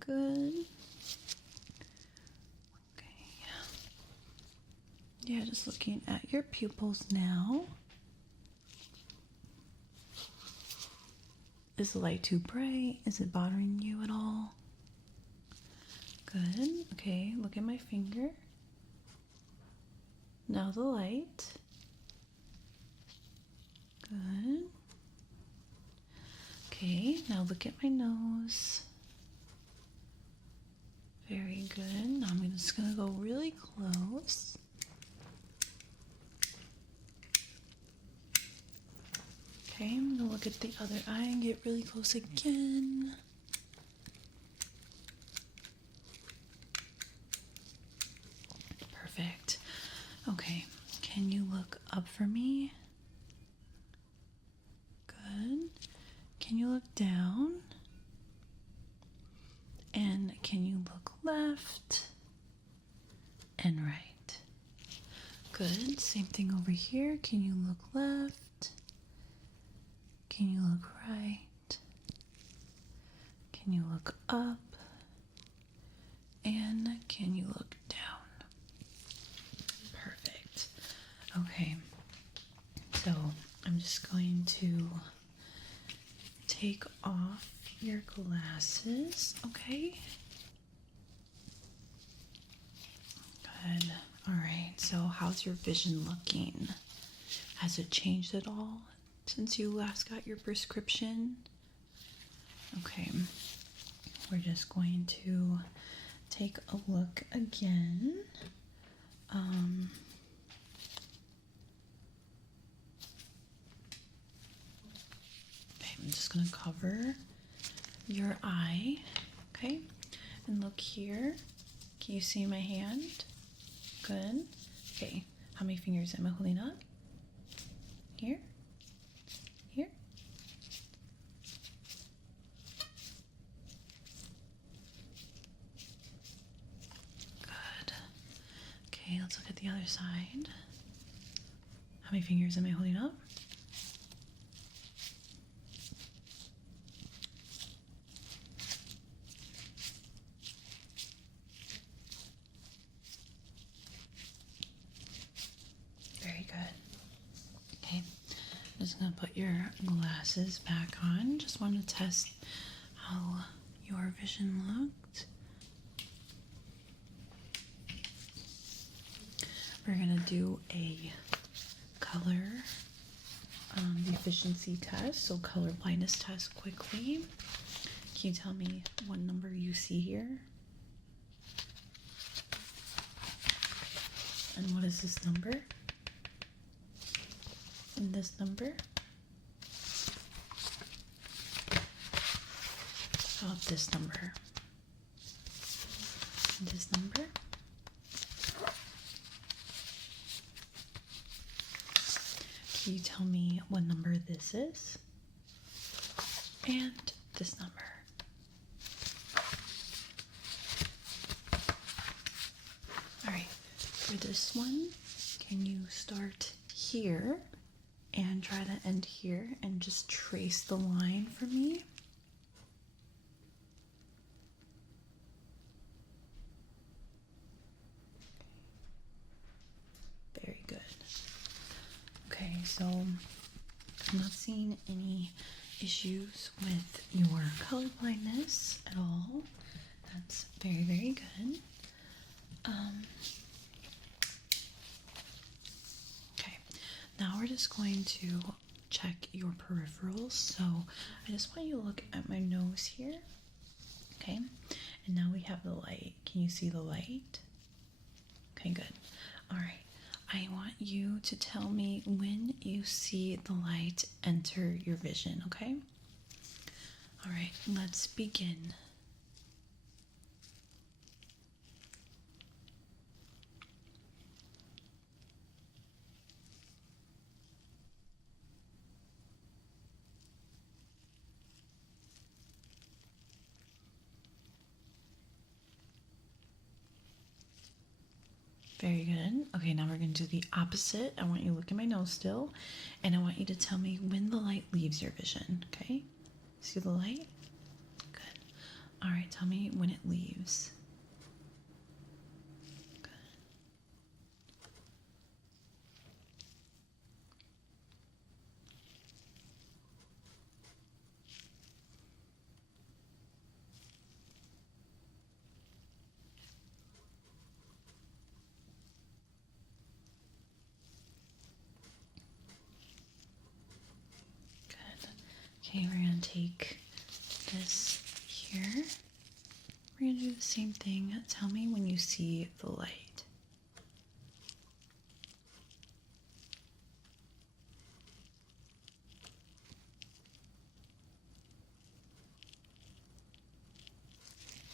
Good. Okay. Yeah, just looking at your pupils now. Is the light too bright? Is it bothering you at all? Good. Okay, look at my finger. Now the light. Good. Okay, now look at my nose. Very good. Now I'm just gonna go really close. Okay, I'm gonna look at the other eye and get really close again. Perfect. Okay, can you look up for me? Good. Can you look down? And can you look left and right? Good. Same thing over here. Can you look left? Can you look right? Can you look up? And can you look down? Perfect. Okay. So I'm just going to take off your glasses, okay? Good. All right. So how's your vision looking? Has it changed at all since you last got your prescription? Okay. We're just going to take a look again. Okay, I'm just going to cover your eye, okay? And look here. Can you see my hand? Good. Okay, how many fingers am I holding up? Here? Here? Good. Okay, let's look at the other side. How many fingers am I holding up? Very good. Okay, I'm just gonna put your glasses back on. Just want to test how your vision looked. We're gonna do a color efficiency test, so color blindness test quickly. Can you tell me what number you see here? And what is this number? And this number? How about this number? And this number? Can you tell me what number this is? And this number. All right, for this one, can you start here and try to end here and just trace the line for me? Very good. Okay, so I'm not seeing any issues with your color blindness at all. That's very, very good. Okay, now we're just going to check your peripherals. So I just want you to look at my nose here. Okay, and now we have the light. Can you see the light? Okay, good. All right. I want you to tell me when you see the light enter your vision, okay? All right, let's begin. Very good. Okay, now we're going to do the opposite. I want you to look at my nose still, and I want you to tell me when the light leaves your vision, okay? See the light? Good. All right, tell me when it leaves. Good. Good. Okay, we're gonna take this here. We're gonna do the same thing. Tell me when you see the light.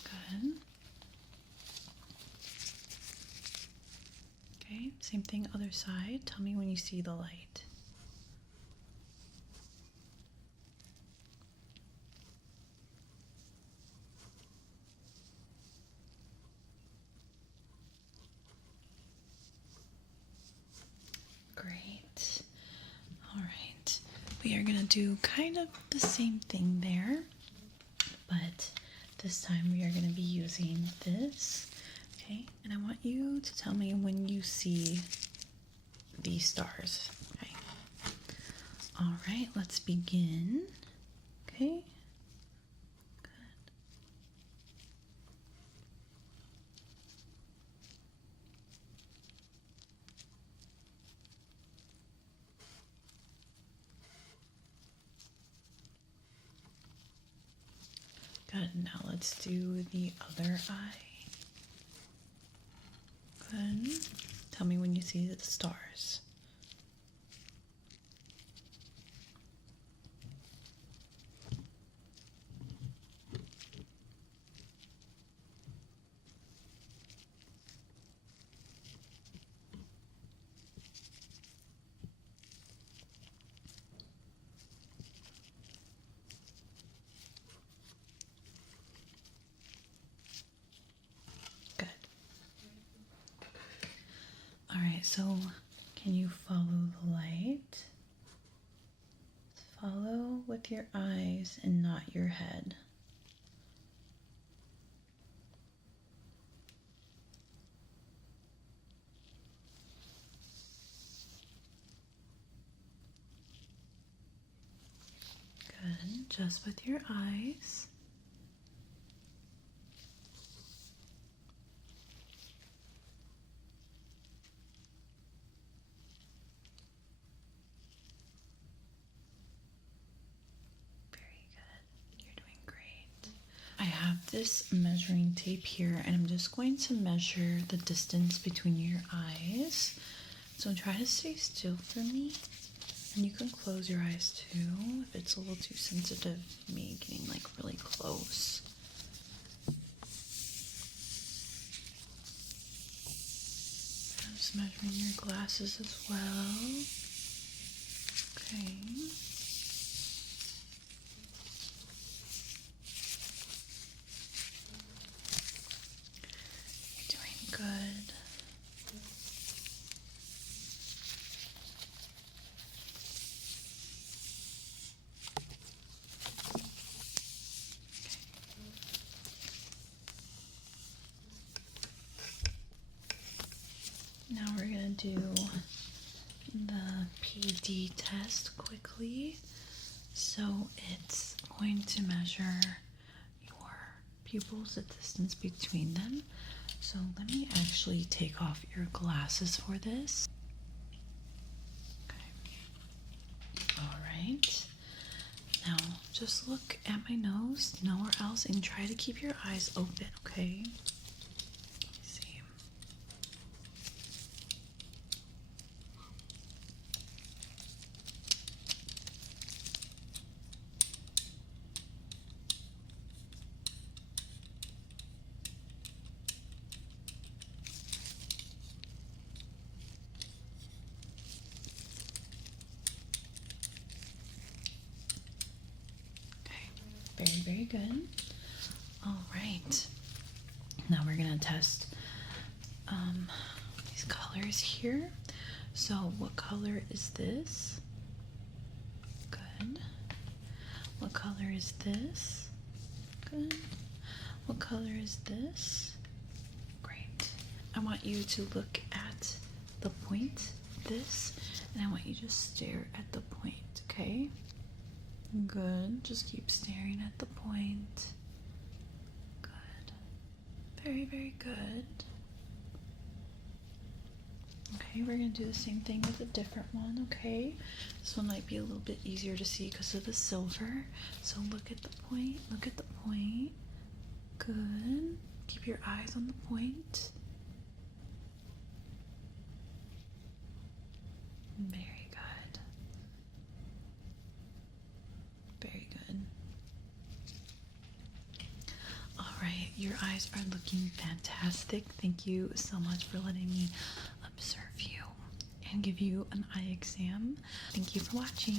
Good. Okay, same thing, other side. Tell me when you see the light. Great. All right. We are going to do kind of the same thing there, but this time we are going to be using this. Okay, and I want you to tell me when you see these stars. Okay. All right, let's begin. Okay. Good. Now let's do the other eye. Good. Tell me when you see the stars. Good. All right, so can you follow the light? Follow with your eyes and not your head. Good. Just with your eyes. Very good. You're doing great. I have this measuring tape here, and I'm just going to measure the distance between your eyes. So try to stay still for me. And you can close your eyes too if it's a little too sensitive, me getting like really close. I'm just measuring your glasses as well. Okay. You're doing good. Now we're going to do the PD test quickly. So it's going to measure your pupils, the distance between them. So let me actually take off your glasses for this. Okay. All right. Now just look at my nose, nowhere else, and try to keep your eyes open, okay? Very, very good. All right. Now we're going to test these colors here. So what color is this? Good. What color is this? Good. What color is this? Great. I want you to look at the point, this, and I want you to stare at the point, okay? Good. Just keep staring at the point. Good. Very, very good. Okay, we're going to do the same thing with a different one, okay? This one might be a little bit easier to see because of the silver. So look at the point, look at the point. Good. Keep your eyes on the point. Very good. Very good. All right, your eyes are looking fantastic. Thank you so much for letting me observe you and give you an eye exam. Thank you for watching.